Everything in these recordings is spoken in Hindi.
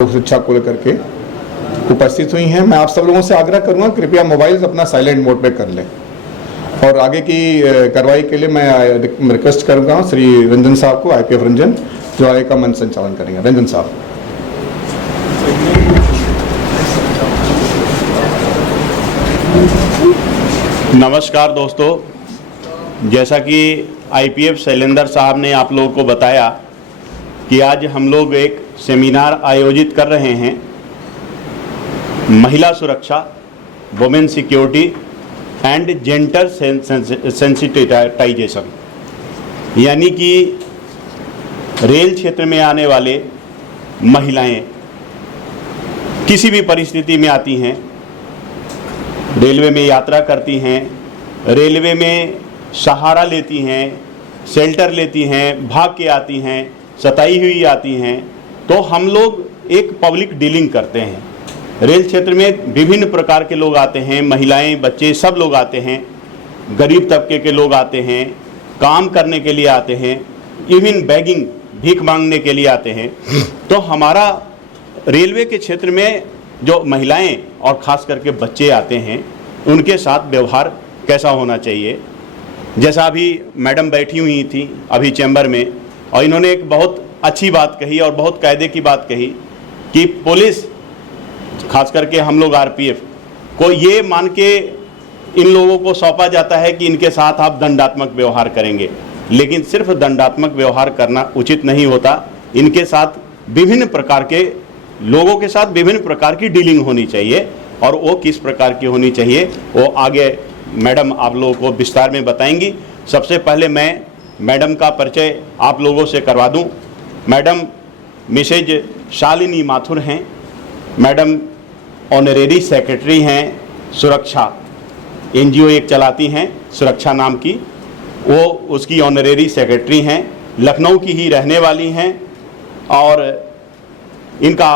शिक्षा को लेकर के उपस्थित हुई हैं। मैं आप सब लोगों से आग्रह करूंगा कृपया मोबाइल अपना साइलेंट मोड पे कर लें और आगे की कार्रवाई के लिए मैं रिक्वेस्ट करूंगा श्री रंजन साहब को, IPF रंजन, जो आगे का मंच संचालन करेंगे। रंजन साहब। नमस्कार दोस्तों, जैसा कि IPF शैलेंद्र साहब ने आप लोगों को बताया कि आज हम लोग एक सेमिनार आयोजित कर रहे हैं, महिला सुरक्षा, women security and gender sensitization, यानी कि रेल क्षेत्र में आने वाले महिलाएं किसी भी परिस्थिति में आती हैं, रेलवे में यात्रा करती हैं, रेलवे में सहारा लेती हैं, शेल्टर लेती हैं, भाग के आती हैं, सताई हुई आती हैं, तो हम लोग एक पब्लिक डीलिंग करते हैं। रेल क्षेत्र में विभिन्न प्रकार के लोग आते हैं, महिलाएं, बच्चे, सब लोग आते हैं, गरीब तबके के लोग आते हैं, काम करने के लिए आते हैं, इवन बैगिंग, भीख मांगने के लिए आते हैं। तो हमारा रेलवे के क्षेत्र में जो महिलाएं और ख़ास करके बच्चे आते हैं, उनके साथ व्यवहार कैसा होना चाहिए। जैसा अभी मैडम बैठी हुई थी अभी चैम्बर में, और इन्होंने एक बहुत अच्छी बात कही और बहुत कायदे की बात कही कि पुलिस, खास करके हम लोग RPF को ये मान के इन लोगों को सौंपा जाता है कि इनके साथ आप दंडात्मक व्यवहार करेंगे, लेकिन सिर्फ दंडात्मक व्यवहार करना उचित नहीं होता। इनके साथ विभिन्न प्रकार के लोगों के साथ विभिन्न प्रकार की डीलिंग होनी चाहिए, और वो किस प्रकार की होनी चाहिए वो आगे मैडम आप लोगों को विस्तार में बताएंगी। सबसे पहले मैं मैडम का परिचय आप लोगों से करवा दूं। मैडम मिसेज शालिनी माथुर हैं। मैडम ऑनरेरी सेक्रेटरी हैं सुरक्षा, NGO एक चलाती हैं सुरक्षा नाम की, वो उसकी ऑनरेरी सेक्रेटरी हैं, लखनऊ की ही रहने वाली हैं, और इनका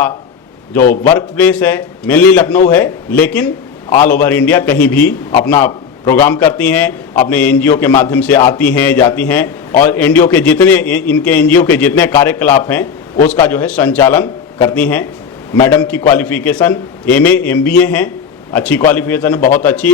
जो वर्क प्लेस है मेनली लखनऊ है, लेकिन ऑल ओवर इंडिया कहीं भी अपना प्रोग्राम करती हैं, अपने NGO के माध्यम से आती हैं, जाती हैं, और NGO के जितने इनके NGO के जितने कार्यकलाप हैं उसका जो है संचालन करती हैं। मैडम की क्वालिफ़िकेशन MA MBA हैं, अच्छी क्वालिफ़िकेशन, बहुत अच्छी,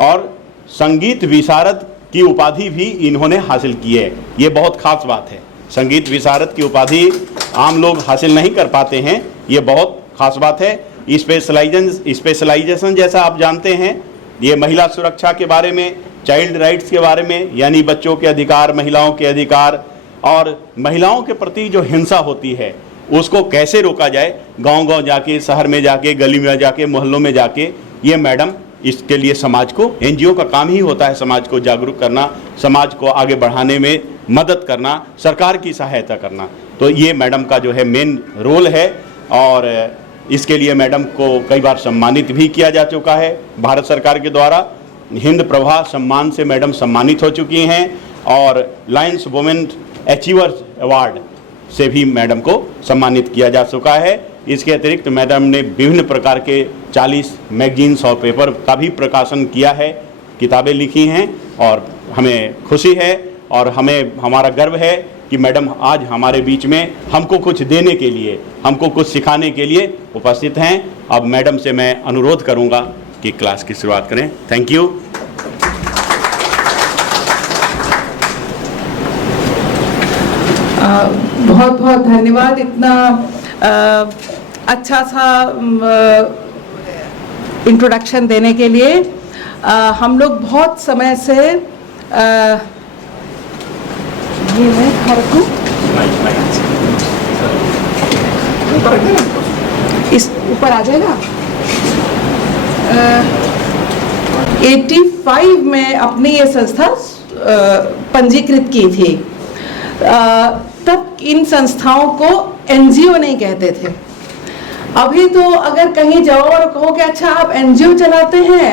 और संगीत विशारद की उपाधि भी इन्होंने हासिल की है। ये बहुत ख़ास बात है, संगीत विशारद की उपाधि आम लोग हासिल नहीं कर पाते हैं, ये बहुत ख़ास बात है। स्पेशलाइजेशन जैसा आप जानते हैं, ये महिला सुरक्षा के बारे में, चाइल्ड राइट्स के बारे में, यानी बच्चों के अधिकार, महिलाओं के अधिकार, और महिलाओं के प्रति जो हिंसा होती है उसको कैसे रोका जाए, गांव-गांव जाके, शहर में जाके, गली में जाके, मोहल्लों में जाके, ये मैडम इसके लिए समाज को, NGO का काम ही होता है समाज को जागरूक करना, समाज को आगे बढ़ाने में मदद करना, सरकार की सहायता करना। तो ये मैडम का जो है मेन रोल है, और इसके लिए मैडम को कई बार सम्मानित भी किया जा चुका है भारत सरकार के द्वारा। हिंद प्रभा सम्मान से मैडम सम्मानित हो चुकी हैं, और लायंस वुमेन अचीवर्स अवार्ड से भी मैडम को सम्मानित किया जा चुका है। इसके अतिरिक्त मैडम ने विभिन्न प्रकार के 40 मैगजीन्स और पेपर का भी प्रकाशन किया है, किताबें लिखी हैं, और हमें खुशी है और हमें हमारा गर्व है कि मैडम आज हमारे बीच में हमको कुछ देने के लिए, हमको कुछ सिखाने के लिए उपस्थित हैं। अब मैडम से मैं अनुरोध करूंगा कि क्लास की शुरुआत करें। Thank you. बहुत बहुत धन्यवाद इतना अच्छा सा इंट्रोडक्शन देने के लिए। हम लोग बहुत समय से ये मैं रखूं, इस ऊपर आ जाएगा। 85 में अपनी ये संस्था पंजीकृत की थी। तब इन संस्थाओं को NGO नहीं कहते थे। अभी तो अगर कहीं जाओ और कहो कि अच्छा आप NGO चलाते हैं,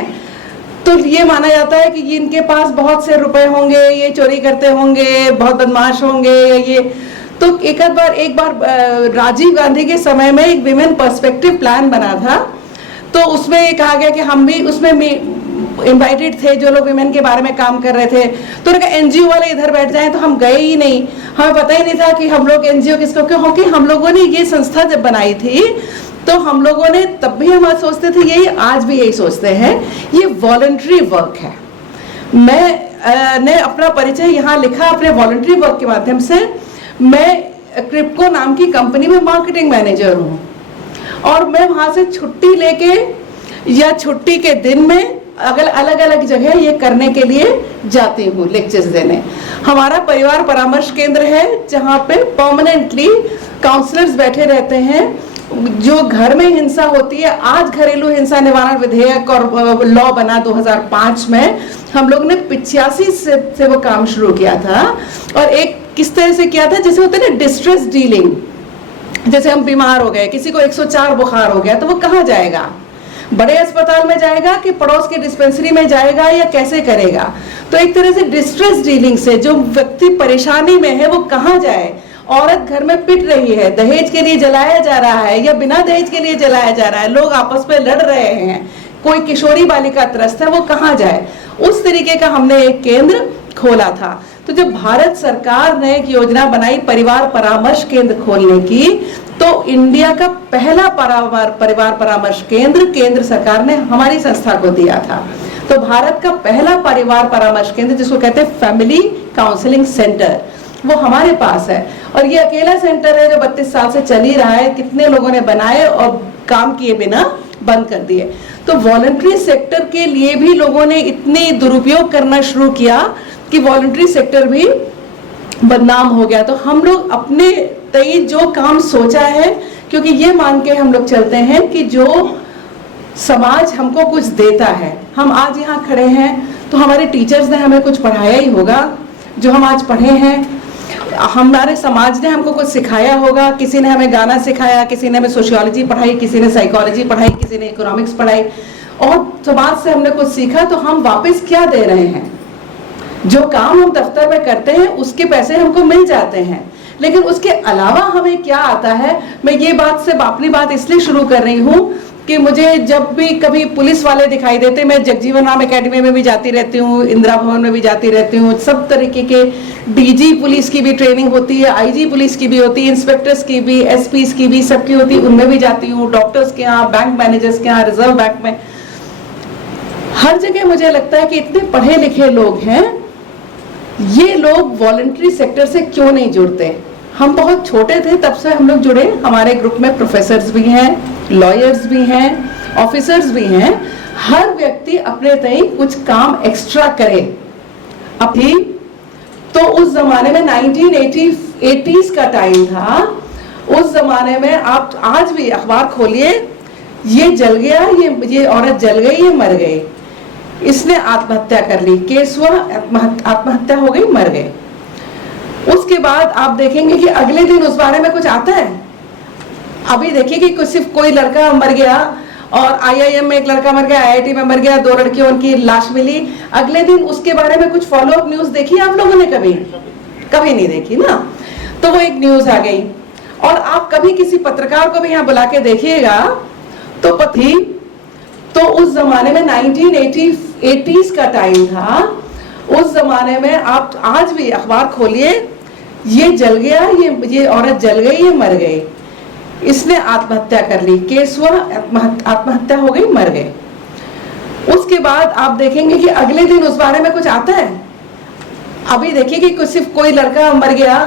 तो ये माना जाता है कि इनके पास बहुत से रुपए होंगे, ये चोरी करते होंगे, बहुत बदमाश होंगे, या ये। तो एक बार राजीव गांधी के समय में एक विमेन पर्सपेक्टिव प्लान बना था, तो उसमें ये कहा गया कि हम भी उसमें इनवाइटेड थे, जो लोग विमेन के बारे में काम कर रहे थे, तो उन्होंने कहा एनजीओ वाले इधर बैठ जाएं, तो हम गए ही नहीं। हमें पता ही नहीं था कि हम लोग एनजीओ किसको, क्योंकि हम लोगों ने ये संस्था जब बनाई थी तो हम लोगों ने तब भी हम सोचते थे, यही आज भी यही सोचते हैं, ये वॉलंटरी वर्क है। मैं ने अपना परिचय यहाँ लिखा अपने वॉलंटरी वर्क के माध्यम से। मैं क्रिप्को नाम की कंपनी में मार्केटिंग मैनेजर हूँ और मैं वहाँ से छुट्टी लेके या छुट्टी के दिन में अलग अलग जगह ये करने के लिए जाती हूँ लेक्चर्स देने। हमारा परिवार परामर्श केंद्र है जहाँ पे परमानेंटली काउंसलर्स बैठे रहते हैं। जो घर में हिंसा होती है, आज घरेलू हिंसा निवारण विधेयक और लॉ बना 2005 में, हम लोग ने 85 से वो काम शुरू किया था। और एक किस तरह से किया था, जैसे होता है ना डिस्ट्रेस डीलिंग, जैसे हम बीमार हो गए, किसी को 104 बुखार हो गया, तो वो कहाँ जाएगा, बड़े अस्पताल में जाएगा कि पड़ोस के डिस्पेंसरी में जाएगा या कैसे करेगा। तो एक तरह से डिस्ट्रेस डीलिंग से जो व्यक्ति परेशानी में है वो कहाँ जाए। औरत घर में पिट रही है, दहेज के लिए जलाया जा रहा है या बिना दहेज के लिए जलाया जा रहा है, लोग आपस में लड़ रहे हैं, कोई किशोरी बालिका त्रस्त है, वो कहाँ जाए। उस तरीके का हमने एक केंद्र खोला था। तो जब भारत सरकार ने एक योजना बनाई परिवार परामर्श केंद्र खोलने की, तो इंडिया का पहला परिवार परामर्श केंद्र केंद्र सरकार ने हमारी संस्था को दिया था। तो भारत का पहला परिवार परामर्श केंद्र, जिसको कहते हैं फैमिली काउंसलिंग सेंटर, वो हमारे पास है। और ये अकेला सेंटर है जो 32 साल से चल ही रहा है। कितने लोगों ने बनाए और काम किए बिना बंद कर दिए। तो वॉलंटरी सेक्टर के लिए भी लोगों ने इतने दुरुपयोग करना शुरू किया कि वॉलंटरी सेक्टर भी बदनाम हो गया। तो हम लोग अपने तय जो काम सोचा है, क्योंकि ये मान के हम लोग चलते हैं कि जो समाज हमको कुछ देता है, हम आज यहाँ खड़े हैं तो हमारे टीचर्स ने हमें कुछ पढ़ाया ही होगा, जो हम आज पढ़े हैं, हमारे समाज ने हमको कुछ सिखाया होगा। किसी ने हमें गाना सिखाया, किसी ने हमें सोशियोलॉजी पढ़ाई, किसी ने साइकोलॉजी पढ़ाई, किसी ने इकोनॉमिक्स पढ़ाई, और समाज से हमने कुछ सीखा। तो हम वापस क्या दे रहे हैं, जो काम हम दफ्तर में करते हैं उसके पैसे हमको मिल जाते हैं, लेकिन उसके अलावा हमें क्या आता है। मैं ये बात से अपनी बात इसलिए शुरू कर रही हूँ कि मुझे जब भी कभी पुलिस वाले दिखाई देते, मैं जगजीवन राम एकेडमी में भी जाती रहती हूँ, इंदिरा भवन में भी जाती रहती हूँ, सब तरीके के डीजी पुलिस की भी ट्रेनिंग होती है, आईजी पुलिस की भी होती है, इंस्पेक्टर्स की भी, एसपीस की भी, सबकी होती है, उनमें भी जाती हूँ, डॉक्टर्स के यहाँ, बैंक मैनेजर्स के यहाँ, रिजर्व बैंक में, हर जगह मुझे लगता है कि इतने पढ़े लिखे लोग हैं, ये लोग वॉलंटरी सेक्टर से क्यों नहीं जुड़ते। हम बहुत छोटे थे तब से हम लोग जुड़े। हमारे ग्रुप में प्रोफेसर्स भी हैं, लॉयर्स भी हैं, ऑफिसर्स भी हैं। हर व्यक्ति अपने तय कुछ काम एक्स्ट्रा करे। अभी तो उस जमाने में 1980s का टाइम था। उस जमाने में आप आज भी अखबार खोलिए, ये जल गया, ये औरत जल गई, ये मर गई, इसने आत्महत्या कर ली, केस हुआ, आत्महत्या हो गई, मर गए। उसके बाद आप देखेंगे कि अगले दिन उस बारे में कुछ आता है। अभी देखिए कि सिर्फ कोई लड़का मर गया और IIM में एक लड़का मर गया, IIT में मर गया, 2 लड़कियों की लाश मिली, अगले दिन उसके बारे में कुछ फॉलो अप न्यूज देखी आप लोगों ने? कभी नहीं देखी ना। तो वो एक न्यूज आ गई। और आप कभी किसी पत्रकार को भी यहाँ बुला के देखिएगा तो उस जमाने में 1980s का टाइम था। उस जमाने में आप आज भी अखबार खोलिए, ये जल गया, ये औरत जल गई, ये मर गई, इसने आत्महत्या कर ली, केस हुआ, आत्महत्या हो गई, मर गए। उसके बाद आप देखेंगे कि अगले दिन उस बारे में कुछ आता है। अभी देखिए कि सिर्फ कोई लड़का मर गया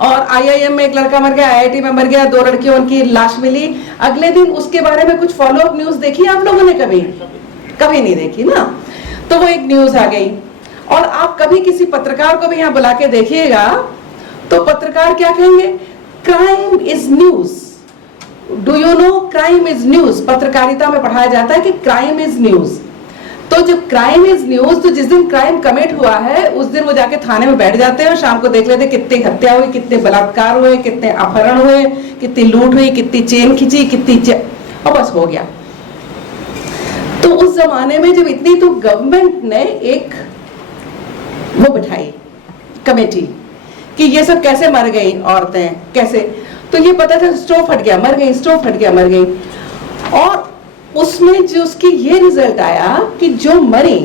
और IIM में एक लड़का मर गया, IIT में मर गया, 2 लड़कियों की लाश मिली, अगले दिन उसके बारे में कुछ फॉलो अप न्यूज देखी आप लोगों ने? कभी नहीं देखी ना। तो वो एक न्यूज आ गई। और आप कभी किसी पत्रकार को भी यहाँ बुला के देखिएगा तो पत्रकार क्या कहेंगे? Crime is news. Do you know crime is news? पत्रकारिता में पढ़ाया जाता है कि क्राइम इज न्यूज। तो जब क्राइम इज न्यूज, तो जिस दिन क्राइम कमिट हुआ है उस दिन वो जाके थाने में बैठ जाते हैं और शाम को देख लेते हैं कितनी हत्या हुई, कितने बलात्कार हुए, कितने अपहरण हुए, कितनी लूट हुई, कितनी चेन खिंची, और बस हो गया। तो उस जमाने में जब इतनी, तो गवर्नमेंट ने एक वो बिठाई कमेटी कि ये सब कैसे मर गई औरतें, कैसे। तो ये पता था स्टोव फट गया, मर गई, स्टोव फट गया, मर गई। और उसमें जो उसकी ये रिजल्ट आया कि जो मरी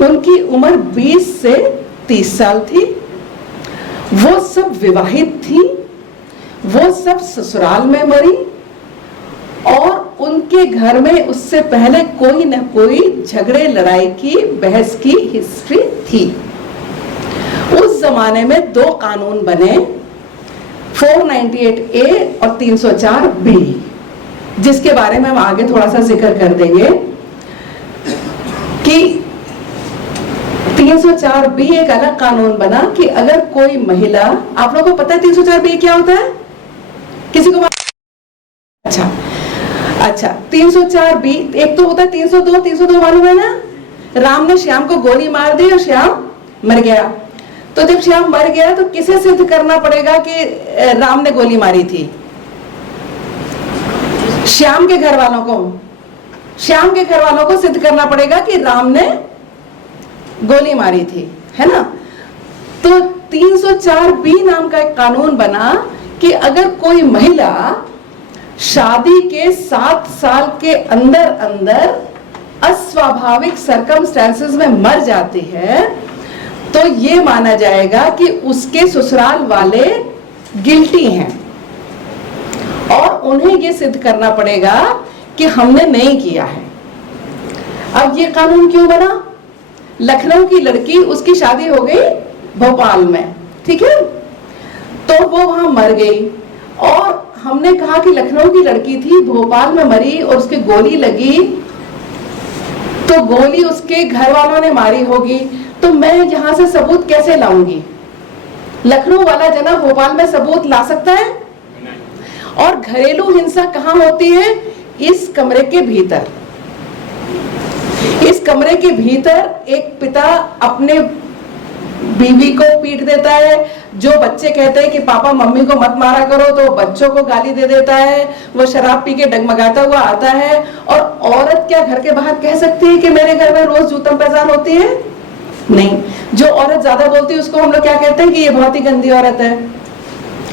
उनकी उम्र 20 से 30 साल थी, वो सब विवाहित थी, वो सब ससुराल में मरी और उनके घर में उससे पहले कोई न कोई झगड़े लड़ाई की बहस की हिस्ट्री थी। उस जमाने में दो कानून बने, 498A और 304B, जिसके बारे में हम आगे थोड़ा सा जिक्र कर देंगे कि 304B एक अलग कानून बना कि अगर कोई महिला, आप लोगों को पता है 304B क्या होता है? किसी को अच्छा 304B एक तो होता है 302 मालूम है ना? राम ने श्याम को गोली मार दी और श्याम मर गया। तो जब श्याम मर गया तो किसे सिद्ध करना पड़ेगा कि राम ने गोली मारी थी? श्याम के घर वालों को सिद्ध करना पड़ेगा कि राम ने गोली मारी थी, है ना? तो 304B नाम का एक कानून बना कि अगर कोई महिला शादी के 7 साल के अंदर अंदर अस्वाभाविक सर्कमस्टेंसेस में मर जाती है तो ये माना जाएगा कि उसके ससुराल वाले गिल्टी हैं और उन्हें ये सिद्ध करना पड़ेगा कि हमने नहीं किया है। अब ये कानून क्यों बना? लखनऊ की लड़की, उसकी शादी हो गई भोपाल में, ठीक है, तो वो वहां मर गई और हमने कहा कि लखनऊ की लड़की थी, भोपाल में मरी और उसकी गोली लगी, तो गोली उसके घर वालों ने मारी होगी, तो मैं यहां से सबूत कैसे लाऊंगी? लखनऊ वाला जना भोपाल में सबूत ला सकता है? और घरेलू हिंसा कहां होती है? इस कमरे के भीतर। इस कमरे के भीतर एक पिता अपने बीवी को पीट देता है, जो बच्चे कहते हैं कि पापा मम्मी को मत मारा करो तो बच्चों को गाली दे देता है, वो शराब पी के डगमगाता हुआ आता है। और औरत क्या घर के बाहर कह सकती है कि मेरे घर में रोज जूतम पैजान होती है? नहीं। जो औरत ज्यादा बोलती है उसको हम लोग क्या कहते हैं कि ये बहुत ही गंदी औरत है,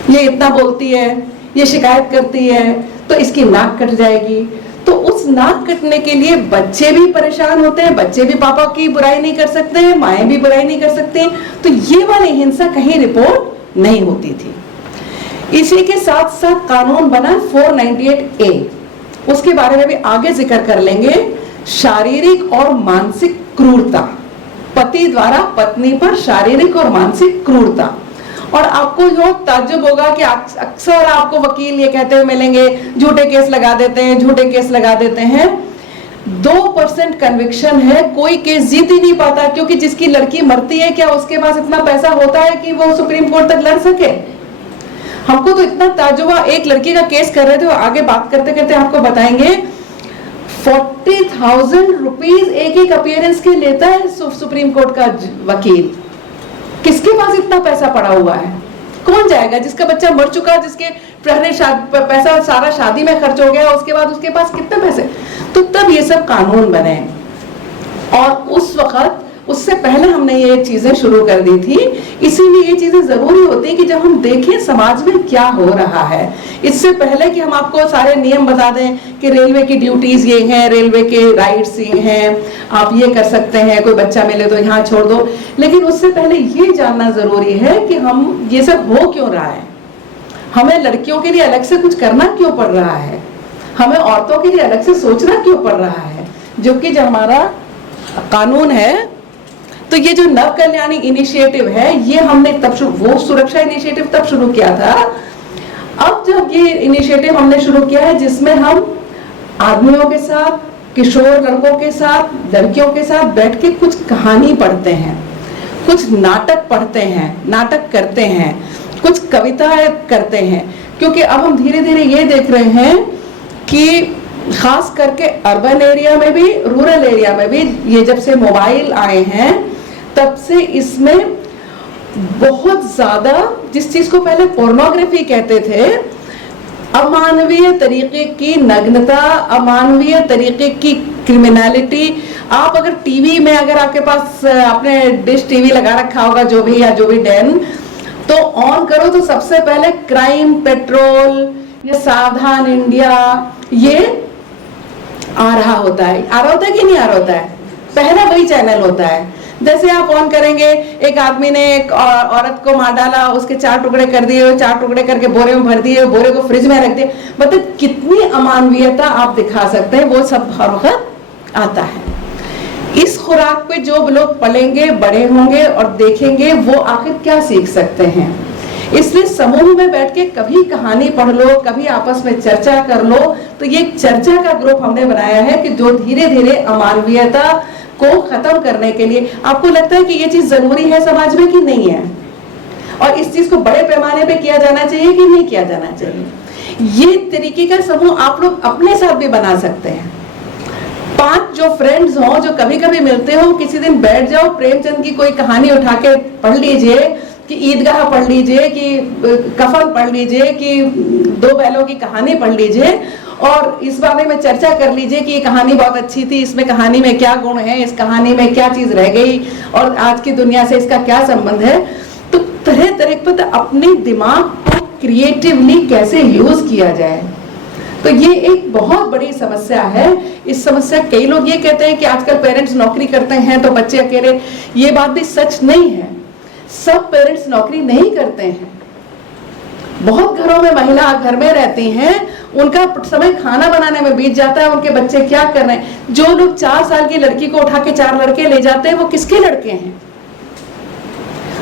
ये इतना बोलती है, ये शिकायत करती है, तो इसकी नाक कट जाएगी। तो उस नाक कटने के लिए बच्चे भी परेशान होते हैं, बच्चे भी पापा की बुराई नहीं कर सकते हैं, माएँ भी बुराई नहीं कर सकते हैं। तो ये वाली हिंसा कहीं रिपोर्ट नहीं होती थी। इसी के साथ साथ कानून बना 498A, उसके बारे में भी आगे जिक्र कर लेंगे। शारीरिक और मानसिक क्रूरता, पति द्वारा पत्नी पर शारीरिक और मानसिक क्रूरता। और आपको जो ताज्जुब होगा कि अक्सर आपको वकील ये कहते हुए मिलेंगे, झूठे केस लगा देते हैं, झूठे केस लगा देते हैं। 2% कन्विक्शन है, कोई केस जीत ही नहीं पाता, क्योंकि जिसकी लड़की मरती है क्या उसके पास इतना पैसा होता है कि वो सुप्रीम कोर्ट तक लड़ सके? हमको तो इतना ताज्जुब हुआ, एक लड़की का केस कर रहे थे, आगे बात करते करते आपको बताएंगे 40,000 रुपीज एक अपीयरेंस के लेता है सुप्रीम कोर्ट का वकील। किसके पास इतना पैसा पड़ा हुआ है? कौन जाएगा? जिसका बच्चा मर चुका, जिसके पहले पैसा सारा शादी में खर्च हो गया, उसके बाद उसके पास कितने पैसे? तो तब ये सब कानून बने। और उस वक्त, उससे पहले हमने ये चीजें शुरू कर दी थी। इसीलिए ये चीजें जरूरी होती है कि जब हम देखें समाज में क्या हो रहा है, इससे पहले कि हम आपको सारे नियम बता दें कि रेलवे की ड्यूटीज ये हैं, रेलवे के राइट्स ये हैं, आप ये कर सकते हैं, कोई बच्चा मिले तो यहाँ छोड़ दो। लेकिन उससे पहले ये जानना जरूरी है कि हम ये सब हो क्यों रहा है, हमें लड़कियों के लिए अलग से कुछ करना क्यों पड़ रहा है, हमें औरतों के लिए अलग से सोचना क्यों पड़ रहा है। जो कि जो हमारा कानून है, तो ये जो नव कल्याणी इनिशिएटिव है, ये हमने तब वो सुरक्षा इनिशिएटिव तब शुरू किया था। अब जब ये इनिशिएटिव हमने शुरू किया है जिसमें हम आदमियों के साथ, किशोर लड़कों के साथ, लड़कियों के साथ बैठ के कुछ कहानी पढ़ते हैं, कुछ नाटक पढ़ते हैं, नाटक करते हैं, कुछ कविताएं करते हैं। क्योंकि अब हम धीरे धीरे ये देख रहे हैं कि खास करके अर्बन एरिया में भी, रूरल एरिया में भी, ये जब से मोबाइल आए हैं तब से इसमें बहुत ज्यादा, जिस चीज को पहले पोर्नोग्राफी कहते थे, अमानवीय तरीके की नग्नता, अमानवीय तरीके की क्रिमिनलिटी। आप अगर टीवी में, अगर आपके पास आपने डिश टीवी लगा रखा होगा जो भी, या जो भी डैन, तो ऑन करो तो सबसे पहले क्राइम पेट्रोल, ये सावधान इंडिया, ये आ रहा होता है कि नहीं आ रहा होता है, पहला वही चैनल होता है। जैसे आप ऑन करेंगे, एक आदमी ने एक औरत को मार डाला, उसके 4 टुकड़े कर दिए, 4 टुकड़े करके बोरे में भर दिए, बोरे को फ्रिज में रख दिए, मतलब कितनी अमानवीयता आप दिखा सकते हैं, वो सब हर वक्त आता है। इस खुराक पे जो लोग पलेंगे, बड़े होंगे और देखेंगे, वो आखिर क्या सीख सकते हैं। इसलिए समूह में बैठ के कभी कहानी पढ़ लो, कभी आपस में चर्चा कर लो। तो ये चर्चा का ग्रुप हमने बनाया है कि जो धीरे धीरे अमानवीयता को खत्म करने के लिए, आपको लगता है कि ये चीज जरूरी है समाज में कि नहीं है, और इस चीज को बड़े पैमाने पे किया जाना चाहिए कि नहीं किया जाना चाहिए, ये तरीके का समूह आप लोग अपने साथ भी बना सकते हैं। 5 जो फ्रेंड्स हो, जो कभी कभी मिलते हो, किसी दिन बैठ जाओ, प्रेमचंद की कोई कहानी उठा के पढ़ लीजिए, कि ईदगाह पढ़ लीजिए, कि कफन पढ़ लीजिए, कि 2 बैलों की कहानी पढ़ लीजिए, और इस बारे में चर्चा कर लीजिए कि ये कहानी बहुत अच्छी थी, इसमें कहानी में क्या गुण है, इस कहानी में क्या चीज रह गई, और आज की दुनिया से इसका क्या संबंध है। तो तरह तरह पर अपने दिमाग को क्रिएटिवली कैसे यूज किया जाए, तो ये एक बहुत बड़ी समस्या है। इस समस्या, कई लोग ये कहते हैं कि आजकल पेरेंट्स नौकरी करते हैं तो बच्चे अकेले, ये बात भी सच नहीं है। सब पेरेंट्स नौकरी नहीं करते हैं, बहुत घरों में महिला घर में रहती हैं, उनका समय खाना बनाने में बीत जाता है, उनके बच्चे क्या कर रहे हैं। जो लोग 4 साल की लड़की को उठा के 4 लड़के ले जाते हैं, वो किसके लड़के हैं।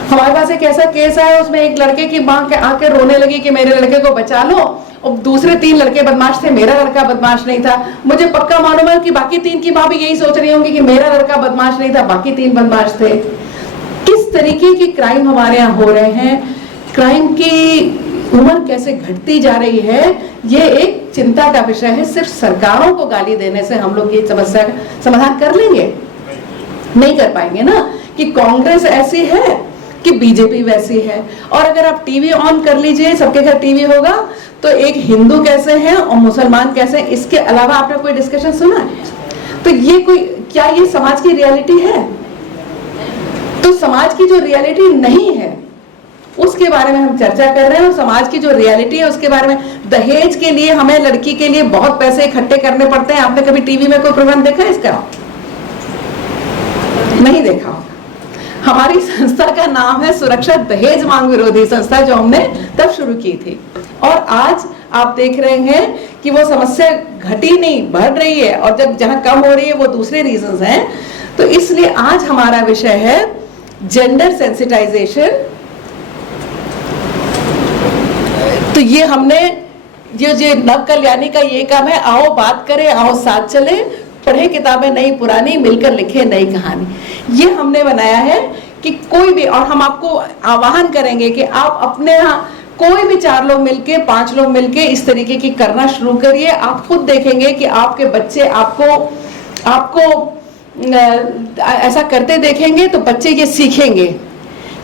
हमारे पास एक ऐसा केस आया, उसमें एक लड़के की मां आके रोने लगी कि मेरे लड़के को बचा लो, और दूसरे 3 लड़के बदमाश थे, मेरा लड़का बदमाश नहीं था। मुझे पक्का मालूम है कि बाकी 3 की मां भी यही सोच रही होंगी कि मेरा लड़का बदमाश नहीं था, बाकी 3 बदमाश थे। किस तरीके की क्राइम हमारे यहाँ हो रहे हैं, क्राइम की उम्र कैसे घटती जा रही है, ये एक चिंता का विषय है। सिर्फ सरकारों को गाली देने से हम लोग ये समस्या का समाधान कर लेंगे? नहीं कर पाएंगे ना, कि कांग्रेस ऐसी है कि बीजेपी वैसी है। और अगर आप टीवी ऑन कर लीजिए, सबके घर टीवी होगा, तो एक हिंदू कैसे हैं और मुसलमान कैसे हैं, इसके अलावा आपने कोई डिस्कशन सुना है? तो ये कोई, क्या ये समाज की रियलिटी है? तो समाज की जो रियलिटी नहीं है उसके बारे में हम चर्चा कर रहे हैं, और समाज की जो रियलिटी है उसके बारे में। दहेज के लिए हमें लड़की के लिए बहुत पैसे इकट्ठे करने पड़ते हैं। आपने कभी टीवी में कोई प्रोग्राम देखा इसका? नहीं देखा। हमारी संस्था का नाम है सुरक्षा दहेज मांग विरोधी संस्था, जो हमने तब शुरू की थी, और आज आप देख रहे हैं कि वो समस्या घटी नहीं, बढ़ रही है, और जब जहां कम हो रही है वो दूसरे रीजंस हैं। तो इसलिए आज हमारा विषय है जेंडर सेंसिटाइजेशन। तो ये हमने जो नव कल्याणी का ये काम है, आओ बात करें, आओ साथ चले, पढ़े किताबें नई पुरानी, मिलकर लिखे नई कहानी। ये हमने बनाया है कि कोई भी, और हम आपको आह्वान करेंगे कि आप अपने यहाँ कोई भी 4 लोग मिलके, 5 लोग मिलके इस तरीके की करना शुरू करिए। आप खुद देखेंगे कि आपके बच्चे आपको ऐसा करते देखेंगे, तो बच्चे ये सीखेंगे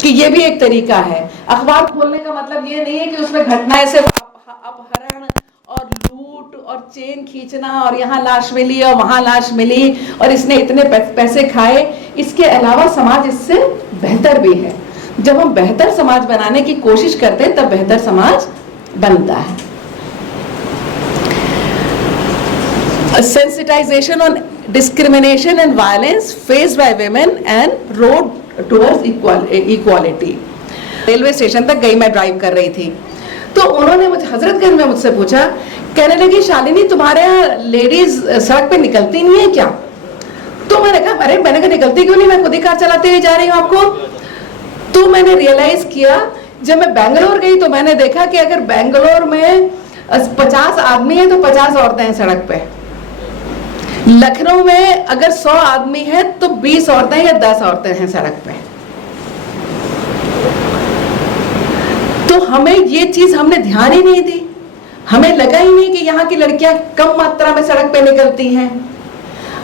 कि ये भी एक तरीका है। अखबार खोलने का मतलब ये नहीं है कि उसमें घटनाएं सिर्फ अपहरण और लूट और चेन खींचना, और यहाँ लाश मिली और वहां लाश मिली और इसने इतने पैसे खाए। इसके अलावा समाज इससे बेहतर भी है। जब हम बेहतर समाज बनाने की कोशिश करते हैं तब बेहतर समाज बनता है। Sensitization on discrimination and violence faced by women and road towards equality। Railway station तक गई, मैं ड्राइव कर रही थी, तो उन्होंने मुझे हजरतगंज में मुझसे पूछा, कहने लगी शालिनी तुम्हारे यहाँ लेडीज सड़क पे निकलती नहीं है क्या? तो मैंने कहा अरे मैंने कहा निकलती क्यों नहीं, मैं खुद ही कार चलाते हुए जा रही हूँ आपको। तो मैंने रियलाइज किया, जब मैं बेंगलोर गई तो मैंने देखा कि अगर बेंगलोर में 50 आदमी है तो 50 औरतें हैं सड़क पे। लखनऊ में अगर 100 आदमी है तो 20 औरतें या 10 औरतें हैं सड़क पे। तो हमें ये चीज हमने ध्यान ही नहीं दी, हमें लगा ही नहीं कि यहाँ की लड़कियां कम मात्रा में सड़क पे निकलती हैं।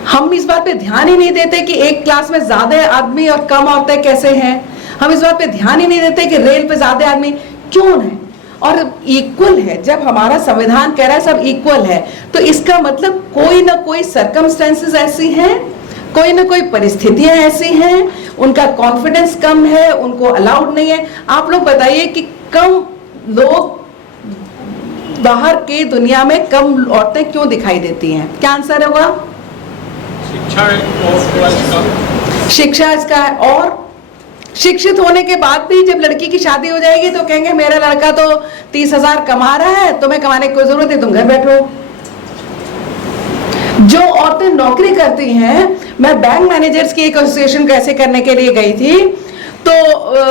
हम इस बात पे ध्यान ही नहीं देते कि एक क्लास में ज्यादा आदमी और कम औरतें कैसे हैं। हम इस बात पे ध्यान ही नहीं देते कि रेल पे ज्यादा आदमी क्यों है, और इक्वल है। जब हमारा संविधान कह रहा है सब इक्वल है, तो इसका मतलब कोई ना कोई सर्कमस्टेंसेस ऐसी हैं, कोई ना कोई परिस्थितियां ऐसी हैं, उनका कॉन्फिडेंस कम है, उनको अलाउड नहीं है। आप लोग बताइए कि कम लोग बाहर की दुनिया में कम औरतें क्यों दिखाई देती हैं? क्या आंसर होगा? शिक्षा है और थोड़ा इसका शिक्षा इसका है। और शिक्षित होने के बाद भी जब लड़की की शादी हो जाएगी तो कहेंगे मेरा लड़का तो 30,000 कमा रहा है, तुम्हें कमाने की कोई जरूरत है, तुम घर बैठो। जो औरतें नौकरी करती हैं, मैं बैंक मैनेजर्स की एक एसोसिएशन कैसे करने के लिए गई थी, तो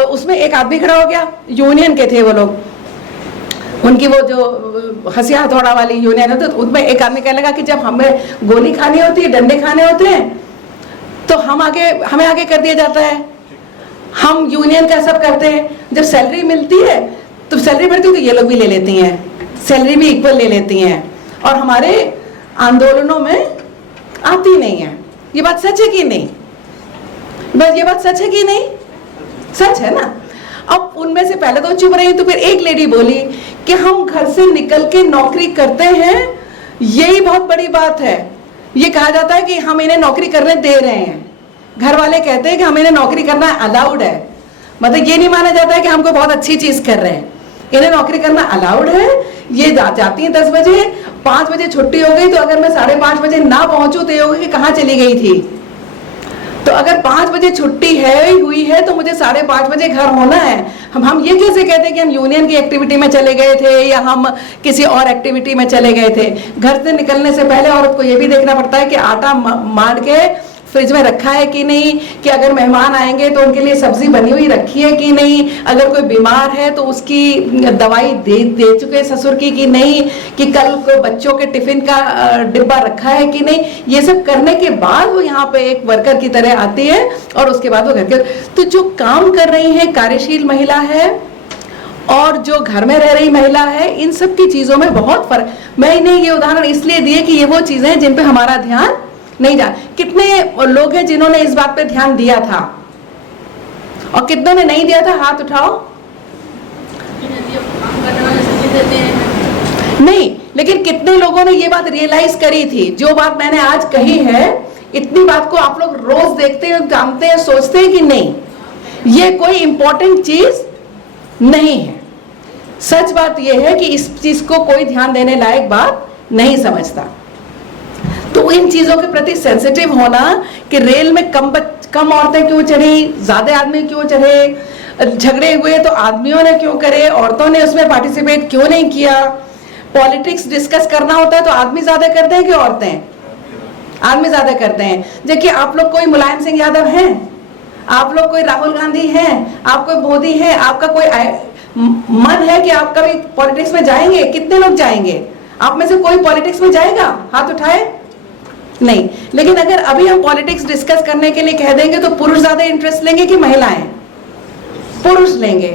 उसमें एक आदमी खड़ा हो गया, यूनियन के थे वो लोग, उनकी वो जो हंसिया हथौड़ा वाली यूनियन है, तो उसमें एक आदमी कहने लगा कि जब हमें गोली खानी होती है, डंडे खाने होते हैं, तो हमें आगे कर दिया जाता है, हम यूनियन का सब करते हैं। जब सैलरी मिलती है तो सैलरी बढ़ती है तो ये लोग भी ले लेती हैं, सैलरी भी इक्वल ले लेती हैं, और हमारे आंदोलनों में आती नहीं है। ये बात सच है कि नहीं? बस ये बात सच है कि नहीं? सच है ना। अब उनमें से पहले तो चुप रही, तो फिर एक लेडी बोली कि हम घर से निकल के नौकरी करते हैं, यही बहुत बड़ी बात है। ये कहा जाता है कि हम इन्हें नौकरी करने दे रहे हैं, घर वाले कहते हैं कि हम इन्हें नौकरी करना अलाउड है, मतलब ये नहीं माना जाता है कि हम कोई बहुत अच्छी चीज कर रहे हैं, इन्हें नौकरी करना अलाउड है। ये जाती हैं 10 बजे, 5 बजे छुट्टी हो गई, तो अगर मैं 5:30 बजे ना पहुंचूं तो ये होगा कि कहाँ चली गई थी। तो अगर 5 बजे छुट्टी हुई है तो मुझे 5:30 बजे घर होना है। हम ये कैसे कहते हैं कि हम यूनियन की एक्टिविटी में चले गए थे या हम किसी और एक्टिविटी में चले गए थे? घर से निकलने से पहले औरत को ये भी देखना पड़ता है कि आटा मार के फ्रिज में रखा है कि नहीं, कि अगर मेहमान आएंगे तो उनके लिए सब्जी बनी हुई रखी है कि नहीं, अगर कोई बीमार है तो उसकी दवाई दे चुके ससुर की कि नहीं, कि कल को बच्चों के टिफिन का डिब्बा रखा है कि नहीं। ये सब करने के बाद वो यहाँ पे एक वर्कर की तरह आती है और उसके बाद वो घर के, तो जो काम कर रही है कार्यशील महिला है और जो घर में रह रही महिला है, इन सब की चीजों में बहुत फर्क। मैं इन्हें ये उदाहरण इसलिए दिए कि ये वो चीजें हैं जिन पे हमारा ध्यान नहीं जा। कितने लोग हैं जिन्होंने इस बात पे ध्यान दिया था और कितनों ने नहीं दिया था? हाथ उठाओ। नहीं, लेकिन कितने लोगों ने ये बात रियलाइज करी थी? जो बात मैंने आज कही है, इतनी बात को आप लोग रोज देखते हैं, जानते हैं, सोचते हैं कि नहीं ये कोई इंपॉर्टेंट चीज नहीं है। सच बात यह है कि इस चीज को कोई ध्यान देने लायक बात नहीं समझता। तो इन चीजों के प्रति सेंसिटिव होना कि रेल में कम औरतें क्यों चढ़ी, ज्यादा आदमी क्यों चढ़े, झगड़े हुए तो आदमियों ने क्यों करे, औरतों ने उसमें पार्टिसिपेट क्यों नहीं किया, पॉलिटिक्स डिस्कस करना होता है तो आदमी ज्यादा करते हैं कि औरतें? आदमी ज्यादा करते हैं। जबकि आप लोग कोई मुलायम सिंह यादव हैं, आप लोग कोई राहुल गांधी हैं, आप कोई मोदी हैं, आपका कोई मन है कि आप कभी पॉलिटिक्स में जाएंगे? कितने लोग जाएंगे? आप में से कोई पॉलिटिक्स में जाएगा? हाथ उठाए। नहीं। लेकिन अगर अभी हम पॉलिटिक्स डिस्कस करने के लिए कह देंगे तो पुरुष ज्यादा इंटरेस्ट लेंगे कि महिलाएं? पुरुष लेंगे।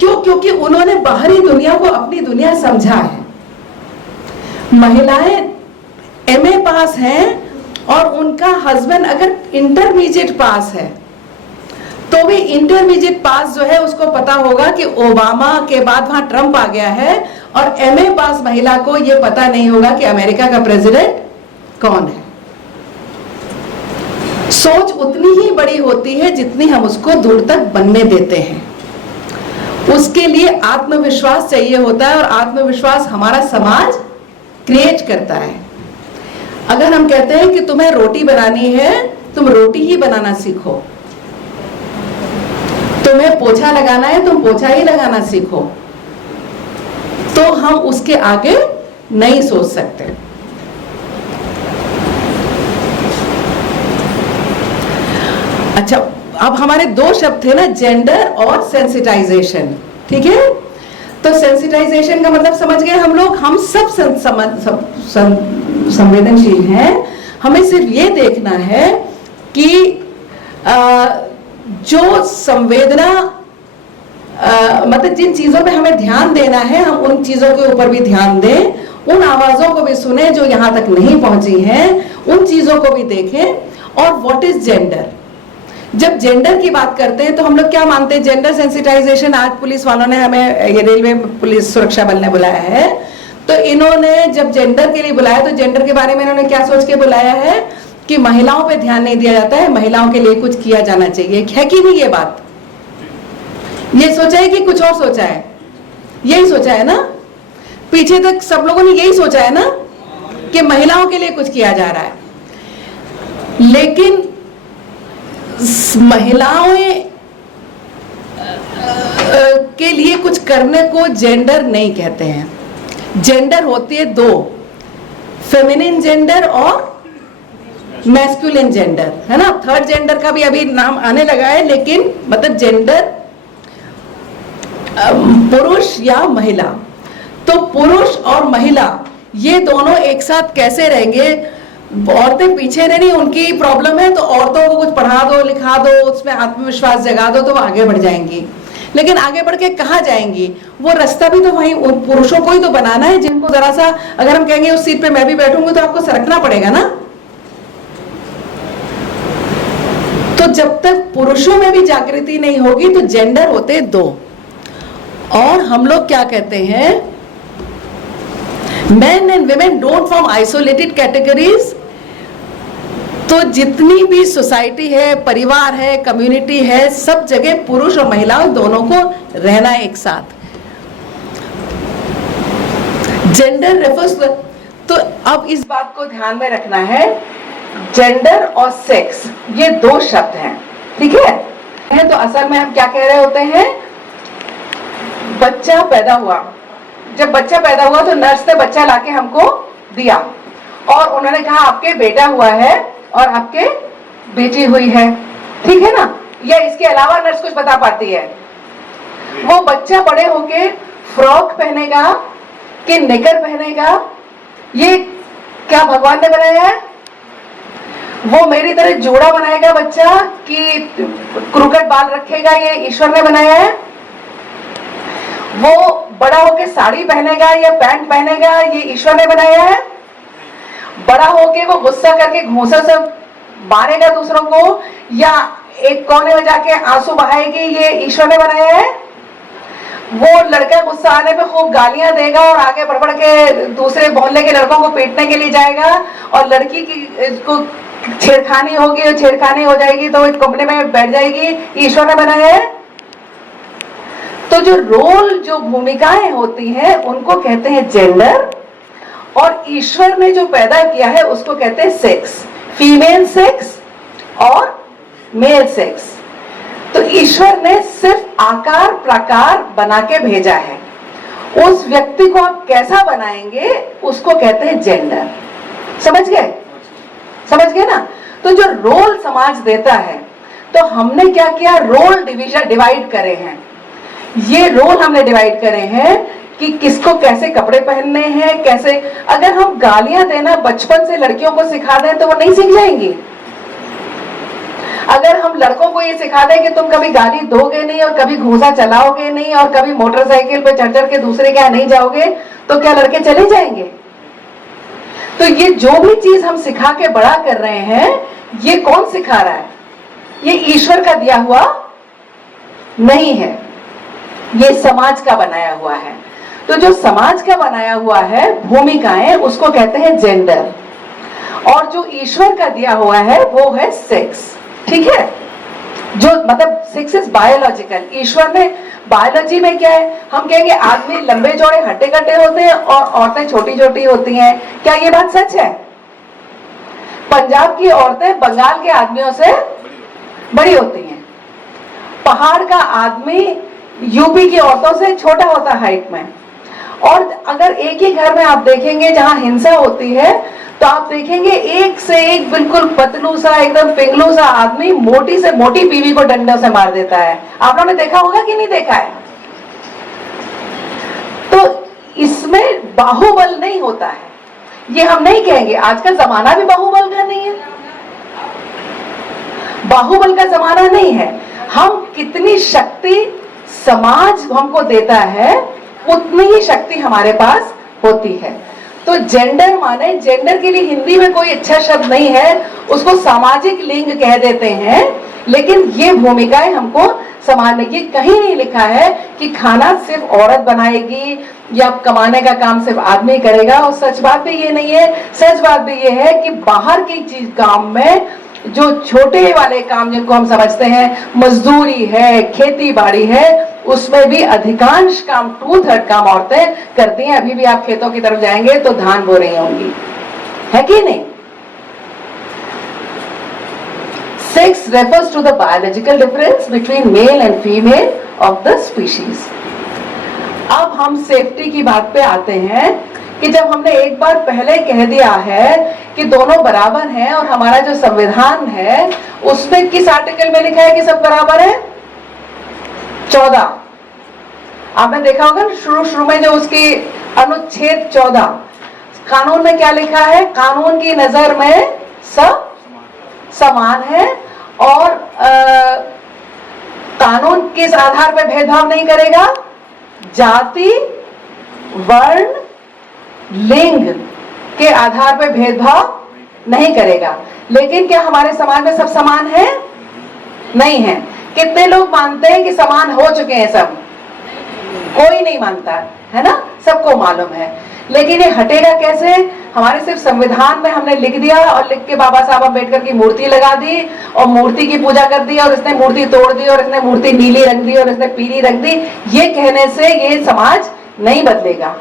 क्यों? क्योंकि उन्होंने बाहरी दुनिया को अपनी दुनिया समझा है। महिलाएं MA पास हैं और उनका हस्बैंड अगर इंटरमीडिएट पास है तो भी इंटरमीडिएट पास जो है उसको पता होगा कि ओबामा के बाद वहां ट्रंप आ गया है, और MA पास महिला को यह पता नहीं होगा कि अमेरिका का प्रेसिडेंट कौन है। सोच उतनी ही बड़ी होती है जितनी हम उसको दूर तक बनने देते हैं। उसके लिए आत्मविश्वास चाहिए होता है और आत्मविश्वास हमारा समाज क्रिएट करता है। अगर हम कहते हैं कि तुम्हें रोटी बनानी है, तुम रोटी ही बनाना सीखो, तुम्हें पोछा लगाना है, तुम पोछा ही लगाना सीखो, तो हम उसके आगे नहीं सोच सकते। अच्छा, अब हमारे 2 शब्द थे ना, जेंडर और सेंसिटाइजेशन। ठीक है, तो सेंसिटाइजेशन का मतलब समझ गए हम लोग। हम सब संवेदनशील हैं। हमें सिर्फ ये देखना है कि जो संवेदना मतलब जिन चीजों पे हमें ध्यान देना है, हम उन चीजों के ऊपर भी ध्यान दें, उन आवाजों को भी सुने जो यहाँ तक नहीं पहुंची हैं, उन चीजों को भी देखें। और व्हाट इज जेंडर? जब जेंडर की बात करते हैं तो हम लोग क्या मानते हैं? Gender sensitisation. आज पुलिस वालों ने हमें, ये रेलवे पुलिस सुरक्षा बल ने बुलाया है, तो इन्होंने जब जेंडर के लिए बुलाया तो जेंडर के बारे में इन्होंने क्या सोच के बुलाया है कि महिलाओं पे ध्यान नहीं दिया जाता है, महिलाओं के लिए कुछ किया जाना चाहिए। है कि नहीं ये बात? ये सोचा है कि कुछ और सोचा है? यही सोचा है ना। पीछे तक सब लोगों ने यही सोचा है ना कि महिलाओं के लिए कुछ किया जा रहा है, लेकिन महिलाओं के लिए कुछ करने को जेंडर नहीं कहते हैं। जेंडर होती है दो, फेमिनिन जेंडर और मैस्कुलिन जेंडर, है ना। थर्ड जेंडर का भी अभी नाम आने लगा है, लेकिन मतलब जेंडर पुरुष या महिला। तो पुरुष और महिला ये दोनों एक साथ कैसे रहेंगे? औरतें पीछे नहीं, उनकी प्रॉब्लम है तो औरतों को कुछ पढ़ा दो, लिखा दो, उसमें आत्मविश्वास जगा दो तो वो आगे बढ़ जाएंगी। लेकिन आगे बढ़ के कहाँ जाएंगी? वो रास्ता भी तो वहीं उन पुरुषों को ही तो बनाना है, जिनको जरा सा अगर हम कहेंगे उस सीट पे मैं भी बैठूंगी तो आपको सरकना पड़ेगा ना। तो जब तक पुरुषों में भी जागृति नहीं होगी तो जेंडर होते दो। और हम लोग क्या कहते हैं, men and women don't form isolated categories। तो जितनी भी सोसाइटी है, परिवार है, कम्युनिटी है, सब जगह पुरुष और महिलाओं दोनों को रहना है एक साथ। जेंडर रेफर्स, तो अब इस बात को ध्यान में रखना है, जेंडर और सेक्स ये दो शब्द हैं, ठीक है। तो असल में हम क्या कह रहे होते हैं, बच्चा पैदा हुआ, जब बच्चा पैदा हुआ तो नर्स ने बच्चा लाके हमको दिया और उन्होंने कहा आपके बेटा हुआ है और आपके बेटी हुई है, ठीक है ना। या इसके अलावा नर्स कुछ बता पाती है? वो बच्चा बड़े होके फ्रॉक पहनेगा कि निकर पहनेगा, ये क्या भगवान ने बनाया है? वो मेरी तरह जोड़ा बनाएगा बच्चा कि क्रूकट बाल रखेगा, ये ईश्वर ने बनाया है? वो बड़ा होके साड़ी पहनेगा या पैंट पहनेगा, ये ईश्वर ने बनाया है? बड़ा होके वो गुस्सा करके घूंसा से मारेगा दूसरों को या एक कोने में जाके आंसू बहाएगी, ये ईश्वर ने बनाया है? वो लड़का गुस्सा आने पे खूब गालियां देगा और आगे बढ़ बढ़ के दूसरे मोहल्ले के लड़कों को पीटने के लिए जाएगा और लड़की की को छेड़खानी होगी और छेड़खानी हो जाएगी तो एक कमरे में बैठ जाएगी, ईश्वर ने बनाया है? तो जो रोल, जो भूमिकाएं होती हैं उनको कहते हैं जेंडर, और ईश्वर ने जो पैदा किया है उसको कहते हैं सेक्स, फीमेल सेक्स और मेल सेक्स। तो ईश्वर ने सिर्फ आकार प्रकार बना के भेजा है, उस व्यक्ति को आप कैसा बनाएंगे उसको कहते हैं जेंडर। समझ गए? समझ गए ना। तो जो रोल समाज देता है, तो हमने क्या किया, रोल डिवीजन डिवाइड करे हैं। ये रोल हमने डिवाइड करे हैं कि किसको कैसे कपड़े पहनने हैं, कैसे। अगर हम गालियां देना बचपन से लड़कियों को सिखा दें तो वो नहीं सीख जाएंगी। अगर हम लड़कों को ये सिखा दें कि तुम कभी गाली दोगे नहीं और कभी घूंसा चलाओगे नहीं और कभी मोटरसाइकिल पे चढ़ चढ़ के दूसरे के यहाँ नहीं जाओगे, तो क्या लड़के चले जाएंगे? तो ये जो भी चीज हम सिखा के बड़ा कर रहे हैं, ये कौन सिखा रहा है? ये ईश्वर का दिया हुआ नहीं है, ये समाज का बनाया हुआ है। तो जो समाज का बनाया हुआ है भूमिकाएं, उसको कहते हैं जेंडर, और जो ईश्वर का दिया हुआ है वो है सेक्स, ठीक है। जो मतलब सेक्स इज बायोलॉजिकल। ईश्वर ने बायोलॉजी में क्या है, हम कहेंगे आदमी लंबे चौड़े हट्टे कट्टे होते हैं और औरतें छोटी छोटी होती हैं। क्या ये बात सच है? पंजाब की औरतें बंगाल के आदमियों से बड़ी होती हैं, पहाड़ का आदमी यूपी की औरतों से छोटा होता है हाइट में। और अगर एक ही घर में आप देखेंगे जहां हिंसा होती है, तो आप देखेंगे एक से एक बिल्कुल पतलू सा, एकदम पिंगलू सा आदमी मोटी से मोटी बीवी को डंडों से मार देता है। आप लोगों ने देखा होगा कि नहीं देखा है? तो इसमें बाहुबल नहीं होता है, ये हम नहीं कहेंगे। आज का जमाना भी बाहुबल का नहीं है, बाहुबल का जमाना नहीं है। हम कितनी शक्ति समाज हमको देता है, उतनी ही शक्ति हमारे पास होती है। तो जेंडर माने, जेंडर के लिए हिंदी में कोई अच्छा शब्द नहीं है, उसको सामाजिक लिंग कह देते हैं। लेकिन ये भूमिकाएं हमको समाज में, ये कहीं नहीं लिखा है कि खाना सिर्फ औरत बनाएगी या कमाने का काम सिर्फ आदमी करेगा। और सच बात भी ये नहीं है। सच बात भी ये है कि बाहर की चीज काम में जो छोटे वाले काम जिनको हम समझते हैं, मजदूरी है, खेती बाड़ी है, उसमें भी अधिकांश काम 2/3 काम औरतें करती हैं। अभी भी आप खेतों की तरफ जाएंगे तो धान बो रही होंगी, है कि नहीं? 6 refers to the biological difference between male and female of the species. अब हम सेफ्टी की बात पे आते हैं कि जब हमने एक बार पहले कह दिया है कि दोनों बराबर हैं और हमारा जो संविधान है उसमें किस आर्टिकल में लिखा है कि सब बराबर है? 14। आपने देखा होगा ना शुरू में जो उसकी अनुच्छेद 14 कानून में क्या लिखा है? कानून की नजर में सब समान है और कानून किस आधार पर भेदभाव नहीं करेगा? जाति, वर्ण, लिंग के आधार पर भेदभाव नहीं करेगा। लेकिन क्या हमारे समाज में सब समान है? नहीं है। कितने लोग मानते हैं कि समान हो चुके हैं सब? कोई नहीं मानता है ना, सबको मालूम है। लेकिन ये हटेगा कैसे? हमारे सिर्फ संविधान में हमने लिख दिया और लिख के बाबा साहब अम्बेडकर की मूर्ति लगा दी और मूर्ति की पूजा कर दी और इसने मूर्ति तोड़ दी और इसने मूर्ति नीली रंग दी और इसने पीली रंग दी। ये कहने से ये समाज नहीं बदलेगा।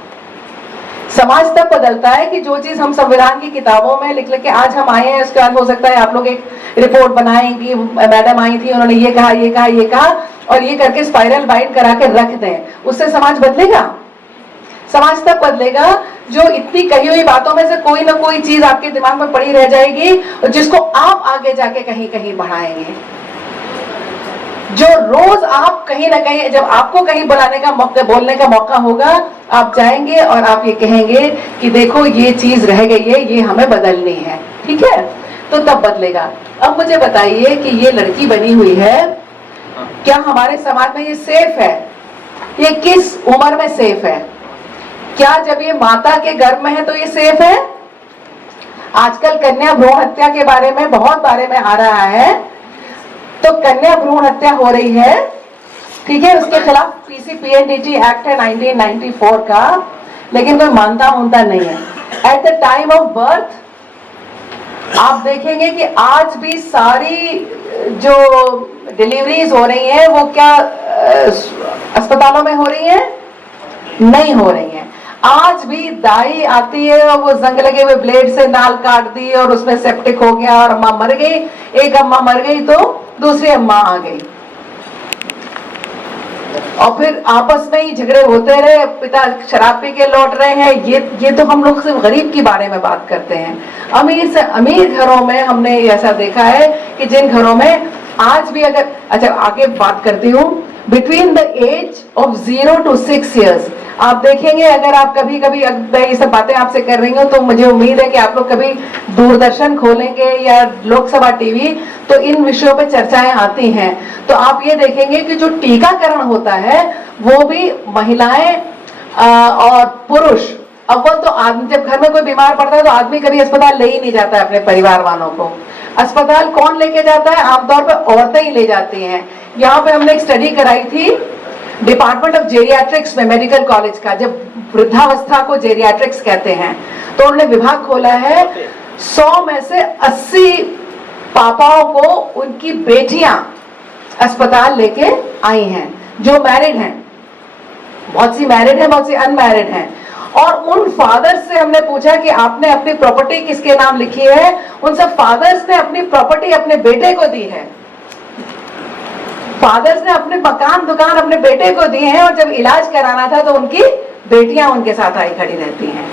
समाज तब बदलता है कि जो चीज हम संविधान की किताबों में लिख के आज हम आए हैं, उसके बाद हो सकता है आप लोग एक रिपोर्ट बनाएंगी, मैडम आई थी उन्होंने ये कहा ये कहा ये कहा और ये करके स्पाइरल बाइंड करा के रख दें, उससे समाज बदलेगा? समाज तब बदलेगा जो इतनी कही हुई बातों में से कोई ना कोई चीज आपके दिमाग में पड़ी रह जाएगी और जिसको आप आगे जाके कहीं कहीं बढ़ाएंगे। जो रोज आप कहीं ना कहीं जब आपको कहीं बुलाने का मौका, बोलने का मौका होगा, आप जाएंगे और आप ये कहेंगे कि देखो ये चीज रह गई है, ये हमें बदलनी है, ठीक है? तो तब बदलेगा। अब मुझे बताइए कि ये लड़की बनी हुई है, क्या हमारे समाज में ये सेफ है? ये किस उम्र में सेफ है? क्या जब ये माता के गर्भ में है तो ये सेफ है? आजकल कन्या भ्रूण हत्या के बारे में बहुत बारे में आ रहा है, तो कन्या भ्रूण हत्या हो रही है, ठीक है? उसके खिलाफ पीसीपीएनडीटी एक्ट है 1994 का, लेकिन कोई मानता नहीं है। At the time of birth आप देखेंगे कि आज भी सारी जो डिलीवरीज हो रही हैं वो क्या अस्पतालों में हो रही हैं? नहीं हो रही हैं। आज भी दाई आती है और वो जंग लगे हुए ब्लेड से नाल काट दी और उसमें सेप्टिक हो गया और अम्मा मर गई। एक अम्मा मर गई तो दूसरी अम्मा आ गई और फिर आपस में ही झगड़े होते रहे, पिता शराब पी के लौट रहे हैं। ये तो हम लोग सिर्फ गरीब के बारे में बात करते हैं। अमीर से अमीर घरों में हमने ऐसा देखा है कि जिन घरों में आज भी अगर, अच्छा आगे बात करती हूँ, between the age of 0 to 6 years आप देखेंगे, अगर आप कभी कभी मैं ये सब बातें आपसे कर रही हूँ तो मुझे उम्मीद है कि आप लोग कभी दूरदर्शन खोलेंगे या लोकसभा टीवी तो इन विषयों पे चर्चाएं आती हैं। तो आप ये देखेंगे कि जो टीकाकरण होता है वो भी महिलाएं और पुरुष, अव्वल तो आदमी जब घर में कोई बीमार पड़ता है तो आदमी कभी अस्पताल ले ही नहीं जाता है अपने परिवार वालों को। अस्पताल कौन लेके जाता है? आमतौर पर औरतें ही ले जाती हैं। यहाँ पे हमने एक स्टडी कराई थी डिपार्टमेंट ऑफ जेरियाट्रिक्स में, मेडिकल कॉलेज का, जब वृद्धावस्था को जेरियाट्रिक्स कहते हैं, तो उन्होंने विभाग खोला है। 100 में से 80 पापाओं को उनकी बेटियां अस्पताल लेके आई हैं जो मैरिड हैं। बहुत सी मैरिड हैं, बहुत सी अनमैरिड हैं। और उन फादर्स से हमने पूछा कि आपने अपनी प्रॉपर्टी किसके नाम लिखी है? उन सब फादर्स ने अपनी प्रॉपर्टी अपने बेटे को दी है। फादर्स ने अपने मकान दुकान अपने बेटे को दिए हैं और जब इलाज कराना था तो उनकी बेटियां उनके साथ आई खड़ी रहती हैं।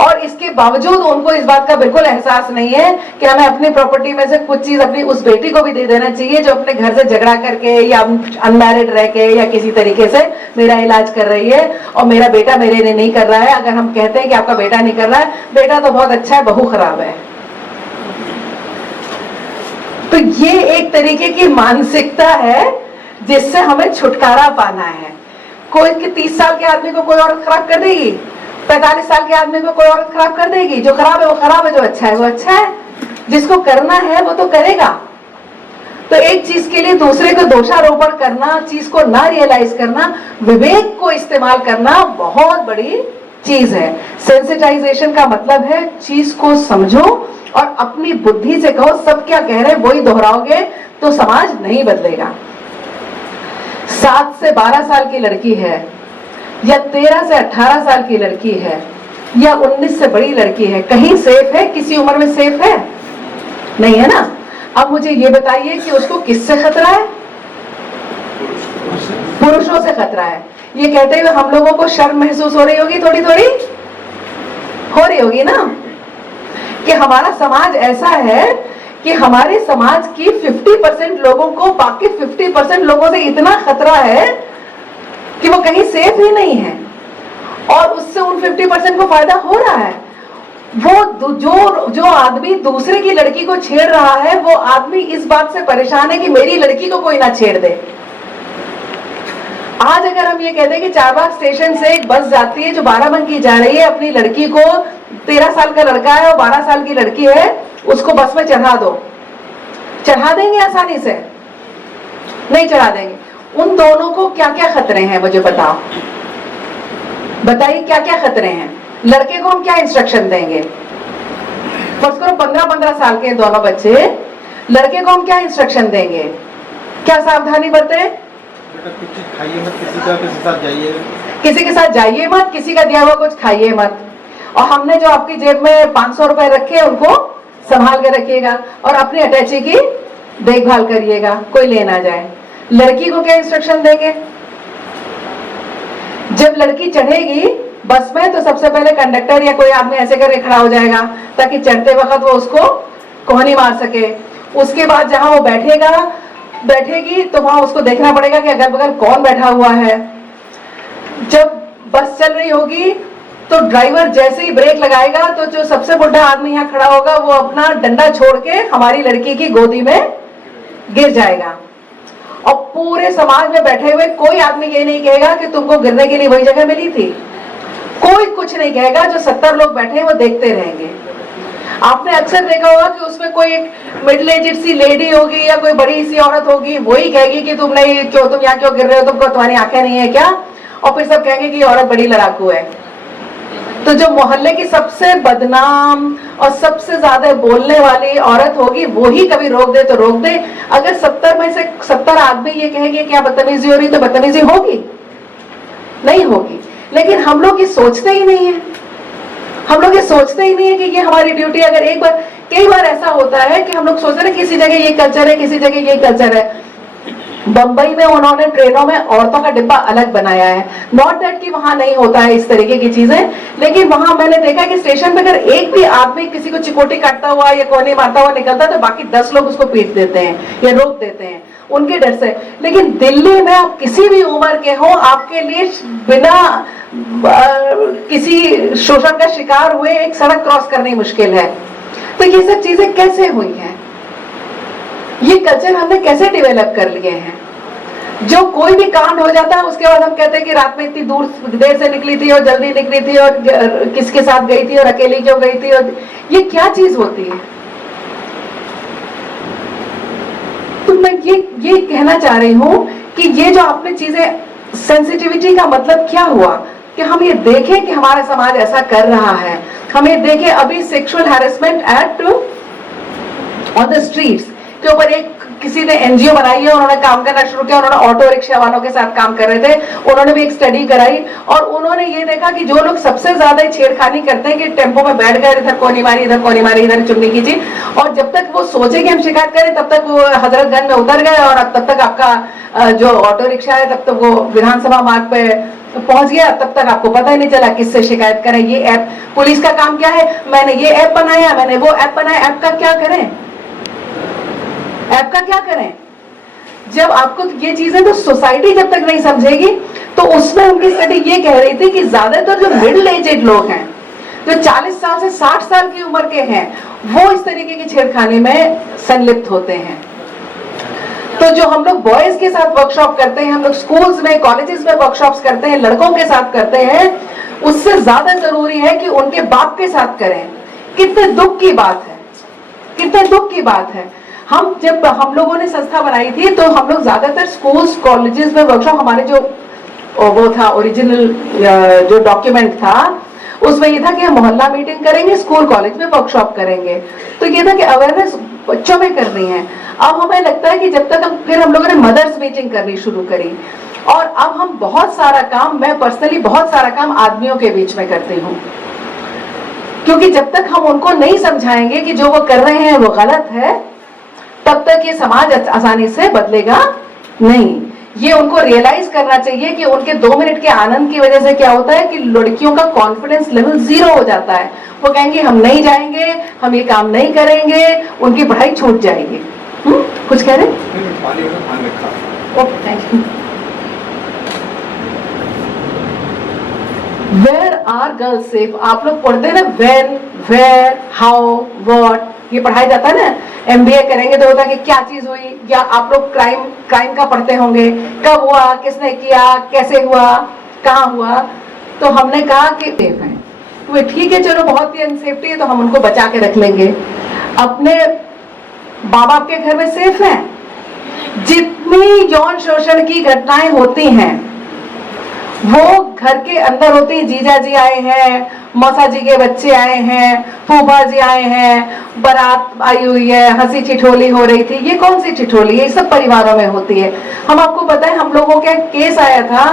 और इसके बावजूद उनको इस बात का बिल्कुल एहसास नहीं है कि हमें अपनी प्रॉपर्टी में से कुछ चीज अपनी उस बेटी को भी दे देना चाहिए जो अपने घर से झगड़ा करके या अनमैरिड रह के या किसी तरीके से मेरा इलाज कर रही है और मेरा बेटा मेरे लिए नहीं कर रहा है। अगर हम कहते हैं कि आपका बेटा नहीं कर रहा है, बेटा तो बहुत अच्छा है, बहू खराब है। तो ये एक तरीके की मानसिकता है जिससे हमें छुटकारा पाना है। कोई 30 साल के आदमी को कोई औरत खराब कर देगी, 45 साल के आदमी को कोई औरत खराब कर देगी। जो खराब है वो खराब है, जो अच्छा है वो अच्छा है। जिसको करना है वो तो करेगा। तो एक चीज के लिए दूसरे को दोषारोपण करना, चीज को ना रियलाइज करना, विवेक को इस्तेमाल करना बहुत बड़ी चीज है। सेंसिटाइजेशन का मतलब है चीज को समझो और अपनी बुद्धि से कहो। सब क्या कह रहे हैं वही दोहराओगे तो समाज नहीं बदलेगा। 7 से 12 साल की लड़की है या 13 से 18 साल की लड़की है या 19 से बड़ी लड़की है, कहीं सेफ है? किसी उम्र में सेफ है? नहीं है ना। अब मुझे ये बताइए कि उसको किससे खतरा है? पुरुषों से खतरा है। ये कहते हुए हम लोगों को शर्म महसूस हो रही होगी, थोड़ी थोड़ी हो रही होगी ना, कि हमारा समाज ऐसा है कि हमारे समाज की 50% लोगों को बाकी 50% लोगों से इतना खतरा है कि वो कहीं सेफ ही नहीं है, और उससे उन 50% को फायदा हो रहा है। वो जो आदमी दूसरे की लड़की को छेड़ रहा है, वो आदमी इस बात से परेशान है कि मेरी लड़की को कोई ना छेड़ दे। आज अगर हम ये कहते हैं कि चारबाग स्टेशन से एक बस जाती है जो बाराबंकी जा रही है, अपनी लड़की को, 13 साल का लड़का है और 12 साल की लड़की है, उसको बस में चढ़ा दो, चढ़ा देंगे आसानी से? नहीं चढ़ा देंगे। उन दोनों को क्या क्या खतरे हैं मुझे बताओ, बताइए क्या क्या खतरे हैं? लड़के को हम क्या इंस्ट्रक्शन देंगे? फर्ज करो 15-15 साल के दोनों बच्चे, लड़के को हम क्या इंस्ट्रक्शन देंगे? क्या सावधानी बरतें? बेटा कुछ चीज खाइए मत, किसी के साथ जाइए, किसी के साथ जाइए मत, किसी का दिया हुआ कुछ खाइए मत, और हमने जो आपकी जेब में 500 रुपए रखे उनको संभाल के रखिएगा, और अपनी अटैची की देखभाल करिएगा, कोई ले ना जाए। लड़की को क्या इंस्ट्रक्शन देंगे? जब लड़की चढ़ेगी बस में तो सबसे पहले कंडक्टर या कोई आदमी ऐसे करके खड़ा हो जाएगा ताकि चढ़ते वक्त वो उसको कोहनी मार सके। उसके बाद जहां वो बैठेगी तो वहां उसको देखना पड़ेगा कि अगल बगल कौन बैठा हुआ है। जब बस चल रही होगी तो ड्राइवर जैसे ही ब्रेक लगाएगा तो जो सबसे बुढ़ा आदमी यहाँ खड़ा होगा वो अपना डंडा छोड़ के हमारी लड़की की गोदी में गिर जाएगा, और पूरे समाज में बैठे हुए कोई आदमी ये नहीं कहेगा कि तुमको गिरने के लिए वही जगह मिली थी। कोई कुछ नहीं कहेगा, जो 70 लोग बैठे हैं वो देखते रहेंगे। आपने अक्सर देखा होगा कि उसमें कोई एक मिडिल एजेड सी लेडी होगी या कोई बड़ी सी औरत होगी, वही कहेगी कि तुम यहाँ क्यों गिर रहे हो, तुमको तुम्हारी आंखें नहीं है क्या? और फिर सब कहेंगे कि ये औरत बड़ी लड़ाकू है। तो जो मोहल्ले की सबसे बदनाम और सबसे ज्यादा बोलने वाली औरत होगी वो ही कभी रोक दे तो रोक दे। अगर 70 में से 70 आदमी ये कहेंगे क्या बदतमीजी हो रही, तो बदतमीजी होगी? नहीं होगी। लेकिन हम लोग ये सोचते ही नहीं है, हम लोग ये सोचते ही नहीं है कि ये हमारी ड्यूटी। अगर एक बार, कई बार ऐसा होता है कि हम लोग सोचते हैं किसी जगह ये कल्चर है, किसी जगह ये कल्चर है। बंबई में उन्होंने ट्रेनों में औरतों का डिब्बा अलग बनाया है, नॉट दैट कि वहां नहीं होता है इस तरीके की चीजें, लेकिन वहां मैंने देखा कि स्टेशन पे अगर एक भी आदमी किसी को चिकोटी काटता हुआ या कोहनी मारता हुआ निकलता है तो बाकी 10 लोग उसको पीट देते हैं या रोक देते हैं उनके डर से। लेकिन दिल्ली में आप किसी भी उम्र के हो, आपके लिए बिना किसी शोषण का शिकार हुए एक सड़क क्रॉस करनी मुश्किल है। तो ये सब चीजें कैसे हुई हैं? ये कल्चर हमने कैसे डेवलप कर लिए हैं? जो कोई भी कांड हो जाता है उसके बाद हम कहते हैं कि रात में इतनी देर से निकली थी और जल्दी निकली थी और किसके साथ गई थी और अकेली क्यों गई थी, और ये क्या चीज होती है? तो मैं ये कहना चाह रही हूं कि ये जो आपने चीजें, सेंसिटिविटी का मतलब क्या हुआ कि हम ये देखें कि हमारा समाज ऐसा कर रहा है। हम ये देखें, अभी sexual harassment act on the streets के ऊपर एक किसी ने एनजीओ बनाई है, उन्होंने काम करना शुरू किया, उन्होंने ऑटो रिक्शा वालों के साथ काम कर रहे थे, उन्होंने भी एक स्टडी कराई और उन्होंने ये देखा कि जो लोग सबसे ज्यादा छेड़खानी करते हैं कि टेम्पो में बैठ गए, इधर कोनी मारी, इधर कोनी मारी, इधर चुन्नी खींची, और जब तक वो सोचे कि हम शिकायत करें तब तक वो हजरतगंज में उतर गए और तब तक आपका जो ऑटो रिक्शा है तब तक वो विधानसभा मार्ग पे पहुंच गया, तब तक आपको पता ही नहीं चला किससे शिकायत करें। ये ऐप, पुलिस का काम क्या है, मैंने ये ऐप बनाया, मैंने वो ऐप बनाया, ऐप का क्या करें? ऐप का क्या करें? जब आपको ये चीजें, तो सोसाइटी जब तक नहीं समझेगी, तो उसमें उनकी स्टडी ये कह रही थी कि ज्यादातर जो मिडिल एजेड लोग हैं, जो 40 साल से 60 साल की उम्र के हैं, वो इस तरीके की छेड़खानी में संलिप्त होते हैं। तो जो हम लोग बॉयज के साथ वर्कशॉप करते हैं, हम लोग स्कूल्स में, कॉलेजेस में वर्कशॉप्स करते हैं, लड़कों के साथ करते हैं, उससे ज्यादा जरूरी है कि उनके बाप के साथ करें। कितने दुख की बात है, कितने दुख की बात है। जब हम लोगों ने संस्था बनाई थी तो हम लोग ज्यादातर स्कूल्स, कॉलेजेस में वर्कशॉप, हमारे जो वो था ओरिजिनल जो डॉक्यूमेंट था उसमें ये था कि हम मोहल्ला मीटिंग करेंगे, स्कूल कॉलेज में वर्कशॉप करेंगे। तो ये था कि अवेयरनेस बच्चों में करनी है। अब हमें लगता है कि जब तक फिर हम लोगों ने मदर्स मीटिंग करनी शुरू करी, और अब हम बहुत सारा काम, मैं पर्सनली बहुत सारा काम आदमियों के बीच में करती हूँ, क्योंकि जब तक हम उनको नहीं समझाएंगे कि जो वो कर रहे हैं वो गलत है, तब तक ये समाज आसानी से बदलेगा नहीं। ये उनको रियलाइज करना चाहिए कि उनके 2 मिनट के आनंद की वजह से क्या होता है कि लड़कियों का कॉन्फिडेंस लेवल 0 हो जाता है। वो कहेंगे हम नहीं जाएंगे, हम ये काम नहीं करेंगे, उनकी पढ़ाई छूट जाएगी। कुछ कह रहे? Okay, thank you. Where are girls safe? आप लोग पढ़ते हैं ना, व्हेन, वेयर, हाउ, व्हाट, ये पढ़ाया जाता है ना। MBA करेंगे तो होता है कि क्या चीज हुई, या आप लोग क्राइम का पढ़ते होंगे, कब हुआ, किसने किया, कैसे हुआ, कहाँ हुआ। तो हमने कहा कि सेफ है, तो ठीक है, चलो बहुत ही अनसेफ्टी है तो हम उनको बचा के रख लेंगे। अपने माँ बाप के घर में सेफ है। जितनी यौन शोषण की घटनाएं होती हैं वो घर के अंदर होती है। जीजा जी आए हैं, मौसा जी के बच्चे आए हैं, फूफा जी आए हैं, बारात आई हुई है, हंसी ठिठोली हो रही थी। ये कौन सी ठिठोली है? ये सब परिवारों में होती है। हम आपको बताएं, हम लोगों के केस आया था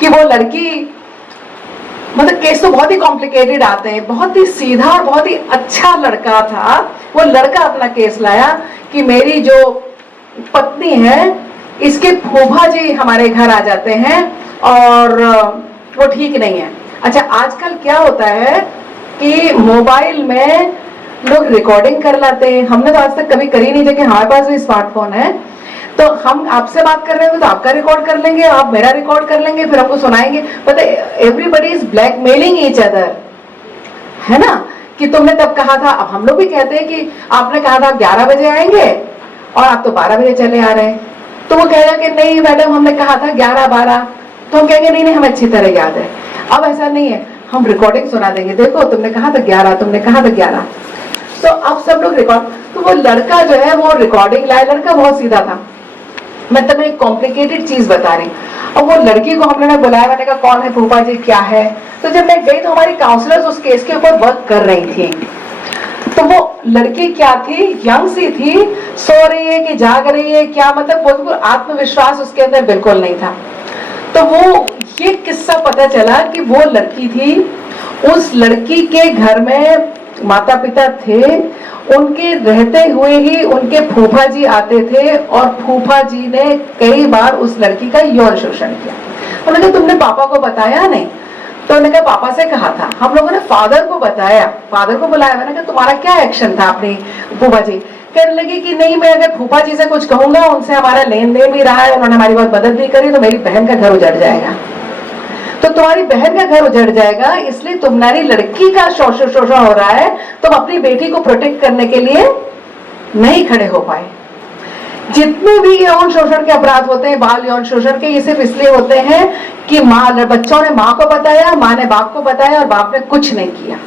कि वो लड़की, मतलब केस तो बहुत ही कॉम्प्लिकेटेड आते हैं, बहुत ही सीधा और बहुत ही अच्छा लड़का था। वो लड़का अपना केस लाया कि मेरी जो पत्नी है, इसके फूफा जी हमारे घर आ जाते हैं और वो ठीक नहीं है। अच्छा, आजकल क्या होता है कि मोबाइल में लोग रिकॉर्डिंग कर लाते हैं। हमने तो आज तक कभी करी नहीं, जबकि हमारे पास भी स्मार्टफोन है। तो हम आपसे बात कर रहे हो तो आपका रिकॉर्ड कर लेंगे, आप मेरा रिकॉर्ड कर लेंगे, फिर आपको सुनाएंगे। पता है, everybody is blackmailing each other, है ना, कि तुमने तब कहा था। अब हम लोग भी कहते हैं कि आपने कहा था 11 बजे आएंगे और आप तो 12 बजे चले आ रहे हैं। तो वो कहेगा कि नहीं मैडम, हमने कहा था 11-12। तो हम कहेंगे नहीं नहीं, हमें अच्छी तरह याद है। अब ऐसा नहीं है, हम रिकॉर्डिंग सुना देंगे, देखो तुमने कहा था 11, तुमने कहा था 11। तो अब सब लोग रिकॉर्ड, तो वो लड़का जो है वो रिकॉर्डिंग लाया। लड़का बहुत सीधा था, मैं तुम्हें एक कॉम्प्लिकेटेड चीज बता रही। और वो लड़की को हमने बुलाया, मैंने कहा कौन है फूफा जी, क्या है। तो जब मैं गई तो हमारी काउंसलर्स उस केस के ऊपर वर्क कर रही थी। तो वो लड़की क्या थी, यंग सी थी, सो रही है कि जाग रही है, क्या मतलब, बिल्कुल आत्मविश्वास उसके अंदर बिल्कुल नहीं था। तो वो ये किस्सा पता चला कि वो लड़की थी, उस लड़की के घर में माता पिता थे, उनके रहते हुए ही उनके फूफा जी आते थे और फूफा जी ने कई बार उस लड़की का यौन शोषण किया। उन्होंने कहा तुमने पापा को बताया नहीं? तो उन्होंने कहा पापा से कहा था। हम लोगों ने फादर को बताया, फादर को बुलाया। मैंने कहा तुम्हारा क्या एक्शन था अपनी फूफा जी? कहने लगी कि नहीं, मैं अगर फूफा जी से कुछ कहूंगा, उनसे हमारा लेन देन भी रहा है, उन्होंने हमारी बहुत मदद भी करी, तो मेरी बहन का घर उजड़ जाएगा। तो तुम्हारी बहन का घर उजड़ जाएगा, इसलिए तुम्हारी लड़की का शोषण हो रहा है, तुम अपनी बेटी को प्रोटेक्ट करने के लिए नहीं खड़े हो पाए। जितने भी यौन शोषण के अपराध होते हैं, बाल यौन शोषण के, ये सिर्फ इसलिए होते हैं कि बच्चों ने माँ को बताया, माँ ने बाप को बताया और बाप ने कुछ नहीं किया।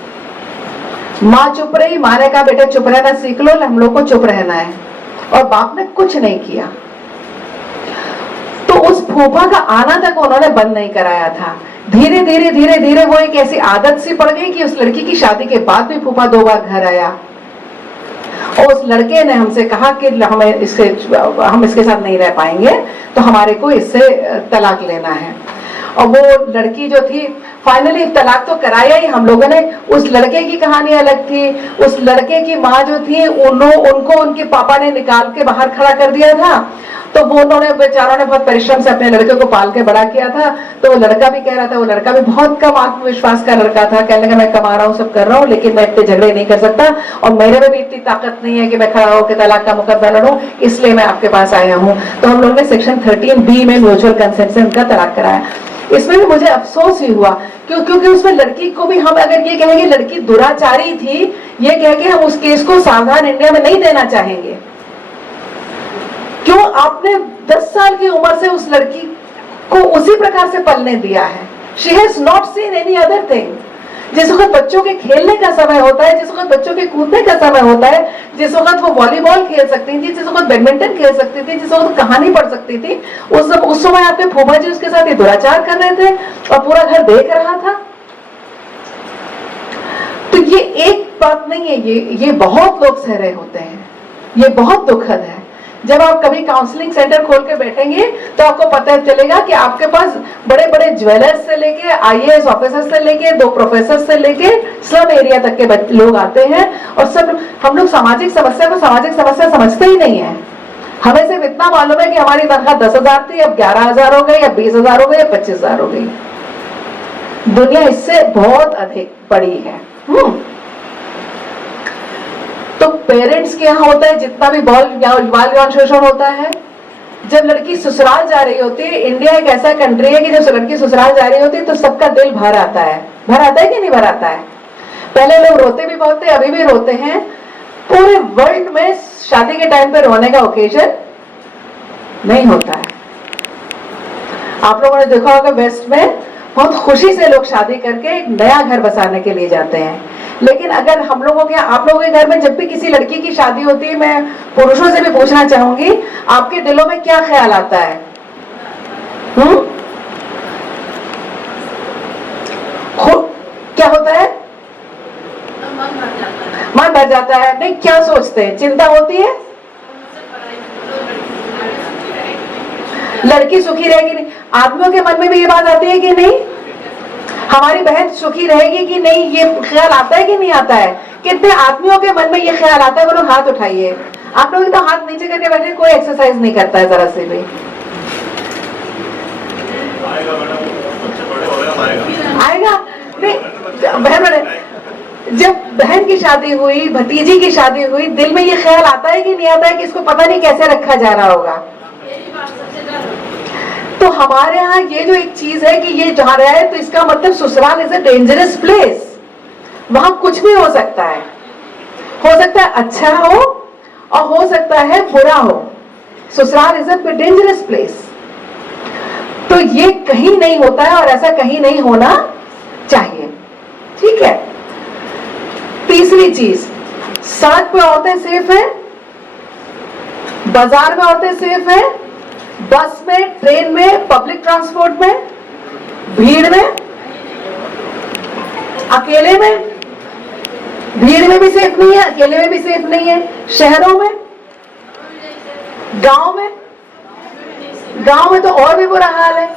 माँ चुप रही, माँ ने कहा बेटा चुप रहना सीख लो, हम लोग को चुप रहना है, और बाप ने कुछ नहीं किया। तो उस फूफा का आना तक उन्होंने बंद नहीं कराया था। धीरे धीरे धीरे धीरे वो एक ऐसी आदत सी पड़ गई कि उस लड़की की शादी के बाद भी फूफा 2 बार घर आया। और उस लड़के ने हमसे कहा कि हम इसके साथ नहीं रह पाएंगे, तो हमारे को इससे तलाक लेना है। और वो लड़की जो थी, फाइनली तलाक तो कराया ही हम लोगों ने। उस लड़के की कहानी अलग थी। उस लड़के की माँ जो थी, उनको उनके पापा ने निकाल के बाहर खड़ा कर दिया था। तो वो उन्होंने बेचारों ने बहुत परिश्रम से अपने लड़के को पाल के बड़ा किया था। तो वो लड़का भी कह रहा था, वो लड़का भी बहुत कम आत्मविश्वास का लड़का था, कहने लगा मैं कमा रहा हूँ, सब कर रहा हूँ, लेकिन मैं इतने झगड़े नहीं कर सकता और मेरे में भी इतनी ताकत नहीं है कि मैं खड़ा होकर तलाक का मुकदमा लड़ूं, इसलिए मैं आपके पास आया हूँ। तो हम लोगों ने सेक्शन 13B में म्यूचुअल कंसेंट से उनका तलाक कराया। इसमें भी मुझे अफसोस ही हुआ, क्योंकि उसमें लड़की को भी, हम अगर ये कहेंगे लड़की दुराचारी थी, ये कह के हम उस केस को सावधान इंडिया में नहीं देना चाहेंगे। क्यों आपने 10 साल की उम्र से उस लड़की को उसी प्रकार से पलने दिया है? She has not seen any other thing। जिस वक्त बच्चों के खेलने का समय होता है, जिस वक्त बच्चों के कूदने का समय होता है, जिस वक्त वो वॉलीबॉल खेल सकती थी, जिस वक्त बैडमिंटन खेल सकती थी, जिस वक्त कहानी पढ़ सकती थी, उस समय आपके फूफा जी उसके साथ ये दुराचार कर रहे थे और पूरा घर देख रहा था। तो ये एक बात नहीं है, ये बहुत लोग सह रहे होते हैं। ये बहुत दुखद है जब आप कभी काउंसलिंग सेंटर खोल के बैठेंगे तो आपको पता चलेगा कि आपके पास बड़े बड़े ज्वेलर्स से लेके आईएएस ऑफिसर से लेके 2 प्रोफेसर से लेके स्लम एरिया तक के लोग आते हैं, और सब हम लोग सामाजिक समस्या को सामाजिक समस्या समझते ही नहीं है। हमें सिर्फ इतना मालूम है कि हमारी तनख्वाह 10,000 थी, अब 11,000 हो गई, या 20,000 हो गई, या 25,000 हो गई। दुनिया इससे बहुत अधिक बड़ी है। तो पेरेंट्स के यहाँ होता है जितना भी बाल यौन शोषण होता है। जब लड़की ससुराल जा रही होती है, इंडिया एक ऐसा कंट्री है कि जब लड़की ससुराल जा रही होती है तो सबका दिल भर आता है। भर आता है कि नहीं भर आता है? पहले लोग रोते भी बहुत थे, अभी भी रोते हैं। पूरे वर्ल्ड में शादी के टाइम पे रोने का ओकेजन नहीं होता है। आप लोगों ने देखा होगा वेस्ट में बहुत खुशी से लोग शादी करके एक नया घर बसाने के लिए जाते हैं। लेकिन अगर हम लोगों के, आप लोगों के घर में जब भी किसी लड़की की शादी होती है, मैं पुरुषों से भी पूछना चाहूंगी, आपके दिलों में क्या ख्याल आता है? क्या होता है? मन भर जाता है। नहीं, क्या सोचते हैं? चिंता होती है लड़की सुखी रहेगी नहीं। आदमियों के मन में भी ये बात आती है कि नहीं, हमारी बहन सुखी रहेगी कि नहीं, ये ख्याल आता है कि नहीं आता है? कितने आदमियों के मन में ये ख्याल आता है? वो लोग हाथ उठाइए। आप लोग तो हाथ नीचे करके बैठे, कोई एक्सरसाइज नहीं करता है जरा से भी। आएगा नहीं। बहन, जब बहन की शादी हुई, भतीजी की शादी हुई, दिल में ये ख्याल आता है कि नहीं आता है कि इसको पता नहीं कैसे रखा जा रहा होगा? तो हमारे यहाँ ये जो एक चीज है कि ये जा रहा है, तो इसका मतलब ससुराल इज अ डेंजरस प्लेस। वहां कुछ भी हो सकता है अच्छा हो और हो सकता है बुरा हो। ससुराल इज अ डेंजरस प्लेस। तो ये कहीं नहीं होता है और ऐसा कहीं नहीं होना चाहिए। ठीक है। तीसरी चीज, सड़क पे औरतें सेफ है, बाजार में औरतें सेफ है, बस में, ट्रेन में, पब्लिक ट्रांसपोर्ट में, भीड़ में, अकेले में, भीड़ में भी सेफ नहीं है, अकेले में भी सेफ नहीं है, शहरों में, गांव में तो और भी बुरा हाल है?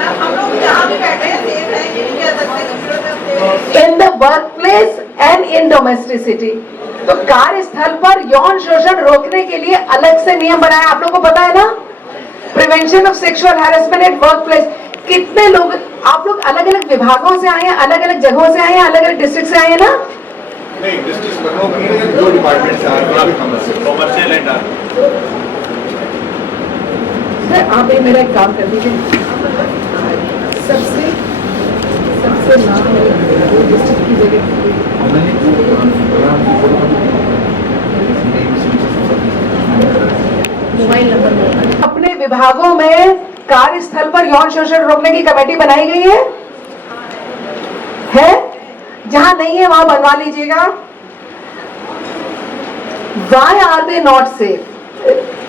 हम लोग जहाँ भी बैठे हैं सेफ है, ये नहीं कह सकते। In the workplace and in domesticity. तो कार्यस्थल पर यौन शोषण रोकने के लिए अलग से नियम बनाया। आप लोगों को पता है ना, prevention of sexual harassment at work place. कितने लोग, आप लोग अलग अलग विभागों से आए हैं, अलग अलग जगहों से आए हैं, अलग अलग डिस्ट्रिक्ट से आए हैं ना? नहीं, डिस्ट्रिक्ट लखनऊ की 2 डिपार्टमेंट से आए हैं, कॉमर्शियल एंड सर, आप ये मेरा एक काम कर दीजिए, सबसे नाम डिस्ट्रिक्ट की जगह मोबाइल नंबर। अपने विभागों में कार्यस्थल पर यौन शोषण रोकने की कमेटी बनाई गई है? जहां नहीं है वहां बनवा लीजिएगा। Why are they not safe?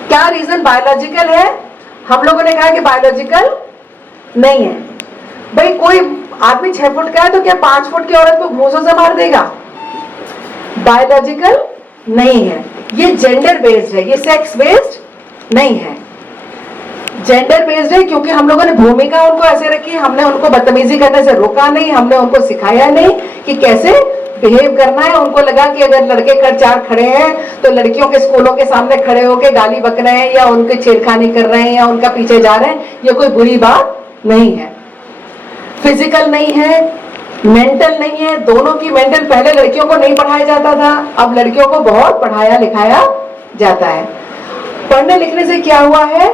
क्या रीजन? बायोलॉजिकल है। हम लोगों ने कहा कि बायोलॉजिकल नहीं है। भाई कोई आदमी 6 फुट का है तो क्या 5 फुट की औरत को घूंसों से मार देगा? बायोलॉजिकल नहीं है। ये जेंडर बेस्ड है, ये सेक्स बेस्ड नहीं है। जेंडर बेस्ड है क्योंकि हम लोगों ने भूमिका उनको ऐसे रखी, हमने उनको बदतमीजी करने से रोका नहीं, हमने उनको सिखाया नहीं कि कैसे बिहेव करना है। उनको लगा कि अगर लड़के 4 खड़े हैं तो लड़कियों के स्कूलों के सामने खड़े होकर गाली बक रहे हैं या उनके छेड़खानी कर रहे हैं या उनका पीछे जा रहे हैं, ये कोई बुरी बात नहीं है। फिजिकल नहीं है, मेंटल नहीं है। दोनों की मेंटल, पहले लड़कियों को नहीं पढ़ाया जाता था, अब लड़कियों को बहुत पढ़ाया लिखाया जाता है। पढ़ने लिखने से क्या हुआ है?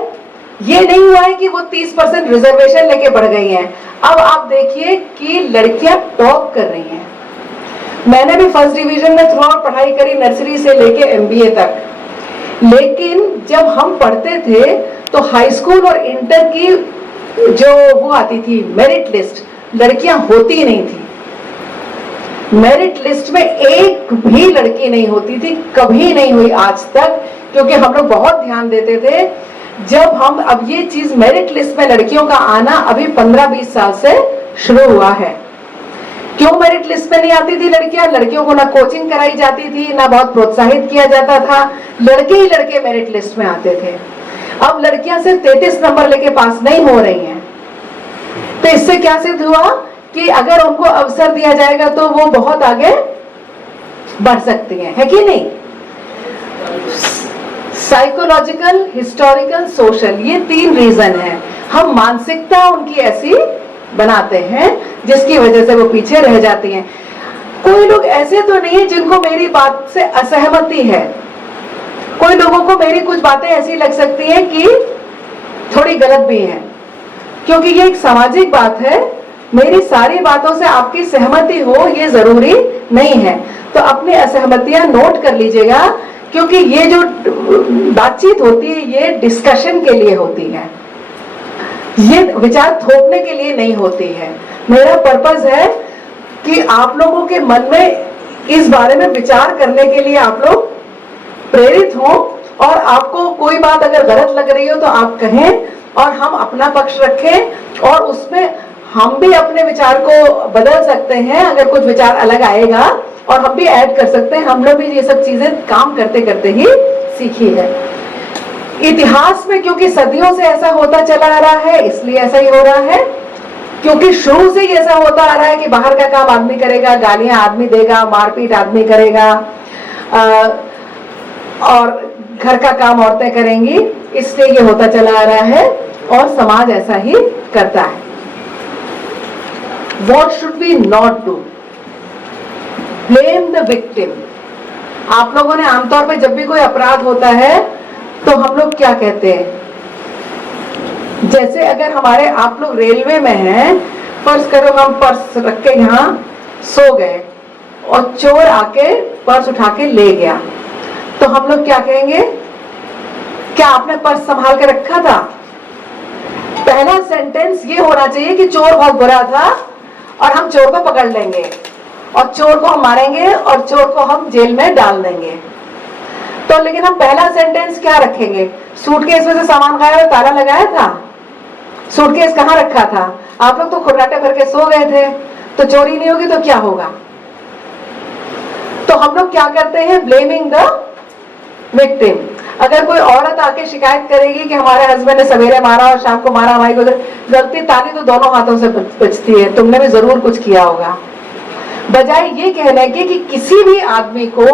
ये नहीं हुआ है कि वो 30% रिजर्वेशन लेके बढ़ गई हैं। अब आप देखिए कि लड़कियां टॉप कर रही हैं। मैंने भी फर्स्ट डिवीजन में थ्रू आउट पढ़ाई करी, नर्सरी से लेके MBA तक। लेकिन जब हम पढ़ते थे तो हाई स्कूल और इंटर की जो वो आती थी मेरिट लिस्ट, लड़कियां होती नहीं थी। मेरिट लिस्ट में एक भी लड़की नहीं होती थी, कभी नहीं हुई आज तक, क्योंकि हम लोग बहुत ध्यान देते थे। जब हम, अब ये चीज मेरिट लिस्ट में लड़कियों का आना अभी 15-20 साल से शुरू हुआ है। क्यों मेरिट लिस्ट में नहीं आती थी लड़कियां? लड़कियों को ना कोचिंग कराई जाती थी, ना बहुत प्रोत्साहित किया जाता था, लड़के ही लड़के मेरिट लिस्ट में आते थे। अब लड़कियां सिर्फ 33 नंबर लेके पास नहीं हो रही हैं। तो इससे क्या सिद्ध हुआ कि अगर उनको अवसर दिया जाएगा तो वो बहुत आगे बढ़ सकती हैं, है कि नहीं? साइकोलॉजिकल, हिस्टोरिकल, सोशल, ये 3 रीजन है। हम मानसिकता उनकी ऐसी बनाते हैं जिसकी वजह से वो पीछे रह जाती हैं। कोई लोग ऐसे तो नहीं है जिनको मेरी बात से असहमति है। कोई लोगों को मेरी कुछ बातें ऐसी लग सकती हैं कि थोड़ी गलत भी हैं, क्योंकि ये एक सामाजिक बात है। मेरी सारी बातों से आपकी सहमति हो ये जरूरी नहीं है। तो अपनी असहमतियां नोट कर लीजिएगा, क्योंकि ये जो बातचीत होती है ये डिस्कशन के लिए होती है, ये विचार थोपने के लिए नहीं होती है। मेरा पर्पस है कि आप लोगों के मन में इस बारे में विचार करने के लिए आप लोग प्रेरित हो, और आपको कोई बात अगर गलत लग रही हो तो आप कहें और हम अपना पक्ष रखें, और उसमें हम भी अपने विचार को बदल सकते हैं। अगर कुछ विचार अलग आएगा और हम भी ऐड कर सकते हैं। हम लोग भी ये सब चीजें काम करते करते ही सीखी है। इतिहास में क्योंकि सदियों से ऐसा होता चला आ रहा है इसलिए ऐसा ही हो रहा है, क्योंकि शुरू से ही ऐसा होता आ रहा है कि बाहर का काम आदमी करेगा, गालियां आदमी देगा, मारपीट आदमी करेगा, और घर का काम औरतें करेंगी, इसलिए ये होता चला आ रहा है और समाज ऐसा ही करता है। What should we not do? Blame the victim. आप लोगों ने आमतौर पे जब भी कोई अपराध होता है तो हम लोग क्या कहते हैं? जैसे अगर हमारे आप लोग रेलवे में हैं, फर्ज करो हम पर्स रख के यहाँ सो गए और चोर आके पर्स उठा के ले गया, तो हम लोग क्या कहेंगे? क्या आपने पर्स संभाल के रखा था? पहला सेंटेंस ये होना चाहिए कि चोर बहुत बुरा था और हम चोर को पकड़ लेंगे और चोर को हम मारेंगे और चोर को हम जेल में डाल देंगे। तो लेकिन हम पहला सेंटेंस क्या रखेंगे? सूटकेस में से सामान गायब है, ताला लगाया था, सूटकेस कहाँ रखा था? आप लोग तो खुर्राटे भर के सो गए थे, तो चोरी नहीं होगी तो क्या होगा? तो हम लोग क्या करते हैं? Blaming the victim. अगर कोई औरत आके शिकायत करेगी कि हमारे हस्बैंड ने सवेरे मारा और शाम को मारा, हमारी गलती ताली तो दोनों हाथों से बचती है, तुमने भी जरूर कुछ किया होगा। बजाय ये कहने के कि किसी भी आदमी को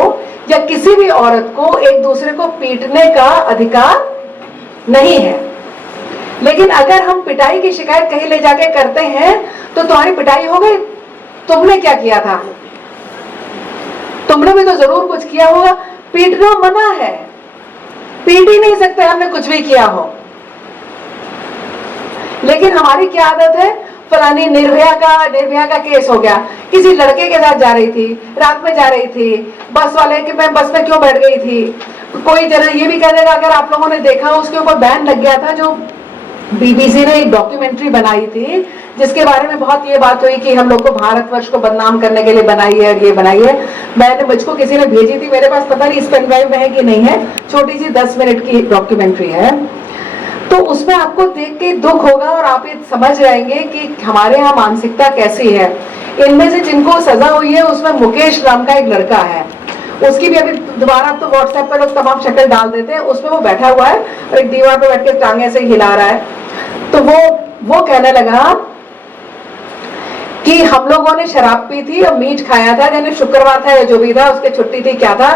या किसी भी औरत को एक दूसरे को पीटने का अधिकार नहीं है, लेकिन अगर हम पिटाई की शिकायत कहीं ले जाके करते हैं तो तुम्हारी पिटाई हो गई, तुमने क्या किया था? तुमने भी तो जरूर कुछ किया होगा। पीटना मना है, पीट ही नहीं सकते हमने कुछ भी किया हो। लेकिन हमारी क्या आदत है? फलानी निर्भया का केस हो गया, किसी लड़के के साथ जा रही थी, रात में जा रही थी, बस वाले कि मैं बस में क्यों बैठ गई थी। कोई जरा ये भी कह देगा, अगर आप लोगों ने देखा उसके ऊपर बैन लग गया था, जो बीबीसी ने एक डॉक्यूमेंट्री बनाई थी जिसके बारे में बहुत ये बात हुई कि हम लोग को भारतवर्ष को बदनाम करने के लिए बनाई है और ये बनाई है। मैंने मुझको किसी ने भेजी थी, मेरे पास पता नहीं इस पेन ड्राइव में है कि नहीं है, छोटी सी 10 मिनट की डॉक्यूमेंट्री है। तो उसमें आपको देख के दुख होगा और आप ये समझ जाएंगे कि हमारे यहाँ मानसिकता कैसी है। इनमें से जिनको सजा हुई है उसमें मुकेश नाम का एक लड़का है, उसकी भी अभी दोबारा तो व्हाट्सएप पर लोग तमाम शक्ल डाल देते हैं, उसमें वो बैठा हुआ है और एक दीवार पर बैठ के टांगे से हिला रहा है। तो वो कहने लगा कि हम लोगों ने शराब पी थी और मीट खाया था, यानी शुक्रवार था या जो भी था, उसकी छुट्टी थी, क्या था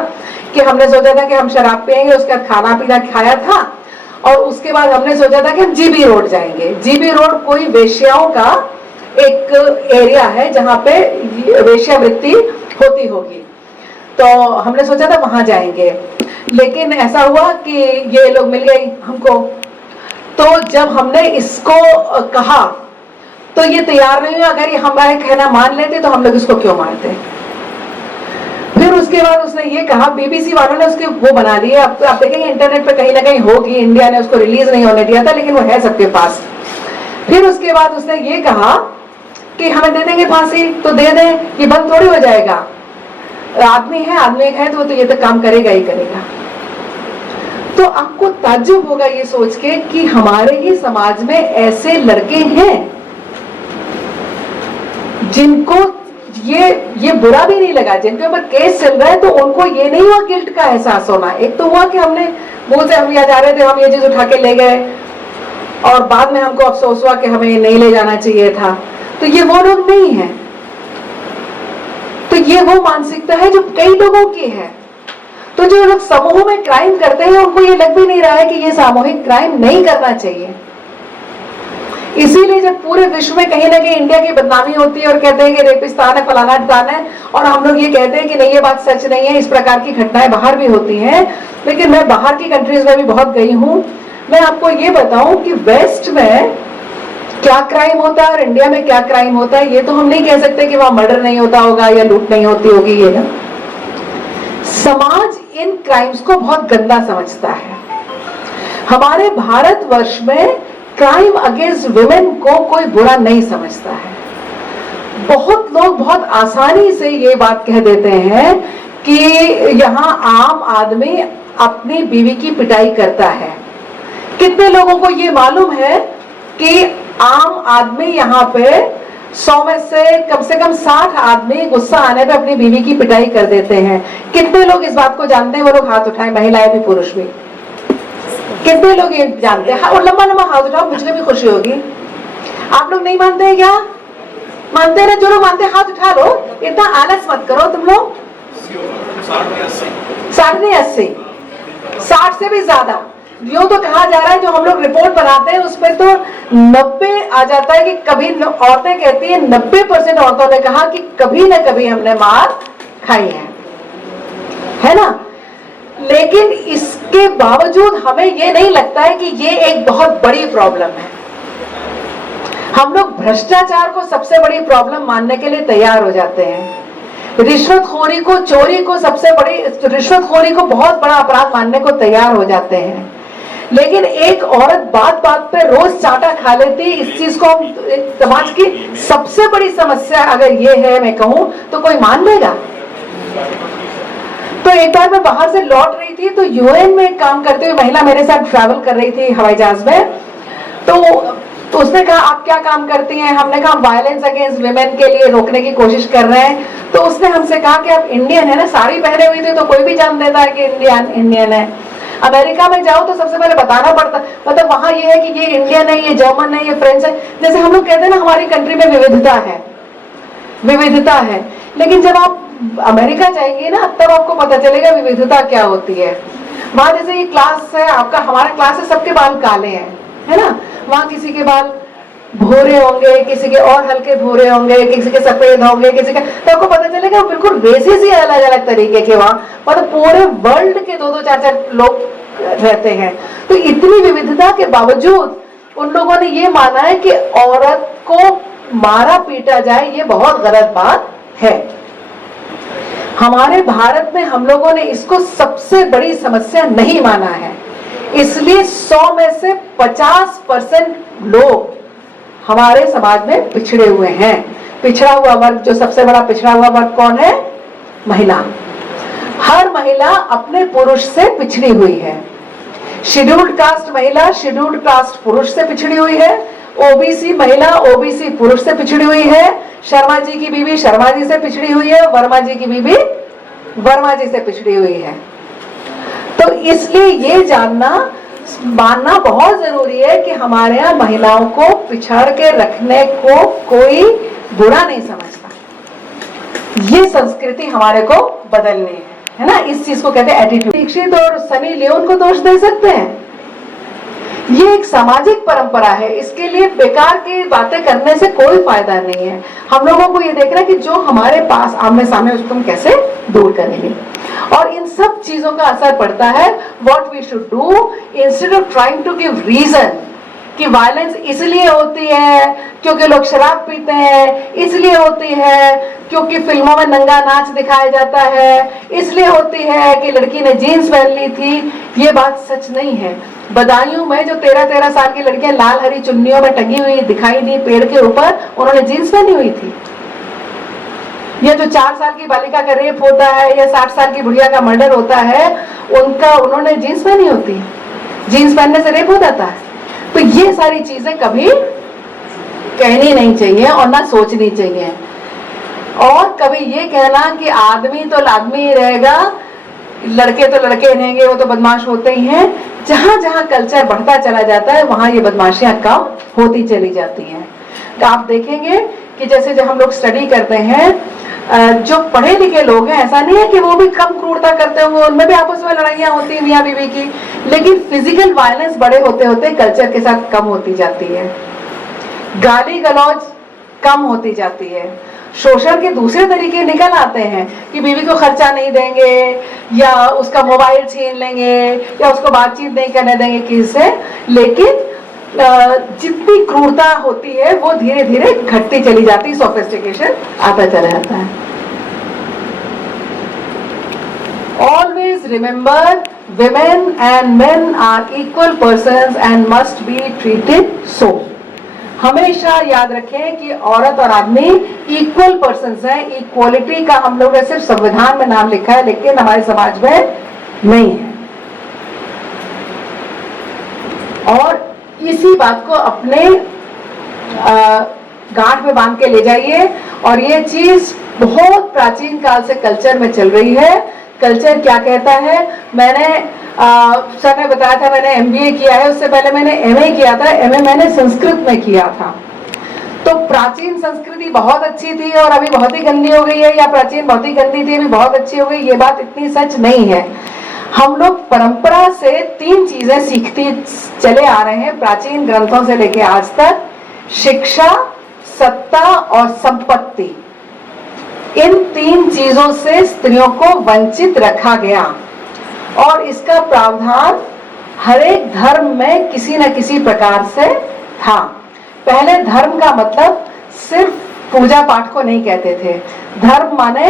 कि हमने सोचा था कि हम शराब पियेंगे, उसके बाद खाना पीना खाया था और उसके बाद हमने सोचा था कि हम जीबी रोड जाएंगे। जीबी रोड कोई वेश्याओं का एक एरिया है जहाँ पे वेश्यावृत्ति होती होगी, तो हमने सोचा था वहां जाएंगे। लेकिन ऐसा हुआ कि ये लोग मिल गए हमको, तो जब हमने इसको कहा तो ये तैयार नहीं हुआ। अगर ये हमारे कहना मान लेते तो हम लोग इसको क्यों मारते। फिर उसके बाद उसने ये कहा, बीबीसी वालों ने उसके वो बना दिए, अब आप देखेंगे इंटरनेट पे कहीं ना कहीं होगी, इंडिया ने उसको रिलीज नहीं होने दिया था लेकिन वो है सबके पास। फिर उसके बाद उसने ये कहा कि हमें दे देंगे फांसी तो दे दें, ये बंद थोड़ी हो जाएगा, आदमी है तो ये तो काम करेगा ही करेगा। तो आपको ताज्जुब होगा ये सोच के कि हमारे ही समाज में ऐसे लड़के हैं जिनको ये बुरा भी नहीं लगा। जिनके ऊपर केस चल रहा है तो उनको ये नहीं हुआ गिल्ट का एहसास होना। एक तो हुआ कि हमने मुंह से हम यहाँ जा रहे थे, हम ये चीज उठा के ले गए और बाद में हमको अफसोस हुआ कि हमें नहीं ले जाना चाहिए था। तो ये वो लोग नहीं है। तो ये वो मानसिकता है जो कई लोगों की है। तो जो लोग समूह में क्राइम करते हैं उनको ये लग भी नहीं रहा है कि ये सामूहिक क्राइम नहीं करना चाहिए। इसीलिए जब पूरे विश्व में कहीं ना कहीं इंडिया की बदनामी होती है और कहते हैं कि रेपिस्तान है, फलाना स्थान है, और हम लोग ये कहते हैं कि नहीं ये बात सच नहीं है, इस प्रकार की घटनाएं बाहर भी होती हैं। लेकिन मैं बाहर की कंट्रीज में भी बहुत गई हूँ। मैं आपको ये बताऊं कि वेस्ट में क्या क्राइम होता है और इंडिया में क्या क्राइम होता है। ये तो हम नहीं कह सकते कि वहां मर्डर नहीं होता होगा या लूट नहीं होती होगी। ये ना समाज इन क्राइम्स को बहुत गंदा समझता है। हमारे भारतवर्ष में क्राइम अगेंस्ट वुमेन को कोई बुरा नहीं समझता है। बहुत लोग बहुत आसानी से ये बात कह देते हैं कि यहाँ आम आदमी अपनी बीवी की पिटाई करता है। कितने लोगों को ये मालूम है कि आम आदमी यहाँ पे 100 में से कम 60 आदमी गुस्सा आने पे अपनी बीवी की पिटाई कर देते हैं। कितने लोग इस बात को जानते हैं? वो लोग हाथ उठाएं, महिलाएं भी पुरुष भी। कितने लोग ये जानते हैं? और लंबा लंबा हाथ उठाओ, मुझे भी खुशी होगी। आप लोग नहीं मानते हैं क्या? मानते हैं ना? जो लोग मानते हैं हाथ उठा लो। इतना आलस मत करो तुम लोग। 60 नहीं 80, 60 से भी ज्यादा। यूं तो कहा जा रहा है, जो हम लोग रिपोर्ट बनाते हैं उसमें तो 90 आ जाता है कि कभी औरतें कहती है 90% औरतों ने कहा कि कभी ना कभी हमने मार खाई है ना। लेकिन इसके बावजूद हमें ये नहीं लगता है कि ये एक बहुत बड़ी प्रॉब्लम है। हम लोग भ्रष्टाचार को सबसे बड़ी प्रॉब्लम मानने के लिए तैयार हो जाते हैं। रिश्वतखोरी को, चोरी को सबसे बड़ी, रिश्वतखोरी को बहुत बड़ा अपराध मानने को तैयार हो जाते हैं। लेकिन एक औरत बात बात पे रोज चाटा खा लेती, इस चीज को हम समाज की सबसे बड़ी समस्या अगर ये है मैं कहूं तो कोई मान लेगा? तो एक बार मैं बाहर से लौट रही थी तो यूएन में काम करते हुए महिला मेरे साथ ट्रैवल कर रही थी हवाई जहाज में। तो उसने कहा आप क्या काम करती हैं? हमने कहा वायलेंस अगेंस्ट विमेन के लिए रोकने की कोशिश कर रहे हैं। तो उसने हमसे कहा कि आप इंडियन है ना, साड़ी पहने हुई थी तो कोई भी जान देता है कि इंडियन है। अमेरिका में जाओ तो सबसे पहले बताना पड़ता, मतलब वहां ये है कि ये इंडियन है, ये जर्मन है, ये फ्रेंच है। जैसे हम लोग कहते हैं ना हमारी कंट्री में विविधता है। लेकिन जब आप अमेरिका जाएंगे ना तब आपको पता चलेगा विविधता क्या होती है। वहां जैसे ये क्लास है आपका, हमारा क्लास है, सबके बाल काले हैं, है ना। वहां किसी के बाल भूरे होंगे, किसी के और हल्के भूरे होंगे, किसी के सफेद होंगे, किसी के, तो आपको पता चलेगा बिल्कुल रेसेस ही अलग अलग तरीके के वहां, मतलब पूरे वर्ल्ड के 2-2, 4-4 लोग रहते हैं। तो इतनी विविधता के बावजूद उन लोगों ने ये माना है कि औरत को मारा पीटा जाए, ये बहुत गलत बात है। हमारे भारत में हम लोगों ने इसको सबसे बड़ी समस्या नहीं माना है। इसलिए 100 में से 50% लोग हमारे समाज में पिछड़े हुए हैं। पिछड़ा हुआ वर्ग, जो सबसे बड़ा पिछड़ा हुआ वर्ग कौन है? महिला। हर महिला अपने पुरुष से पिछड़ी हुई है। शेड्यूल्ड कास्ट महिला शेड्यूल्ड कास्ट पुरुष से पिछड़ी हुई है। ओबीसी महिला ओबीसी पुरुष से पिछड़ी हुई है। शर्मा जी की बीवी शर्मा जी से पिछड़ी हुई है। वर्मा जी की बीवी वर्मा जी से पिछड़ी हुई है। तो इसलिए ये मानना बहुत जरूरी है कि हमारे यहाँ महिलाओं को पिछड़ के रखने को कोई बुरा नहीं समझता। ये संस्कृति हमारे को बदलनी है ना। इस चीज को कहते हैं एटीट्यूड। दीक्षित और सनी लियोन को दोष दे सकते हैं? ये एक सामाजिक परंपरा है, इसके लिए बेकार की बातें करने से कोई फायदा नहीं है। हम लोगों को ये देखना है कि जो हमारे पास आमने सामने उसको हम कैसे दूर करेंगे। और इन सब चीजों का असर पड़ता है what we should do instead of trying to give reason कि वायलेंस इसलिए होती है क्योंकि लोग शराब पीते हैं, इसलिए होती है क्योंकि फिल्मों में नंगा नाच दिखाया जाता है, इसलिए होती है कि लड़की ने जीन्स पहन ली थी। ये बात सच नहीं है। बदायूं में जो 13-13 साल की लड़कियां लाल हरी चुन्नियों में टंगी हुई दिखाई दी पेड़ के ऊपर, उन्होंने जीन्स पहनी हुई थी। ये जो 4 साल की बालिका का रेप होता है या 60 साल की बुढ़िया का मर्डर होता है, उन्होंने जीन्स पहनी होती है। जीन्स पहनने से रेप हो जाता है। तो ये सारी चीजें कभी कहनी नहीं चाहिए और ना सोचनी चाहिए। और कभी ये कहना कि आदमी तो आदमी ही रहेगा, लड़के तो लड़के रहेंगे, वो तो बदमाश होते ही हैं। जहां जहां कल्चर बढ़ता चला जाता है वहां ये बदमाशियां कम होती चली जाती हैं। तो आप देखेंगे कि जैसे जब हम लोग स्टडी करते हैं, जो पढ़े लिखे लोग हैं, ऐसा नहीं है कि वो भी कम क्रूरता करते होंगे, उनमें भी आपस में लड़ाइयां होती हैं मियां बीवी की, लेकिन फिजिकल वायलेंस बड़े होते होते कल्चर के साथ कम होती जाती है, गाली गलौज कम होती जाती है, शोषण के दूसरे तरीके निकल आते हैं कि बीवी को खर्चा नहीं देंगे या उसका मोबाइल छीन लेंगे या उसको बातचीत नहीं करने देंगे किसी से, लेकिन जितनी क्रूरता होती है वो धीरे धीरे घटती चली जाती, सोफिस्टिकेशन आता चला जाता है। Always remember, women and men are equal persons and must be treated so। हमेशा याद रखें कि औरत और आदमी इक्वल पर्सन्स हैं। इक्वालिटी का हम लोग ने सिर्फ संविधान में नाम लिखा है, लेकिन हमारे समाज में नहीं है। और इसी बात को अपने गांठ में बांध के ले जाइए। और ये चीज बहुत प्राचीन काल से कल्चर में चल रही है। कल्चर क्या कहता है, मैंने सर ने बताया था मैंने MBA किया है, उससे पहले मैंने MA किया था। MA मैंने संस्कृत में किया था। तो प्राचीन संस्कृति बहुत अच्छी थी और अभी बहुत ही गंदी हो गई है, या प्राचीन बहुत ही गंदी थी अभी बहुत अच्छी हो गई, ये बात इतनी सच नहीं है। हम लोग परंपरा से 3 चीजें सीखते चले आ रहे हैं प्राचीन ग्रंथों से लेके आज तक, शिक्षा, सत्ता और संपत्ति। इन 3 चीजों से स्त्रियों को वंचित रखा गया और इसका प्रावधान हर एक धर्म में किसी न किसी प्रकार से था। पहले धर्म का मतलब सिर्फ पूजा पाठ को नहीं कहते थे। धर्म माने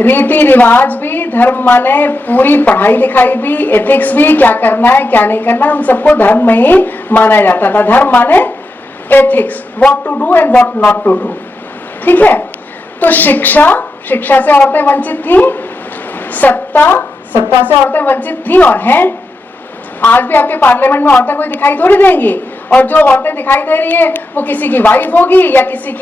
रीति रिवाज भी, धर्म माने पूरी पढ़ाई लिखाई भी, एथिक्स भी, क्या करना है क्या नहीं करना, उन सबको धर्म में ही माना जाता था। धर्म माने ethics, what to do and what not to do. ठीक है, तो शिक्षा से औरतें वंचित थी, सत्ता से औरतें वंचित थी और हैं। आज भी आपके पार्लियामेंट में औरतें कोई दिखाई थोड़ी देंगी, और जो औरतें दिखाई दे रही है वो किसी की वाइफ होगी या किसी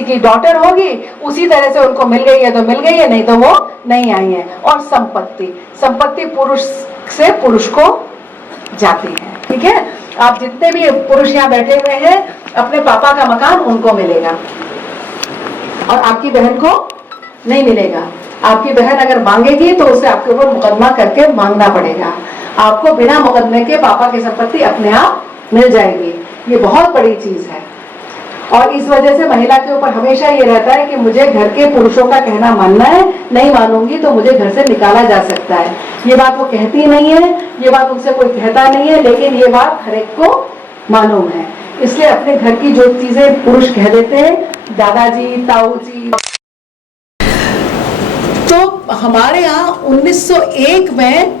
की डॉटर होगी, उसी तरह से उनको मिल गई है तो मिल गई है, नहीं तो वो नहीं आई है। और संपत्ति पुरुष से पुरुष को जाती है। ठीक है, आप जितने भी पुरुष यहाँ बैठे हुए हैं, अपने पापा का मकान उनको मिलेगा और आपकी बहन को नहीं मिलेगा। आपकी बहन अगर मांगेगी तो उसे आपके ऊपर मुकदमा करके मांगना पड़ेगा। आपको बिना मुकदमे के पापा की संपत्ति अपने आप मिल जाएगी। ये बहुत बड़ी चीज है। और इस वजह से महिला के ऊपर हमेशा ये रहता है कि मुझे घर के पुरुषों का कहना मानना है, नहीं मानूंगी तो मुझे घर से निकाला जा सकता है। ये बात वो कहती नहीं है, ये बात उनसे कोई कहता नहीं है, लेकिन ये बात हर एक को मालूम है। इसलिए अपने घर की जो चीजें पुरुष कह देते हैं, दादाजी, ताऊ जी। तो हमारे यहाँ 1901 में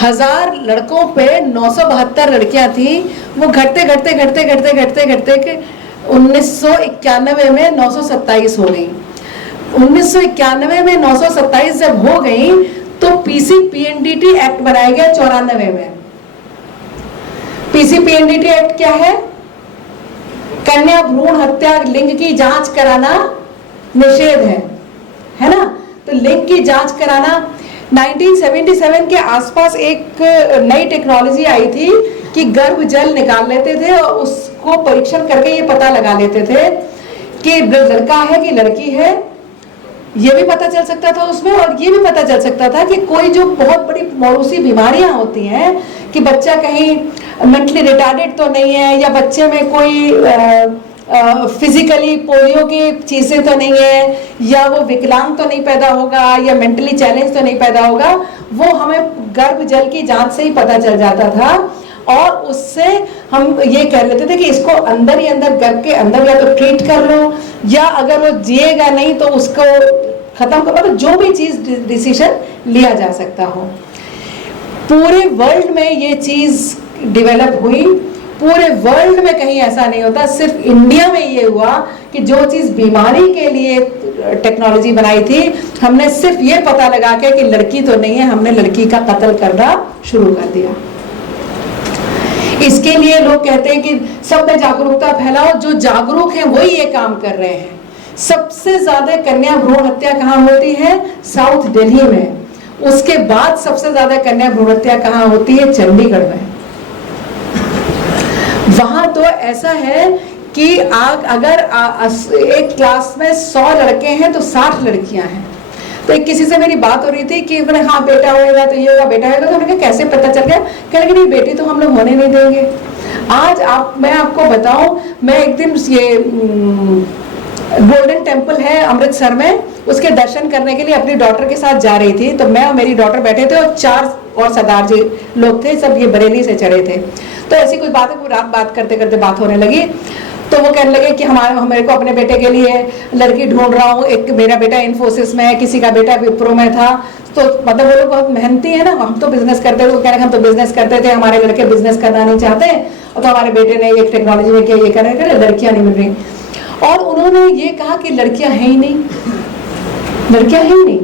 1000 लड़कों पे 972 लड़कियां थी। वो घटते घटते 1991 में 927 हो गई। 1991 में 927 जब हो गई तो PCPNDT एक्ट बनाया गया 94 में। PCPNDT एक्ट क्या है? कन्या भ्रूण हत्या, लिंग की जांच कराना निषेध है ना। तो लिंग की जांच कराना 1977 के आसपास एक नई टेक्नोलॉजी आई थी कि गर्भ जल निकाल लेते थे और उसको परीक्षण करके ये पता लगा लेते थे कि लड़का है कि लड़की है। ये भी पता चल सकता था उसमें, और ये भी पता चल सकता था कि कोई जो बहुत बड़ी मौरूसी बीमारियां होती हैं कि बच्चा कहीं मेंटली रिटार्डेड तो नहीं है, या बच्चे में कोई फिजिकली पोलियो की चीजें तो नहीं है, या वो विकलांग तो नहीं पैदा होगा, या मेंटली चैलेंज तो नहीं पैदा होगा, वो हमें गर्भ जल की जांच से ही पता चल जाता था। और उससे हम ये कह लेते थे कि इसको अंदर ही अंदर गर्भ के अंदर या तो ट्रीट कर लो, या अगर वो जिएगा नहीं तो उसको खत्म कर, मतलब जो भी चीज डिसीजन लिया जा सकता हो। पूरे वर्ल्ड में ये चीज डेवलप हुई। पूरे वर्ल्ड में कहीं ऐसा नहीं होता, सिर्फ इंडिया में ये हुआ कि जो चीज बीमारी के लिए टेक्नोलॉजी बनाई थी, हमने सिर्फ ये पता लगा के कि लड़की तो नहीं है, हमने लड़की का कत्ल करना शुरू कर दिया। इसके लिए लोग कहते हैं कि सब में जागरूकता फैलाओ। जो जागरूक हैं वही ये काम कर रहे हैं, सबसे ज्यादा कन्या भ्रूण हत्या कहाँ होती है? साउथ दिल्ली में। उसके बाद सबसे ज्यादा कन्या भ्रूण हत्या कहाँ होती है? चंडीगढ़ में। वहां तो ऐसा है कि अगर एक क्लास में 100 लड़के हैं तो 60 लड़कियां हैं। तो एक किसी से मेरी बात हो रही थी कि हाँ बेटा होएगा तो ये होगा, बेटा होगा, तो उन्हें कैसे पता चल गया? कह रहे नहीं बेटी तो हम लोग होने नहीं देंगे। आज मैं आपको बताऊं, मैं एक दिन ये गोल्डन टेम्पल है अमृतसर में, उसके दर्शन करने के लिए अपनी डॉटर के साथ जा रही थी। तो मैं और मेरी डॉटर बैठे थे और 4 और सरदार जी लोग थे, सब ये बरेली से चढ़े थे। तो ऐसी कुछ बात है, पूरी रात बात करते करते बात होने लगी। तो वो कहने लगे कि मेरे को अपने बेटे के लिए लड़की ढूंढ रहा हूँ। एक मेरा बेटा इन्फोसिस में है, किसी का बेटा विप्रो में था। तो मतलब वो लोग बहुत मेहनती है ना, हम तो बिजनेस करते थे। वो कह रहे हम तो बिजनेस करते थे, हमारे लड़के बिजनेस करना नहीं चाहते, और तो हमारे बेटे ने एक टेक्नोलॉजी में किया, ये कर रहे, लड़कियां नहीं मिल रही। और उन्होंने ये कहा कि लड़कियां हैं ही नहीं, लड़कियां हैं ही नहीं।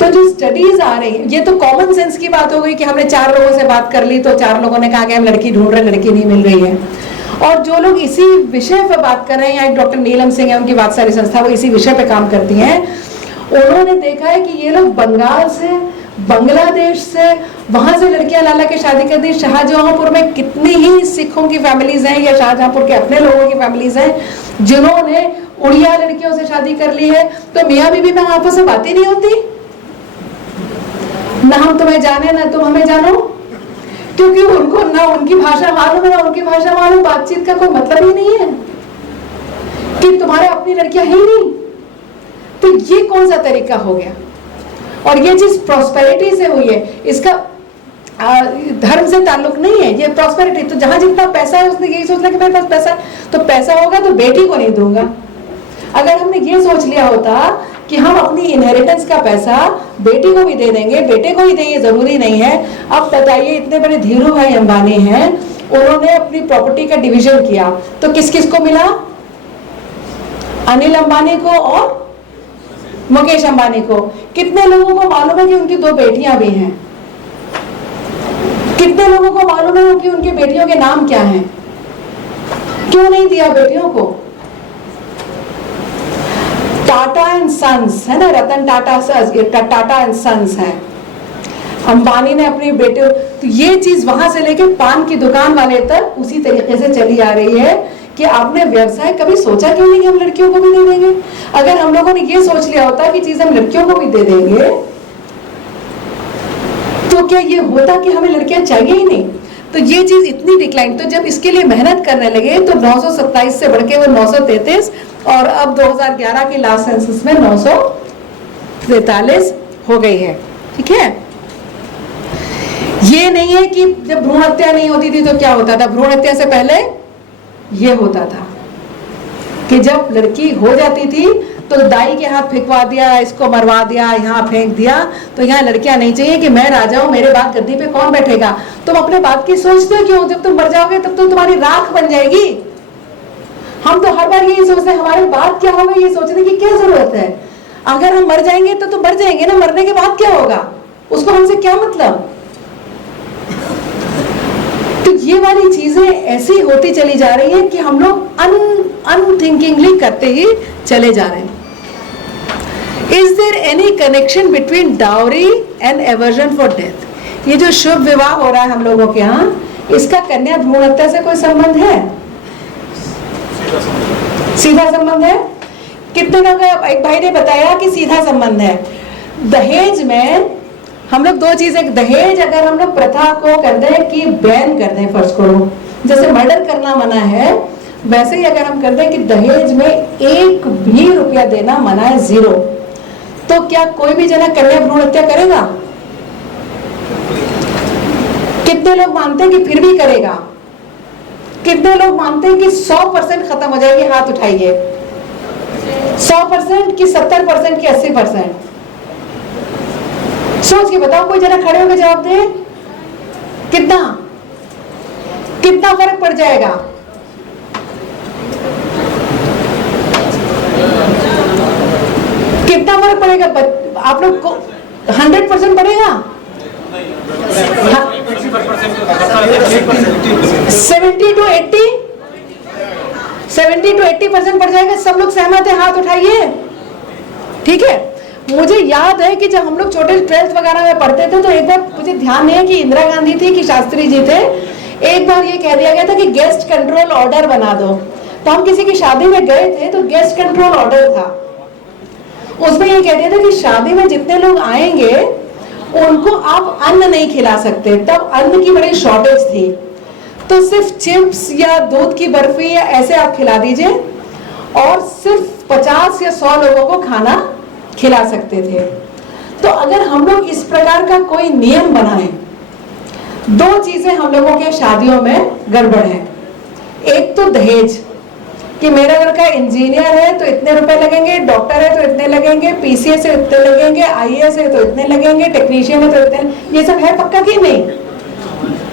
तो जो स्टडीज आ रही है, ये तो कॉमन सेंस की बात हो गई कि हमने 4 लोगों से बात कर ली, तो 4 लोगों ने कहा कि हम लड़की ढूंढ रहे, लड़की नहीं मिल रही है। और जो लोग इसी विषय पर बात कर रहे हैं, एक डॉक्टर नीलम सिंह है, उनकी वात्सल्य संस्था, वो इसी विषय पे काम करती हैं। उन्होंने देखा है कि ये लोग बंगाल से, बांग्लादेश से, वहां से लड़कियां लाला के शादी कर दी। शाहजहांपुर में कितनी ही सिखों की फैमिलीज हैं, या शाहजहांपुर के अपने लोगों की फैमिलीज हैं, जिन्होंने उड़िया लड़कियों से शादी कर ली है। तो मियाँ बीवी में आपस में बात ही नहीं होती, ना हम तुम्हें जाने ना तुम हमें जानो, क्योंकि उनको ना उनकी भाषा मालूम है ना उनकी भाषा मालूम। बातचीत का कोई मतलब ही नहीं है कि तुम्हारे अपनी लड़कियां ही नहीं। तो ये कौन सा तरीका हो गया? और ये चीज प्रॉस्पेरिटी से हुई है, इसका धर्म से ताल्लुक नहीं है, ये प्रॉस्पेरिटी। तो जहां जितना पैसा है उसने यही सोचना कि मेरे पास पैसा है, तो पैसा होगा तो बेटी को नहीं दूंगा। अगर हमने ये सोच लिया होता कि हम अपनी इनहेरिटेंस का पैसा बेटी को भी दे देंगे, बेटे को ही देंगे, जरूरी नहीं है। अब बताइए, इतने बड़े धीरू भाई अंबानी हैं, उन्होंने अपनी प्रॉपर्टी का डिवीजन किया, तो किस किस को मिला? अनिल अंबानी को और मुकेश अंबानी को। कितने लोगों को मालूम है कि उनकी 2 बेटियां भी हैं? कितने लोगों को मालूम है कि उनकी बेटियों के नाम क्या हैं? क्यों नहीं दिया बेटियों को? टाटा एंड सन्स है ना, रतन टाटा एंड सन्स है। अंबानी ने अपनी बेटे, तो ये चीज वहां से लेके पान की दुकान वाले तक उसी तरीके से चली आ रही है कि आपने व्यवसाय कभी सोचा क्यों नहीं कि हम लड़कियों को भी दे देंगे? अगर हम लोगों ने ये सोच लिया होता कि चीज हम लड़कियों को भी दे देंगे, तो क्या ये होता कि हमें लड़कियां चाहिए ही नहीं? तो ये चीज इतनी डिक्लाइन, तो जब इसके लिए मेहनत करने लगे तो 927 से बढ़ के वो 933, और अब 2011 की लास्ट सेंसस में 943 हो गई है। ठीक है, ये नहीं है कि जब भ्रूण हत्या नहीं होती थी तो क्या होता था। भ्रूण हत्या से पहले ये होता था कि जब लड़की हो जाती थी तो दाई के हाथ फेंकवा दिया, इसको मरवा दिया, यहाँ फेंक दिया। तो यहाँ लड़कियां नहीं चाहिए कि मैं राजा हूं, मेरे बाद गद्दी पे कौन बैठेगा। तुम अपने बात की सोचते हो क्यों? जब तुम मर जाओगे तब तो तुम्हारी राख बन जाएगी। हम तो हर बार यही सोचते हैं हमारे बाद क्या होगा, ये सोचने की क्या जरूरत है? अगर हम मर जाएंगे तो मर जाएंगे ना, मरने के बाद क्या होगा उसको हमसे क्या मतलब? तो ये वाली चीजें ऐसी होती चली जा रही है कि हम लोग अनथिंकिंगली करते ही चले जा रहे हैं। Is there any connection between dowry and aversion for death? ये जो शुभ विवाह हो रहा है हम लोगों के यहाँ, इसका कन्या भ्रूण हत्या से कोई संबंध है? सीधा संबंध है। कितने लोग, एक भाई ने बताया कि सीधा संबंध है। दहेज में हम लोग 2 चीज, एक दहेज अगर हम लोग प्रथा को कर दें कि बैन कर दें, फर्ज करो जैसे मर्डर करना मना है, वैसे ही अगर हम कर दें कि दहेज में 1 भी रुपया देना मना है, 0, तो क्या कोई भी जना कन्या भ्रूण हत्या करेगा? कितने लोग मानते हैं कि फिर भी करेगा? कितने लोग मानते हैं कि 100% खत्म हो जाएगी? हाथ उठाइए। 100% कि 70% कि 80%? सोच के बताओ, कोई जना खड़े होकर जवाब दे। कितना फर्क पड़ जाएगा? कितना फर्क पड़ेगा आप लोग को? 100% पड़ेगा? 70 to 80? 70 to 80% पड़ जाएगा। सब लोग सहमत है, हाथ उठाइए। ठीक है, मुझे याद है कि जब हम लोग छोटे 12th वगैरह में पढ़ते थे तो एक बार, मुझे ध्यान नहीं है कि इंदिरा गांधी थी कि शास्त्री जी थे, एक बार ये कह दिया गया था कि गेस्ट कंट्रोल ऑर्डर बना दो। तो हम किसी की शादी में गए थे तो गेस्ट कंट्रोल ऑर्डर था, उसमें ये कह दिया था कि शादी में जितने लोग आएंगे उनको आप अन्न नहीं खिला सकते। तब अन्न की बड़ी शॉर्टेज थी, तो सिर्फ चिप्स या दूध की बर्फी या ऐसे आप खिला दीजिए, और सिर्फ 50 या 100 लोगों को खाना खिला सकते थे। तो अगर हम लोग इस प्रकार का कोई नियम बनाएं, दो चीजें हम लोगों के शादियों में गड़बड़ है। एक तो दहेज, कि मेरा लड़का इंजीनियर है तो इतने रुपए लगेंगे, डॉक्टर है तो इतने लगेंगे, पीसीएस है इतने लगेंगे, आईएएस है तो इतने लगेंगे, टेक्नीशियन है तो इतने। ये सब है पक्का कि नहीं?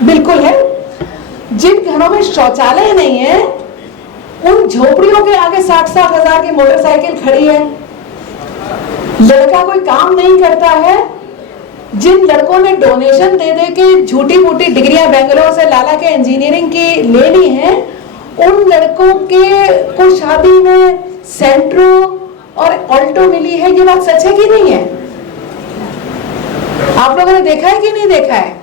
बिल्कुल है। जिन घरों में शौचालय नहीं है उन झोपड़ियों के आगे 60-60 हजार की मोटरसाइकिल खड़ी है। लड़का कोई काम नहीं करता है, जिन लड़कों ने डोनेशन दे दे के झूठी मूठी डिग्रियां बेंगलोर से लाला के इंजीनियरिंग की ले ली है, उन लड़कों के को शादी में सेंट्रो और ऑल्टो मिली है। ये बात सच है कि नहीं है? आप लोगों ने देखा है कि नहीं देखा है?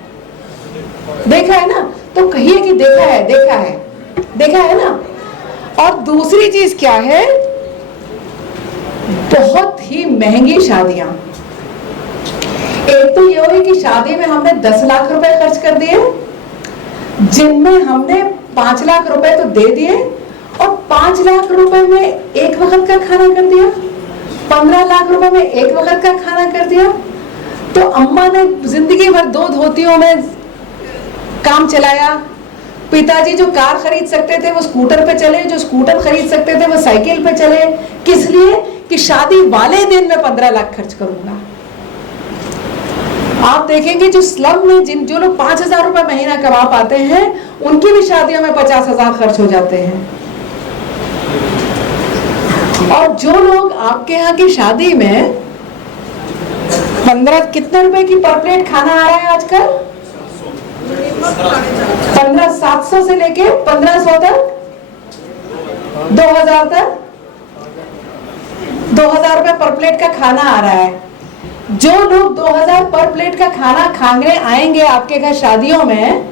देखा है ना? तो कहिए कि देखा है, देखा है, देखा है ना। और दूसरी चीज क्या है, बहुत ही महंगी शादियां। एक तो ये हुई कि शादी में हमने 10 लाख रुपए खर्च कर दिए, जिनमें हमने 5 लाख रुपए तो दे दिए, और 5 लाख रुपए में एक वक्त का खाना कर दिया, 15 लाख रुपए में एक वक्त का खाना कर दिया। तो अम्मा ने जिंदगी भर 2 धोतियों में काम चलाया। पिताजी जो कार खरीद सकते थे वो स्कूटर पे चले, जो स्कूटर खरीद सकते थे वो साइकिल पे चले। किस लिए? कि शादी वाले दिन में 15 लाख खर्च करूंगा। आप देखेंगे जो स्लम में जो लोग 5,000 रुपए महीना कमा पाते हैं, उनकी भी शादियों में 50,000 खर्च हो जाते हैं। और जो लोग आपके यहाँ की शादी में 15 कितने रुपए की पर प्लेट खाना आ रहा है आजकल? 15,700 से लेके 1500 तक, 2000 तक, 2000 रुपए पर प्लेट का खाना आ रहा है। जो लोग 2000 पर प्लेट का खाना खाने आएंगे आपके घर शादियों में,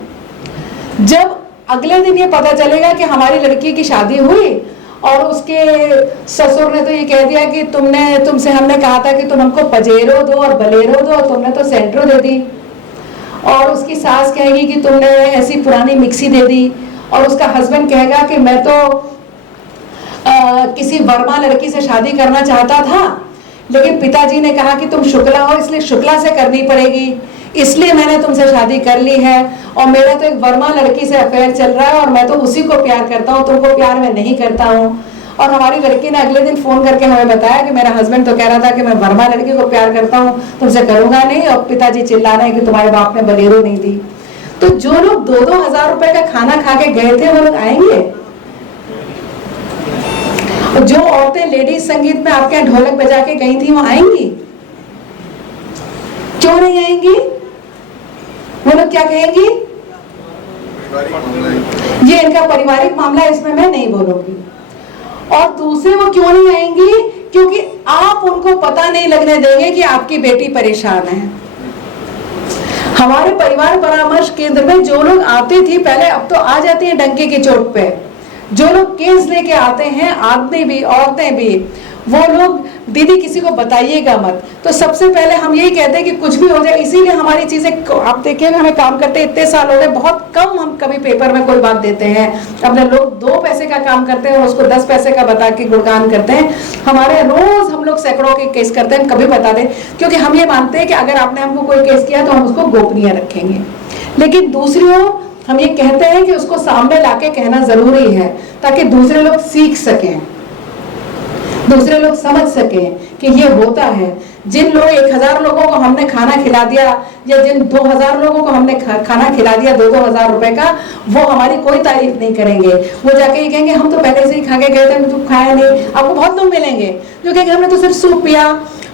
जब अगले दिन ये पता चलेगा कि हमारी लड़की की शादी हुई और उसके ससुर ने तो ये कह दिया कि तुमसे हमने कहा था कि तुम हमको पजेरो दो और बलेरो दो, तुमने तो सेंट्रो दे दी। और उसकी सास कहेगी कि तुमने ऐसी पुरानी मिक्सी दे दी। और उसका हस्बैंड कहेगा कि मैं तो किसी वर्मा लड़की से शादी करना चाहता था, लेकिन पिताजी ने कहा कि तुम शुक्ला हो इसलिए शुक्ला से करनी पड़ेगी, इसलिए मैंने तुमसे शादी कर ली है। और मेरा तो एक वर्मा लड़की से अफेयर चल रहा है और मैं तो उसी को प्यार करता हूँ, तुमको प्यार में नहीं करता हूँ। और हमारी लड़की ने अगले दिन फोन करके हमें बताया कि मेरा हस्बैंड तो कह रहा था कि मैं वर्मा लड़की को प्यार करता हूँ, तुमसे करूंगा नहीं। और पिताजी चिल्ला रहे हैं कि तुम्हारे बाप ने बलेरो नहीं दी। तो जो लोग 2-2 हजार रुपए का खाना खा के गए थे वो लोग आएंगे? और जो औरतें लेडीज संगीत में आपके यहाँ ढोलक बजा के गई थी वो आएंगी? क्यों नहीं आएंगी? वो लोग क्या कहेंगी? ये इनका पारिवारिक मामला है, इसमें मैं नहीं बोलूंगी। और दूसरे वो क्यों नहीं आएंगी? क्योंकि आप उनको पता नहीं लगने देंगे कि आपकी बेटी परेशान है। हमारे परिवार परामर्श केंद्र में जो लोग आते थे पहले, अब तो आ जाती हैं डंके की चोट पे। जो लोग केस लेके आते हैं, आदमी भी औरतें भी, वो लोग दीदी किसी को बताइएगा मत। तो सबसे पहले हम यही कहते हैं कि कुछ भी हो जाए, इसीलिए हमारी चीजें, आप देखिए हमें काम करते इतने साल हो गए, बहुत कम हम कभी पेपर में कोई बात देते हैं। अपने लोग 2 पैसे का काम करते हैं और उसको 10 पैसे का बता के गुणगान करते हैं। हमारे रोज हम लोग सैकड़ों के केस करते हैं, कभी बता दें, क्योंकि हम ये मानते हैं कि अगर आपने हमको कोई केस किया तो हम उसको गोपनीय रखेंगे। लेकिन दूसरी ओर हम ये कहते हैं कि उसको सामने लाके कहना जरूरी है, ताकि दूसरे लोग सीख सकें, दूसरे लोग समझ सकें कि ये होता है। जिन लोग 1000 लोगों को हमने खाना खिला दिया, या जिन 2000 लोगों को हमने खाना खिला दिया 2-2 हजार रुपए का, वो हमारी कोई तारीफ नहीं करेंगे। वो जाके ये कहेंगे हम तो पहले से ही खा के गए थे, तो खाया नहीं। आपको बहुत लोग मिलेंगे जो कहेंगे हमने तो सिर्फ सूप पिया,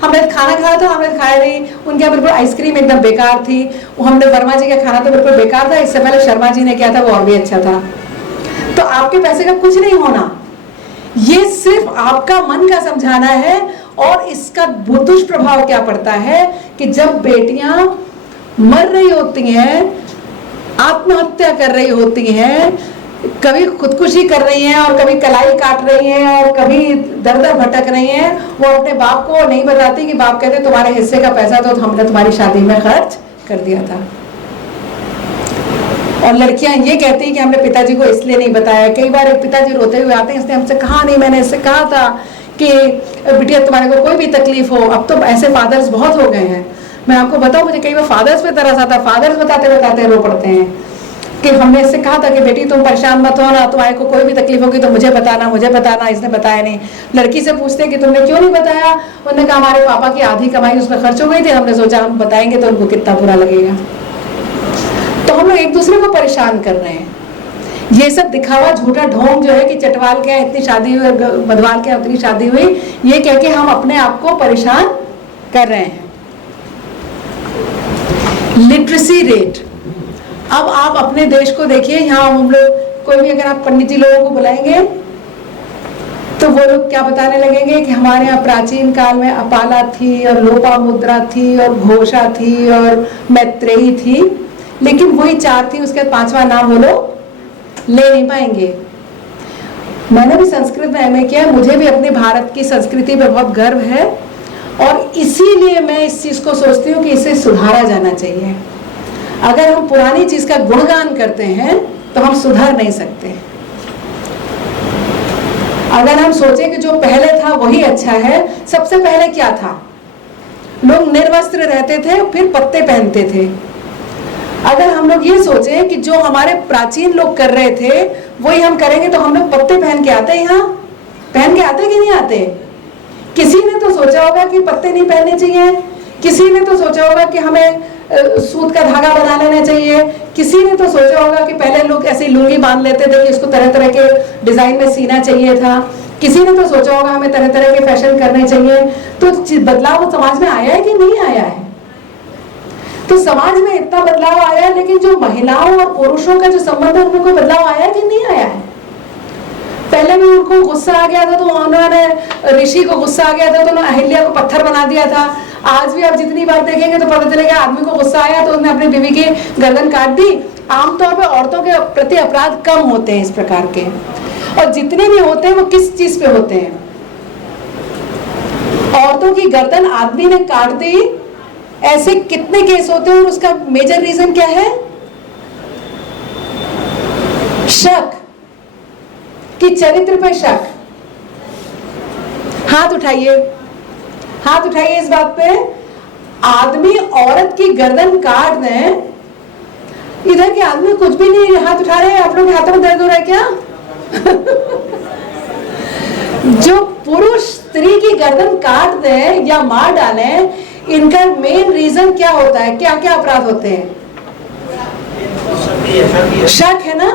हमने खाना खाया था, हमने खाया नहीं। उनके यहाँ बिल्कुल आइसक्रीम एकदम बेकार थी, वो हमने वर्मा जी का खाना तो बिल्कुल बेकार था, इससे पहले शर्मा जी ने किया था वो और भी अच्छा था। तो आपके पैसे का कुछ नहीं होना, ये सिर्फ आपका मन का समझाना है। और इसका दुष्प्रभाव क्या पड़ता है कि जब बेटियां मर रही होती हैं, आत्महत्या कर रही होती हैं, कभी खुदकुशी कर रही हैं और कभी कलाई काट रही हैं और कभी दर दर भटक रही हैं, वो अपने बाप को नहीं बताती कि बाप कहते तुम्हारे हिस्से का पैसा तो हमने तुम्हारी शादी में खर्च कर दिया था। और लड़कियां ये कहती हैं कि हमने पिताजी को इसलिए नहीं बताया। कई बार एक पिताजी रोते हुए आते हैं, इसने हमसे कहा नहीं, मैंने इससे कहा था कि बिटिया तुम्हारे को कोई भी तकलीफ हो। अब तो ऐसे फादर्स बहुत हो गए हैं, मैं आपको बताऊं, मुझे कई बार फादर्स पे तरस आता है। फादर्स बताते बताते रो पड़ते हैं कि हमने इससे कहा था कि बेटी तुम परेशान मत हो ना, तुम्हारे को कोई भी तकलीफ होगी तो मुझे बताना, मुझे बताना, इसने बताया नहीं। लड़की से पूछते हैं कि तुमने क्यों नहीं बताया, उन्होंने कहा हमारे पापा की आधी कमाई उसमें खर्च हो गई थी, हमने सोचा हम बताएंगे तो उनको कितना बुरा लगेगा। तो हम लोग एक दूसरे को परेशान कर रहे हैं। ये सब दिखावा, झूठा ढोंग जो है कि चटवाल के इतनी शादी हुई, मधवाल के उतनी शादी हुई, ये कह के हम अपने आप को परेशान कर रहे हैं। लिटरेसी रेट, अब आप अपने देश को देखिए, यहाँ हम लोग कोई भी अगर आप पंडित जी लोगों को बुलाएंगे तो वो लोग क्या बताने लगेंगे कि हमारे यहाँ प्राचीन काल में अपाला थी और लोपामुद्रा थी और घोषा थी और मैत्रेयी थी, लेकिन वही चार थी, उसके बाद पांचवा नाम वो लोग ले नहीं पाएंगे। मैंने भी संस्कृत में एमए किया, मुझे भी अपने भारत की संस्कृति पे बहुत गर्व है और इसीलिए मैं इस चीज को सोचती हूँ कि इसे सुधारा जाना चाहिए। अगर हम पुरानी चीज का गुणगान करते हैं तो हम सुधार नहीं सकते। अगर हम सोचें कि जो पहले था वही अच्छा है, सबसे पहले क्या था, लोग निर्वस्त्र रहते थे, फिर पत्ते पहनते थे। अगर हम लोग ये सोचें कि जो हमारे प्राचीन लोग कर रहे थे वही हम करेंगे तो हम लोग पत्ते पहन के आते, यहाँ पहन के आते कि नहीं आते। किसी ने तो सोचा होगा कि पत्ते नहीं पहनने चाहिए, किसी ने तो सोचा होगा कि हमें सूत का धागा बना लेना चाहिए, किसी ने तो सोचा होगा कि पहले लोग ऐसे लुंगी बांध लेते थे कि इसको तरह तरह के डिजाइन में सीना चाहिए था, किसी ने तो सोचा होगा हमें तरह तरह के फैशन करने चाहिए। तो बदलाव समाज में आया है कि नहीं आया है। तो समाज में इतना बदलाव आया है, लेकिन जो महिलाओं और पुरुषों का जो संबंध है उनमें कोई बदलाव आया कि नहीं आया है। पहले भी उनको गुस्सा आ गया था तो उन्होंने, ऋषि को गुस्सा आ गया था तो उन्होंने अहिल्या को पत्थर बना दिया था। आज भी आप जितनी बार देखेंगे तो पता चलेगा आदमी को गुस्सा आया तो उसने अपनी बीवी की गर्दन काट दी। आमतौर पर औरतों के प्रति अपराध कम होते हैं इस प्रकार के, और जितने भी होते हैं वो किस चीज पे होते हैं। औरतों की गर्दन आदमी ने काट दी, ऐसे कितने केस होते हैं और उसका मेजर रीजन क्या है, शक, कि चरित्र पे शक। हाथ उठाइए, हाथ उठाइए इस बात पे। आदमी औरत की गर्दन काट दे, इधर के आदमी कुछ भी नहीं हाथ उठा रहे हैं। आप लोग के हाथों में दर्द हो रहा है क्या? जो पुरुष स्त्री की गर्दन काट दे या मार डाले, इनका मेन रीजन क्या होता है, क्या क्या अपराध होते हैं? शक है ना,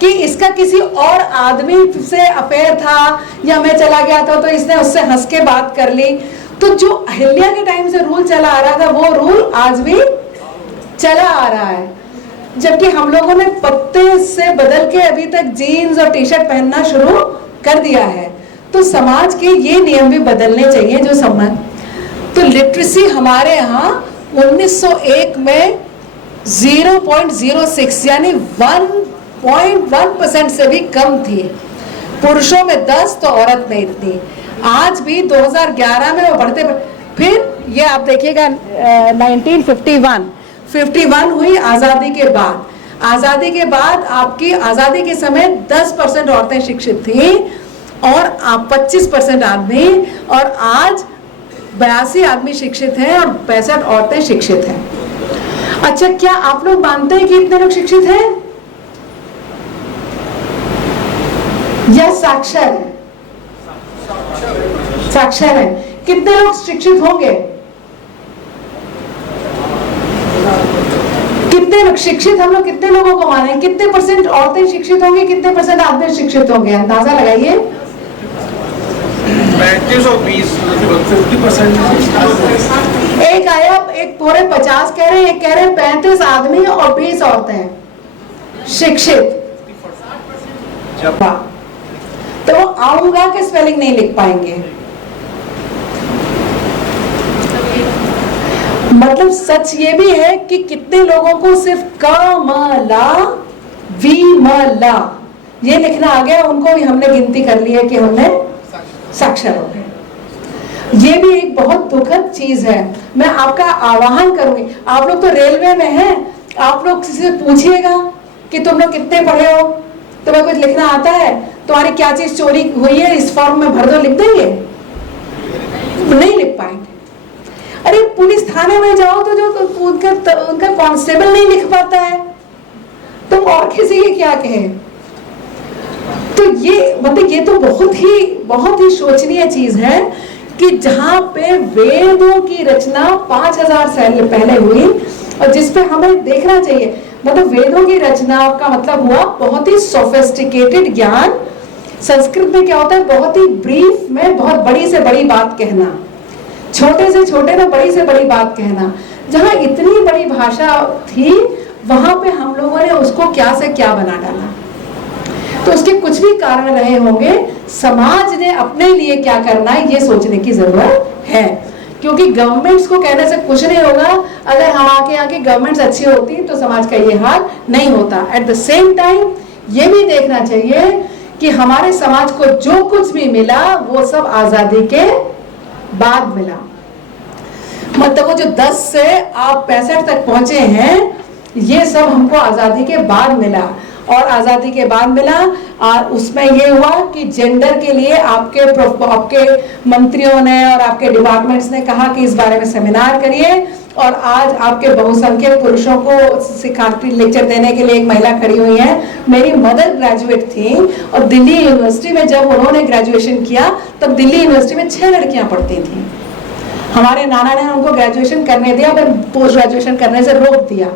कि इसका किसी और आदमी से अफेयर था या मैं चला गया था तो इसने उससे हंस के बात कर ली। तो जो अहिल्या के टाइम से रूल चला आ रहा था वो रूल आज भी चला आ रहा है, जबकि हम लोगों ने पत्ते से बदल के अभी तक जीन्स और टी शर्ट पहनना शुरू कर दिया है। तो समाज के ये नियम भी बदलने चाहिए जो संबंध। तो लिटरेसी हमारे यहाँ 1901 में 0.06 यानी 1.1% से भी कम थी। पुरुषों में 10 तो औरत में इतनी। आज भी 2011 में वो बढ़ते, फिर ये आप देखिएगा 1951 हुई आज़ादी के बाद। आज़ादी के बाद आपकी आज़ादी के समय 10% औरतें शिक्षित थी और 25% आदमी, और आज 82 आदमी शिक्षित हैं और 65 औरतें शिक्षित हैं। अच्छा, क्या आप लोग मानते हैं कि इतने लोग शिक्षित हैं या साक्षर है? साक्षर है। कितने लोग शिक्षित होंगे? कितने लोग शिक्षित, हम लोग कितने लोगों को माने? कितने परसेंट औरतें शिक्षित होंगी, कितने परसेंट आदमी शिक्षित होंगे? अंदाजा लगाइए। 35 और 20, 50%। एक आया, एक पूरे 50 कह रहे हैं, एक कह रहे हैं 35 आदमी और 20 औरतें शिक्षित। तो आऊंगा के स्पेलिंग नहीं लिख पाएंगे। मतलब सच ये भी है कि कितने लोगों को सिर्फ कमला विमला ये लिखना आ गया, उनको भी हमने गिनती कर ली है कि हमने साक्षर हो गए। ये भी एक बहुत दुखद चीज है। मैं आपका आह्वान करूंगी, आप लोग तो रेलवे में हैं, आप लोग किसी से पूछिएगा कि तुम लोग कितने पढ़े हो, तुम्हें कुछ लिखना आता है, तुम्हारी क्या चीज चोरी हुई है इस फॉर्म में भर दो, लिख देंगे? नहीं लिख पाएंगे। अरे पुलिस थाने में जाओ तो जो उनका कांस्टेबल नहीं लिख पाता है, तुम और किसी के क्या कहे? तो ये मतलब ये तो बहुत ही शोचनीय चीज है कि जहां पे वेदों की रचना 5000 साल पहले हुई और जिसपे हमें देखना चाहिए, मतलब वेदों की रचना का मतलब हुआ बहुत ही सोफिस्टिकेटेड ज्ञान। संस्कृत में क्या होता है, बहुत ही ब्रीफ में बहुत बड़ी से बड़ी बात कहना, छोटे से छोटे में बड़ी से बड़ी बात कहना। जहां इतनी बड़ी भाषा थी वहां पे हम लोगों ने उसको क्या से क्या बना डाला। तो उसके कुछ भी कारण रहे होंगे, समाज ने अपने लिए क्या करना है ये सोचने की जरूरत है, क्योंकि गवर्नमेंट्स को कहने से कुछ नहीं होगा। अगर हम आके गवर्नमेंट्स अच्छी होती तो समाज का ये हाल नहीं होता। एट द सेम टाइम ये भी देखना चाहिए कि हमारे समाज को जो कुछ भी मिला वो सब आजादी के बाद मिला। मतलब वो जो 10 से आप 65 तक पहुंचे हैं, ये सब हमको आजादी के बाद मिला। और आजादी के बाद मिला और उसमें ये हुआ कि जेंडर के लिए आपके मंत्रियों ने और आपके डिपार्टमेंट्स ने कहा कि इस बारे में सेमिनार करिए, और आज आपके बहुसंख्यक पुरुषों को सिखाती लेक्चर देने के लिए एक महिला खड़ी हुई है। मेरी मदर ग्रेजुएट थी और दिल्ली यूनिवर्सिटी में जब उन्होंने ग्रेजुएशन किया तब दिल्ली यूनिवर्सिटी में 6 लड़कियां पढ़ती थी। हमारे नाना ने उनको ग्रेजुएशन करने दिया पर पोस्ट ग्रेजुएशन करने से रोक दिया।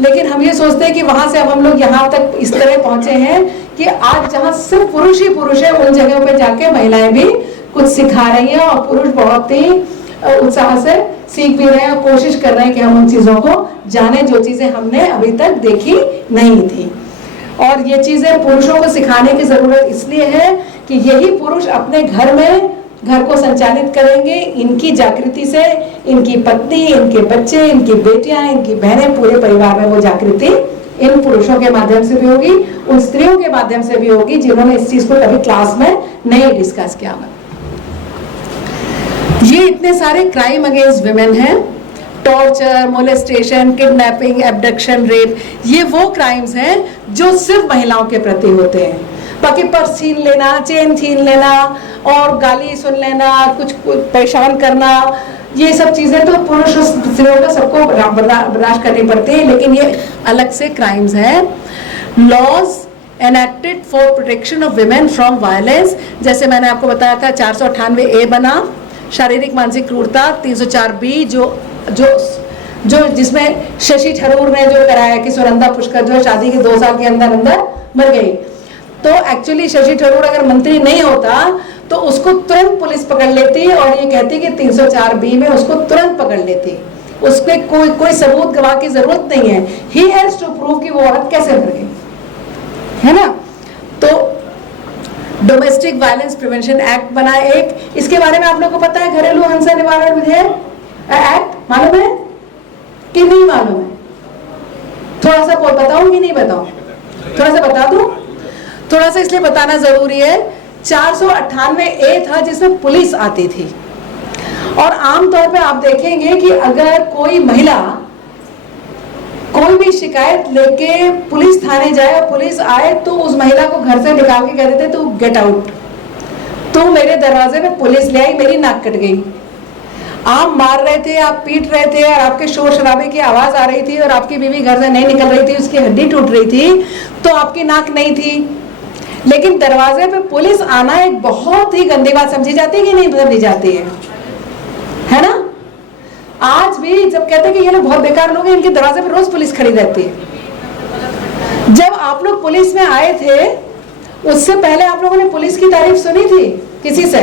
लेकिन हम ये सोचते हैं कि वहां से अब हम लोग यहाँ तक इस तरह पहुंचे हैं कि आज जहाँ सिर्फ पुरुष ही पुरुष है, उन जगहों पे जाके महिलाएं भी कुछ सिखा रही हैं और पुरुष बहुत ही उत्साह से सीख भी रहे हैं और कोशिश कर रहे हैं कि हम उन चीजों को जाने जो चीजें हमने अभी तक देखी नहीं थी। और ये चीजें पुरुषों को सिखाने की जरूरत इसलिए है कि यही पुरुष अपने घर में घर को संचालित करेंगे। इनकी जागृति से इनकी पत्नी, इनके बच्चे, इनकी बेटियां, इनकी बहनें, पूरे परिवार में वो जागृति इन पुरुषों के माध्यम से भी होगी, उन स्त्रियों के माध्यम से भी होगी जिन्होंने इस चीज को कभी क्लास में नहीं डिस्कस किया। ये इतने सारे क्राइम अगेंस्ट विमेन हैं, torture, molestation, kidnapping, abduction, rape, ये वो क्राइम्स हैं जो सिर्फ महिलाओं के प्रति होते हैं। बाकी पर्स छीन लेना, चेन छीन लेना और गाली सुन लेना, कुछ परेशान करना, ये सब चीजें तो पुरुष स्त्रियों को सबको बर्दाश्त करनी पड़ती है, लेकिन ये अलग से क्राइम्स हैं। Laws enacted for protection of women from violence, जैसे मैंने आपको बताया था 498A बना, शारीरिक मानसिक क्रूरता 304B जो जिसमें शशि थरूर ने जो कराया कि सुनंदा पुष्कर जो शादी के 2 साल के अंदर मर गई। तो एक्चुअली शशि थरूर अगर मंत्री नहीं होता तो उसको तुरंत पुलिस पकड़ लेती और ये कहती कि 304B में उसको तुरंत पकड़ लेती। उसके कोई सबूत गवाह की जरूरत नहीं है। ही हैज टू प्रूव कि वो औरत कैसे मर गई, है ना। तो डोमेस्टिक वायलेंस प्रिवेंशन एक्ट बना एक, इसके बारे में आप लोगों को पता है, घरेलू हिंसा निवारण विधेयक एक्ट मालूम है कि नहीं मालूम है? थोड़ा सा बताऊं कि नहीं बताऊं? थोड़ा सा बता दूं। थोड़ा सा इसलिए बताना जरूरी है। 498A था जिसमें पुलिस आती थी, और आमतौर पे आप देखेंगे कि अगर कोई महिला कोई भी शिकायत लेके पुलिस थाने जाए और पुलिस आए तो उस महिला को घर से निकाल के कह देते तू गेट आउट, तो मेरे दरवाजे पे पुलिस ले आई, मेरी नाक कट गई। आप मार रहे थे, आप पीट रहे थे और आपके शोर शराबे की आवाज आ रही थी और आपकी बीवी घर से नहीं निकल रही थी, उसकी हड्डी टूट रही थी, तो आपकी नाक नहीं थी। लेकिन दरवाजे पे पुलिस आना एक बहुत ही गंदी बात समझी जाती है कि नहीं समझी जाती है ना। आज भी जब कहते हैं कि ये लोग बहुत बेकार लोग हैं, इनके दरवाजे पे रोज पुलिस खड़ी रहती है। जब आप लोग पुलिस में आए थे उससे पहले आप लोगों ने पुलिस की तारीफ सुनी थी किसी से?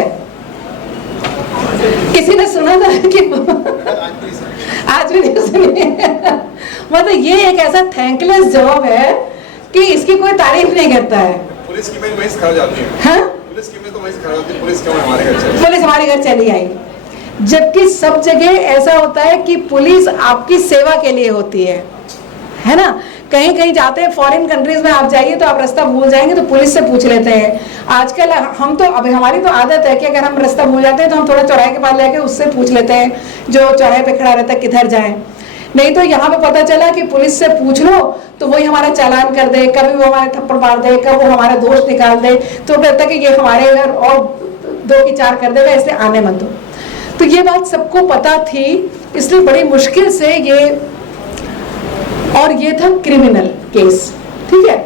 किसी ने सुना था कि आज भी नहीं सुनी? मतलब ये एक ऐसा थैंकलेस जॉब है कि इसकी कोई तारीफ नहीं करता है। पुलिस की वही सिखा जाती है। हाँ? पुलिस की में तो वहीं से खड़ा होती है, पुलिस क्यों हमारे घर चली? पुलिस हमारे घर चली आई, जबकि सब जगह ऐसा होता है कि पुलिस आपकी सेवा के लिए होती है ना। कहीं कहीं जाते हैं फॉरेन कंट्रीज में आप जाइए तो आप रास्ता भूल जाएंगे तो पुलिस से पूछ लेते हैं। आजकल हम तो अभी हमारी तो आदत है कि अगर हम रास्ता भूल जाते हैं तो हम थोड़ा चौराहे के पास लेके उससे पूछ लेते हैं जो चौराहे पे खड़ा रहता है किधर जाएं। नहीं तो यहाँ पे पता चला कि पुलिस से पूछ लो तो वही हमारा चालान कर दे, कभी वो हमारे थप्पड़ मार दे, कभी वो हमारा दोष निकाल दे, तो कहता कि ये हमारे घर और 2 की 4 कर देगा, इसलिए आने मत दो। तो ये बात सबको पता थी, इसलिए बड़ी मुश्किल से ये, और ये था क्रिमिनल केस, ठीक है।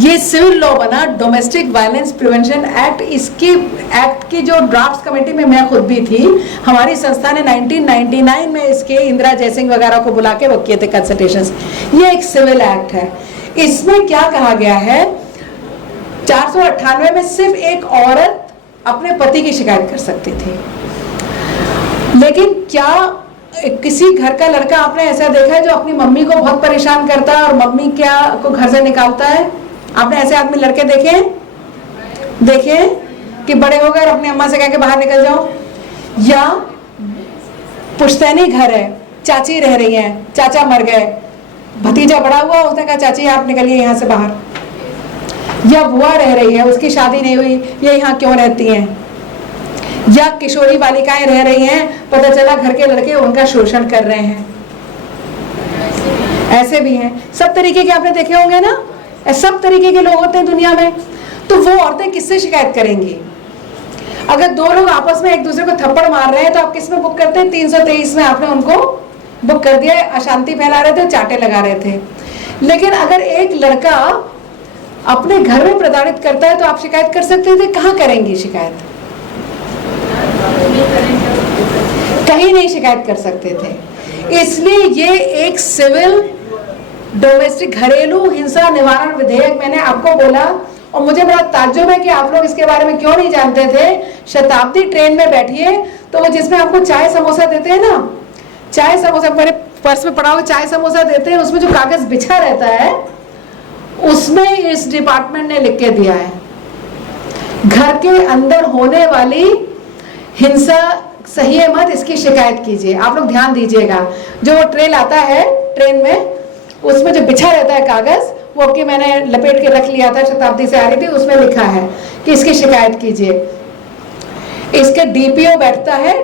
ये सिविल लॉ बना, डोमेस्टिक वायलेंस प्रिवेंशन एक्ट। इसकी एक्ट की जो ड्राफ्ट कमेटी में मैं खुद भी थी, हमारी संस्था ने 1999 में इसके इंदिरा जयसिंह वगैरह को बुला के वो किए थे कंसल्टेशंस। ये एक सिविल एक्ट है। इसमें क्या कहा गया है, 498 में सिर्फ एक औरत अपने पति की शिकायत कर सकती थी। लेकिन क्या किसी घर का लड़का आपने ऐसा देखा है जो अपनी मम्मी को बहुत परेशान करता है और मम्मी क्या को घर से निकालता है? आपने ऐसे आदमी लड़के देखे कि बड़े हो गए अपनी अम्मा से कह के बाहर निकल जाओ? या पुश्तैनी घर है, चाची रह रही है, चाचा मर गए, भतीजा बड़ा हुआ, उसने कहा चाची आप निकलिए यहाँ से बाहर। या बुआ रह रही है, उसकी शादी नहीं हुई, ये यहाँ क्यों रहती हैं? या किशोरी बालिकाएं रह रही हैं, पता चला घर के लड़के उनका शोषण कर रहे हैं, ऐसे भी हैं। सब तरीके के आपने देखे होंगे ना, सब तरीके के लोग होते हैं दुनिया में। तो वो औरतें किससे शिकायत करेंगी? अगर 2 लोग आपस में एक दूसरे को थप्पड़ मार रहे हैं तो आप किस में बुक करते हैं? 323 में आपने उनको बुक कर दिया, अशांति फैला रहे थे, चाटे लगा रहे थे। लेकिन अगर एक लड़का अपने घर में प्रताड़ित करता है तो आप शिकायत कर सकते थे, कहाँ करेंगी शिकायत? कहीं नहीं शिकायत कर सकते थे। इसलिए ये एक सिविल डोमेस्टिक घरेलू हिंसा निवारण विधेयक मैंने आपको बोला, और मुझे बड़ा ताज्जुब है कि आप लोग इसके बारे में क्यों नहीं जानते थे। शताब्दी ट्रेन में बैठिए तो वो जिसमें आपको चाय समोसा देते हैं ना, चाय समोसा मेरे पर्स में पड़ा हुआ चाय समोसा देते हैं, उसमें जो कागज बिछा रहता है उसमें इस डिपार्टमेंट ने लिख के दिया है, घर के अंदर होने वाली हिंसा सही है मत, इसकी शिकायत कीजिए। आप लोग ध्यान दीजिएगा, जो वो ट्रेन आता है ट्रेन में उसमें जो बिछा रहता है कागज, वो कि मैंने लपेट के रख लिया था, शताब्दी से आ रही थी, उसमें लिखा है कि इसकी शिकायत कीजिए। इसके डीपीओ बैठता है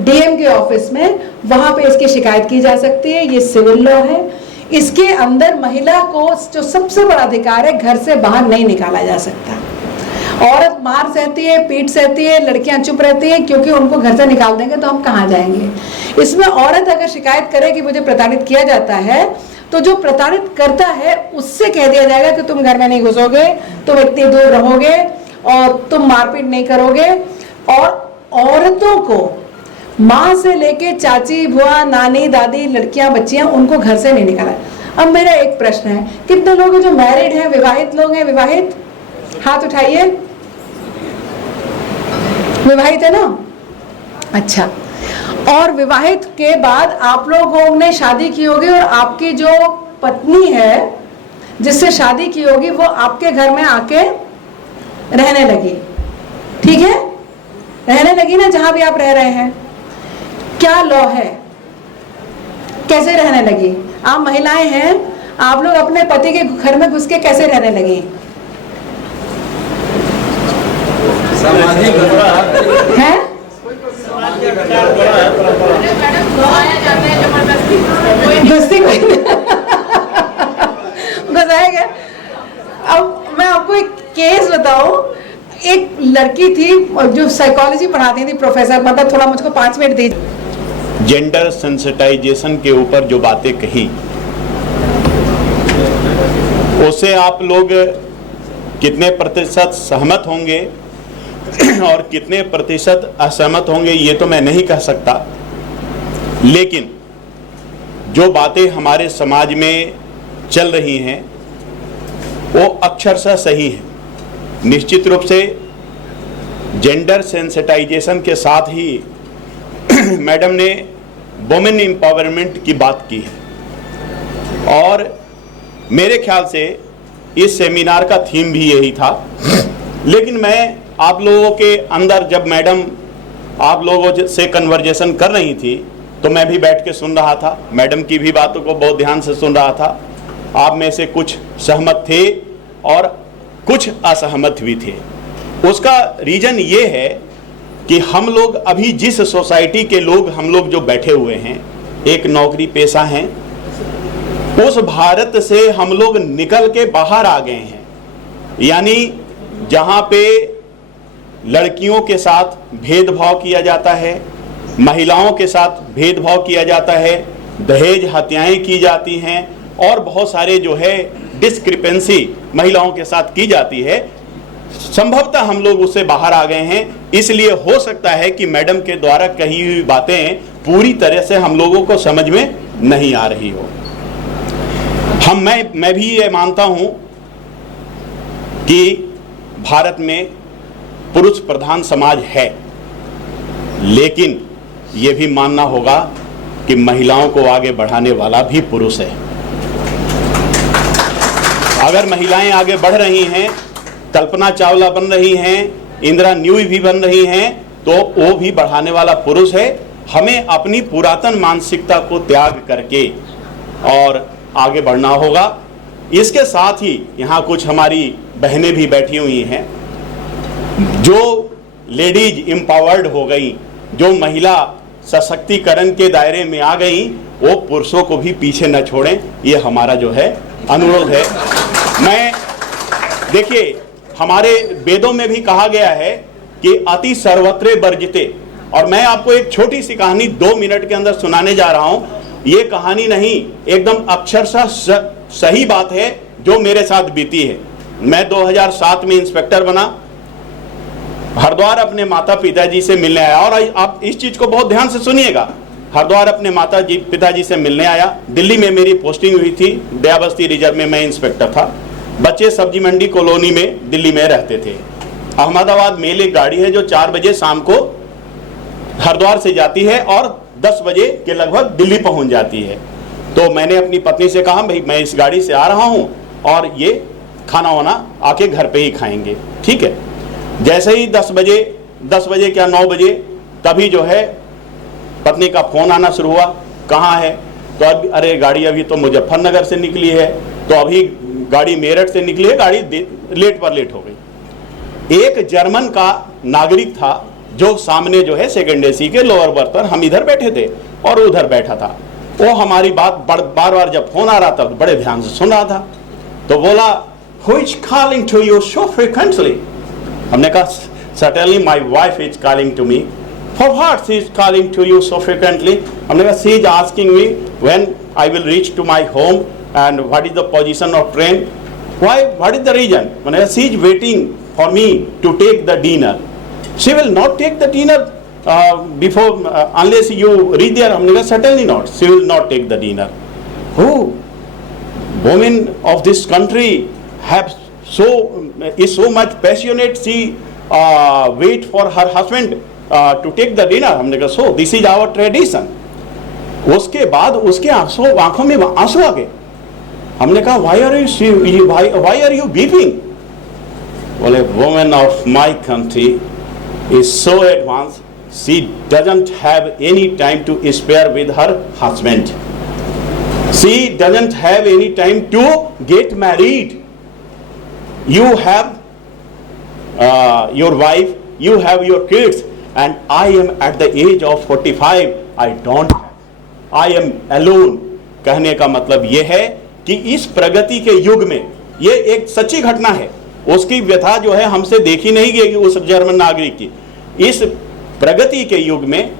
डीएम के ऑफिस में, वहां पे इसकी शिकायत की जा सकती है। ये सिविल लॉ है। इसके अंदर महिला को जो सबसे बड़ा अधिकार है, घर से बाहर नहीं निकाला जा सकता। औरत मार सहती है, पीट सहती है, लड़कियां चुप रहती हैं क्योंकि उनको घर से निकाल देंगे तो हम कहाँ जाएंगे। इसमें औरत अगर शिकायत करे कि मुझे प्रताड़ित किया जाता है, तो जो प्रताड़ित करता है उससे कह दिया जाएगा कि तुम घर में नहीं घुसोगे, तुम इतनी दूर रहोगे और तुम मारपीट नहीं करोगे। और औरतों को माँ से लेके चाची, बुआ, नानी, दादी, लड़कियां, बच्चियां, उनको घर से नहीं निकाला। अब मेरा एक प्रश्न है, कितने लोग हैं जो मैरिड हैं, विवाहित लोग हैं? विवाहित हाथ उठाइए। विवाहित है ना? अच्छा। और विवाहित के बाद आप लोगों ने शादी की होगी और आपकी जो पत्नी है जिससे शादी की होगी वो आपके घर में आके रहने लगी, ठीक है? रहने लगी ना, जहां भी आप रह रहे हैं। क्या लॉ है? कैसे रहने लगी? आप महिलाएं हैं, आप लोग अपने पति के घर में घुस के कैसे रहने लगी? है? घुसाया गया। अब मैं आपको एक केस बताऊं। एक लड़की थी जो साइकोलॉजी पढ़ाती थी, प्रोफेसर, मतलब थोड़ा मुझको 5 मिनट दीजिए। जेंडर सेंसिटाइजेशन के ऊपर जो बातें कही, उससे आप लोग कितने प्रतिशत सहमत होंगे और कितने प्रतिशत असहमत होंगे ये तो मैं नहीं कह सकता, लेकिन जो बातें हमारे समाज में चल रही हैं वो अक्षरशः सही है। निश्चित रूप से जेंडर सेंसिटाइजेशन के साथ ही मैडम ने वुमेन एम्पावरमेंट की बात की है, और मेरे ख्याल से इस सेमिनार का थीम भी यही था लेकिन मैं आप लोगों के अंदर जब मैडम आप लोगों से कन्वर्जेशन कर रही थी तो मैं भी बैठ के सुन रहा था, मैडम की भी बातों को बहुत ध्यान से सुन रहा था। आप में से कुछ सहमत थे और कुछ असहमत भी थे। उसका रीजन ये है कि हम लोग अभी जिस सोसाइटी के लोग हम लोग जो बैठे हुए हैं, एक नौकरी पेशा हैं, उस भारत से हम लोग निकल के बाहर आ गए हैं। यानी जहां पे लड़कियों के साथ भेदभाव किया जाता है, महिलाओं के साथ भेदभाव किया जाता है, दहेज हत्याएं की जाती हैं और बहुत सारे जो है डिस्क्रिपेंसी महिलाओं के साथ की जाती है, संभवतः हम लोग उससे बाहर आ गए हैं। इसलिए हो सकता है कि मैडम के द्वारा कही हुई बातें पूरी तरह से हम लोगों को समझ में नहीं आ रही हो। मैं भी ये मानता हूं कि भारत में पुरुष प्रधान समाज है, लेकिन ये भी मानना होगा कि महिलाओं को आगे बढ़ाने वाला भी पुरुष है। अगर महिलाएं आगे बढ़ रही हैं, कल्पना चावला बन रही हैं, इंदिरा न्यूई भी बन रही हैं, तो वो भी बढ़ाने वाला पुरुष है। हमें अपनी पुरातन मानसिकता को त्याग करके और आगे बढ़ना होगा। इसके साथ ही यहाँ कुछ हमारी बहनें भी बैठी हुई हैं जो लेडीज एम्पावर्ड हो गई, जो महिला सशक्तिकरण के दायरे में आ गई, वो पुरुषों को भी पीछे न छोड़ें, ये हमारा जो है अनुरोध है। मैं देखिए, हमारे वेदों में भी कहा गया है कि अति सर्वत्र वर्जिते, और मैं आपको एक छोटी सी कहानी 2 मिनट के अंदर सुनाने जा रहा हूं। ये कहानी नहीं, एकदम अक्षरशः सही बात है जो मेरे साथ बीती है। मैं 2007 में इंस्पेक्टर बना, हरिद्वार अपने माता पिताजी से मिलने आया, और आप इस चीज को बहुत ध्यान से सुनिएगा। हरिद्वार अपने पिताजी से मिलने आया। दिल्ली में मेरी पोस्टिंग हुई थी, दयाबस्ती रिजर्व में मैं इंस्पेक्टर था। बच्चे सब्जी मंडी कॉलोनी में दिल्ली में रहते थे। अहमदाबाद मेल एक गाड़ी है जो 4 बजे शाम को हरिद्वार से जाती है और 10 बजे के लगभग दिल्ली पहुंच जाती है। तो मैंने अपनी पत्नी से कहा, भाई मैं इस गाड़ी से आ रहा हूं और ये खाना वाना आके घर पे ही खाएंगे, ठीक है। जैसे ही 10 बजे क्या 9 बजे, तभी जो है पत्नी का फोन आना शुरू हुआ, कहाँ है? तो अब अरे गाड़ी अभी तो मुजफ्फरनगर से निकली है, तो अभी गाड़ी मेरठ से निकली है, गाड़ी लेट पर लेट हो गई। एक जर्मन का नागरिक था जो सामने जो है सेकंड एसी के लोअर बर्थ पर, हम इधर बैठे थे और उधर बैठा था। वो हमारी बात बार बार जब फोन आ रहा था तो बड़े ध्यान से सुन रहा था। तो बोला, who is calling to you so frequently? हमने कहा, certainly my wife is calling to me. For what she is calling to you so frequently? हमने कहा, she is asking me when I will reach to my home and what is the position of train. Why? What is the reason? हमने कहा, she is waiting for me to take the dinner. She will not take the dinner before unless you reach there. हमने कहा, certainly not. She will not take the dinner. Who? Women of this country is so much passionate. She wait for her husband to take the dinner. हमने कहा, so this is our tradition. उसके बाद उसके आंखों में आंसू आ गए। हमने कहा, why are you weeping? बोले, women of my country is so advanced, she doesn't have any time to spare with her husband. She doesn't have any time to get married. You have your wife, you have your kids, and I am at the age of 45. I don't have. I am alone. कहने का मतलब ये है कि इस प्रगति के युग में, ये एक सच्ची घटना है, उसकी व्यथा जो है हमसे देखी नहीं गई उस जर्मन नागरिक की। इस प्रगति के युग में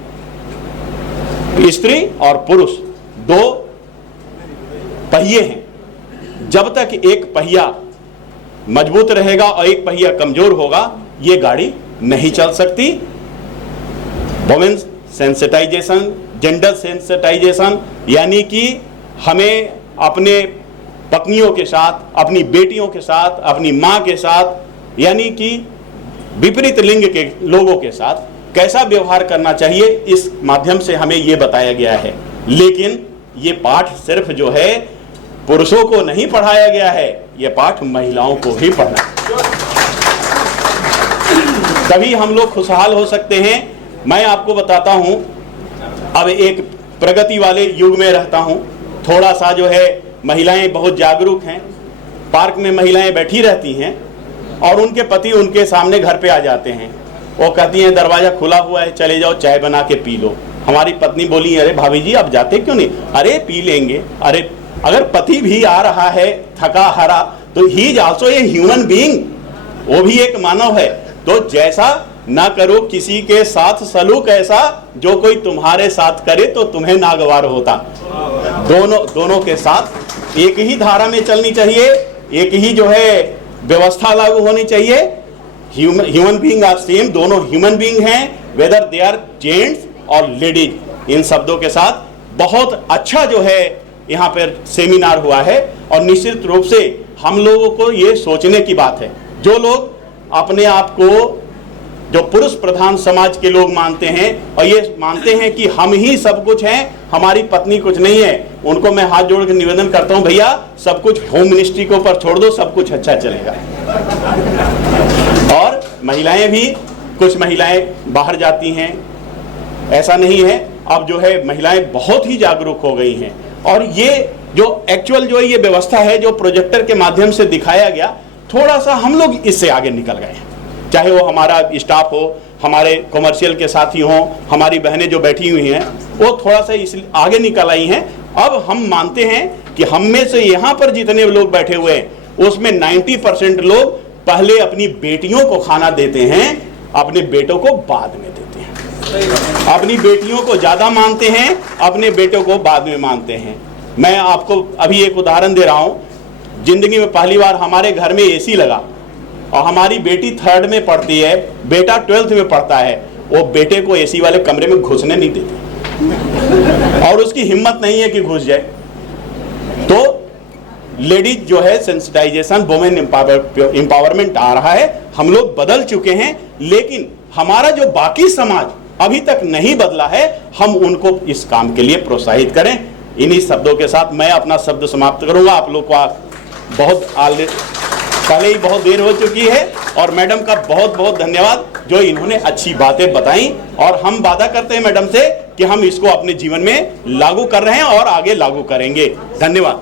स्त्री और पुरुष 2 पहिए हैं। जब तक एक पहिया मजबूत रहेगा और एक पहिया कमजोर होगा, ये गाड़ी नहीं चल सकती। वुमेन सेंसिटाइजेशन, जेंडर सेंसिटाइजेशन, यानी कि हमें अपने पत्नियों के साथ, अपनी बेटियों के साथ, अपनी माँ के साथ, यानी कि विपरीत लिंग के लोगों के साथ कैसा व्यवहार करना चाहिए, इस माध्यम से हमें ये बताया गया है। लेकिन ये पाठ सिर्फ जो है पुरुषों को नहीं पढ़ाया गया है, ये पाठ महिलाओं को ही पढ़ना है। तभी हम लोग खुशहाल हो सकते हैं। मैं आपको बताता हूं, अब एक प्रगति वाले युग में रहता हूं, थोड़ा सा जो है महिलाएं बहुत जागरूक हैं। पार्क में महिलाएं बैठी रहती हैं और उनके पति उनके सामने घर पे आ जाते हैं। वो कहती हैं दरवाजा खुला हुआ है, चले जाओ चाय बना के पी लो। हमारी पत्नी बोली अरे भाभी जी आप जाते क्यों नहीं? अरे पी लेंगे। अरे अगर पति भी आ रहा है थका हारा तो he is also a human being, वो भी एक मानव है। तो जैसा ना करो किसी के साथ सलूक ऐसा, जो कोई तुम्हारे साथ करे तो तुम्हें नागवार होता। दोनों के साथ एक ही धारा में चलनी चाहिए, एक ही जो है व्यवस्था लागू होनी चाहिए। ह्यूमन बीइंग आर सेम, दोनों ह्यूमन बीइंग हैं, वेदर दे आर जेंट्स और लेडीज। इन शब्दों के साथ बहुत अच्छा जो है यहाँ पर सेमिनार हुआ है और निश्चित रूप से हम लोगों को ये सोचने की बात है, जो लोग अपने आप को जो पुरुष प्रधान समाज के लोग मानते हैं और ये मानते हैं कि हम ही सब कुछ हैं, हमारी पत्नी कुछ नहीं है, उनको मैं हाथ जोड़ के निवेदन करता हूं भैया सब कुछ होम मिनिस्ट्री के ऊपर छोड़ दो, सब कुछ अच्छा चलेगा। और महिलाएं भी, कुछ महिलाएं बाहर जाती हैं, ऐसा नहीं है। अब जो है महिलाएं बहुत ही जागरूक हो गई हैं और ये जो एक्चुअल जो ये व्यवस्था है जो प्रोजेक्टर के माध्यम से दिखाया गया, थोड़ा सा हम लोग इससे आगे निकल गए हैं। चाहे वो हमारा स्टाफ हो, हमारे कॉमर्शियल के साथी हों, हमारी बहनें जो बैठी हुई हैं वो थोड़ा सा इस आगे निकल आई हैं। अब हम मानते हैं कि हम में से यहाँ पर जितने लोग बैठे हुए हैं उसमें 90% लोग पहले अपनी बेटियों को खाना देते हैं, अपने बेटों को बाद में देते हैं। अपनी बेटियों को ज्यादा मानते हैं, अपने बेटों को बाद में मानते हैं। मैं आपको अभी एक उदाहरण दे रहा हूँ। जिंदगी में पहली बार हमारे घर में एसी लगा और हमारी बेटी 3rd में पढ़ती है, बेटा 12th में पढ़ता है। वो बेटे को एसी वाले कमरे में घुसने नहीं देते और उसकी हिम्मत नहीं है कि घुस जाए। तो लेडीज जो है सेंसिटाइजेशन, वुमेन एम्पावरमेंट आ रहा है, हम लोग बदल चुके हैं, लेकिन हमारा जो बाकी समाज अभी तक नहीं बदला है, हम उनको इस काम के लिए प्रोत्साहित करें। इन्हीं शब्दों के साथ मैं अपना शब्द समाप्त करूंगा। आप लोग को बहुत पहले ही बहुत देर हो चुकी है और मैडम का बहुत बहुत धन्यवाद जो इन्होंने अच्छी बातें बताई और हम वादा करते हैं मैडम से कि हम इसको अपने जीवन में लागू कर रहे हैं और आगे लागू करेंगे। धन्यवाद।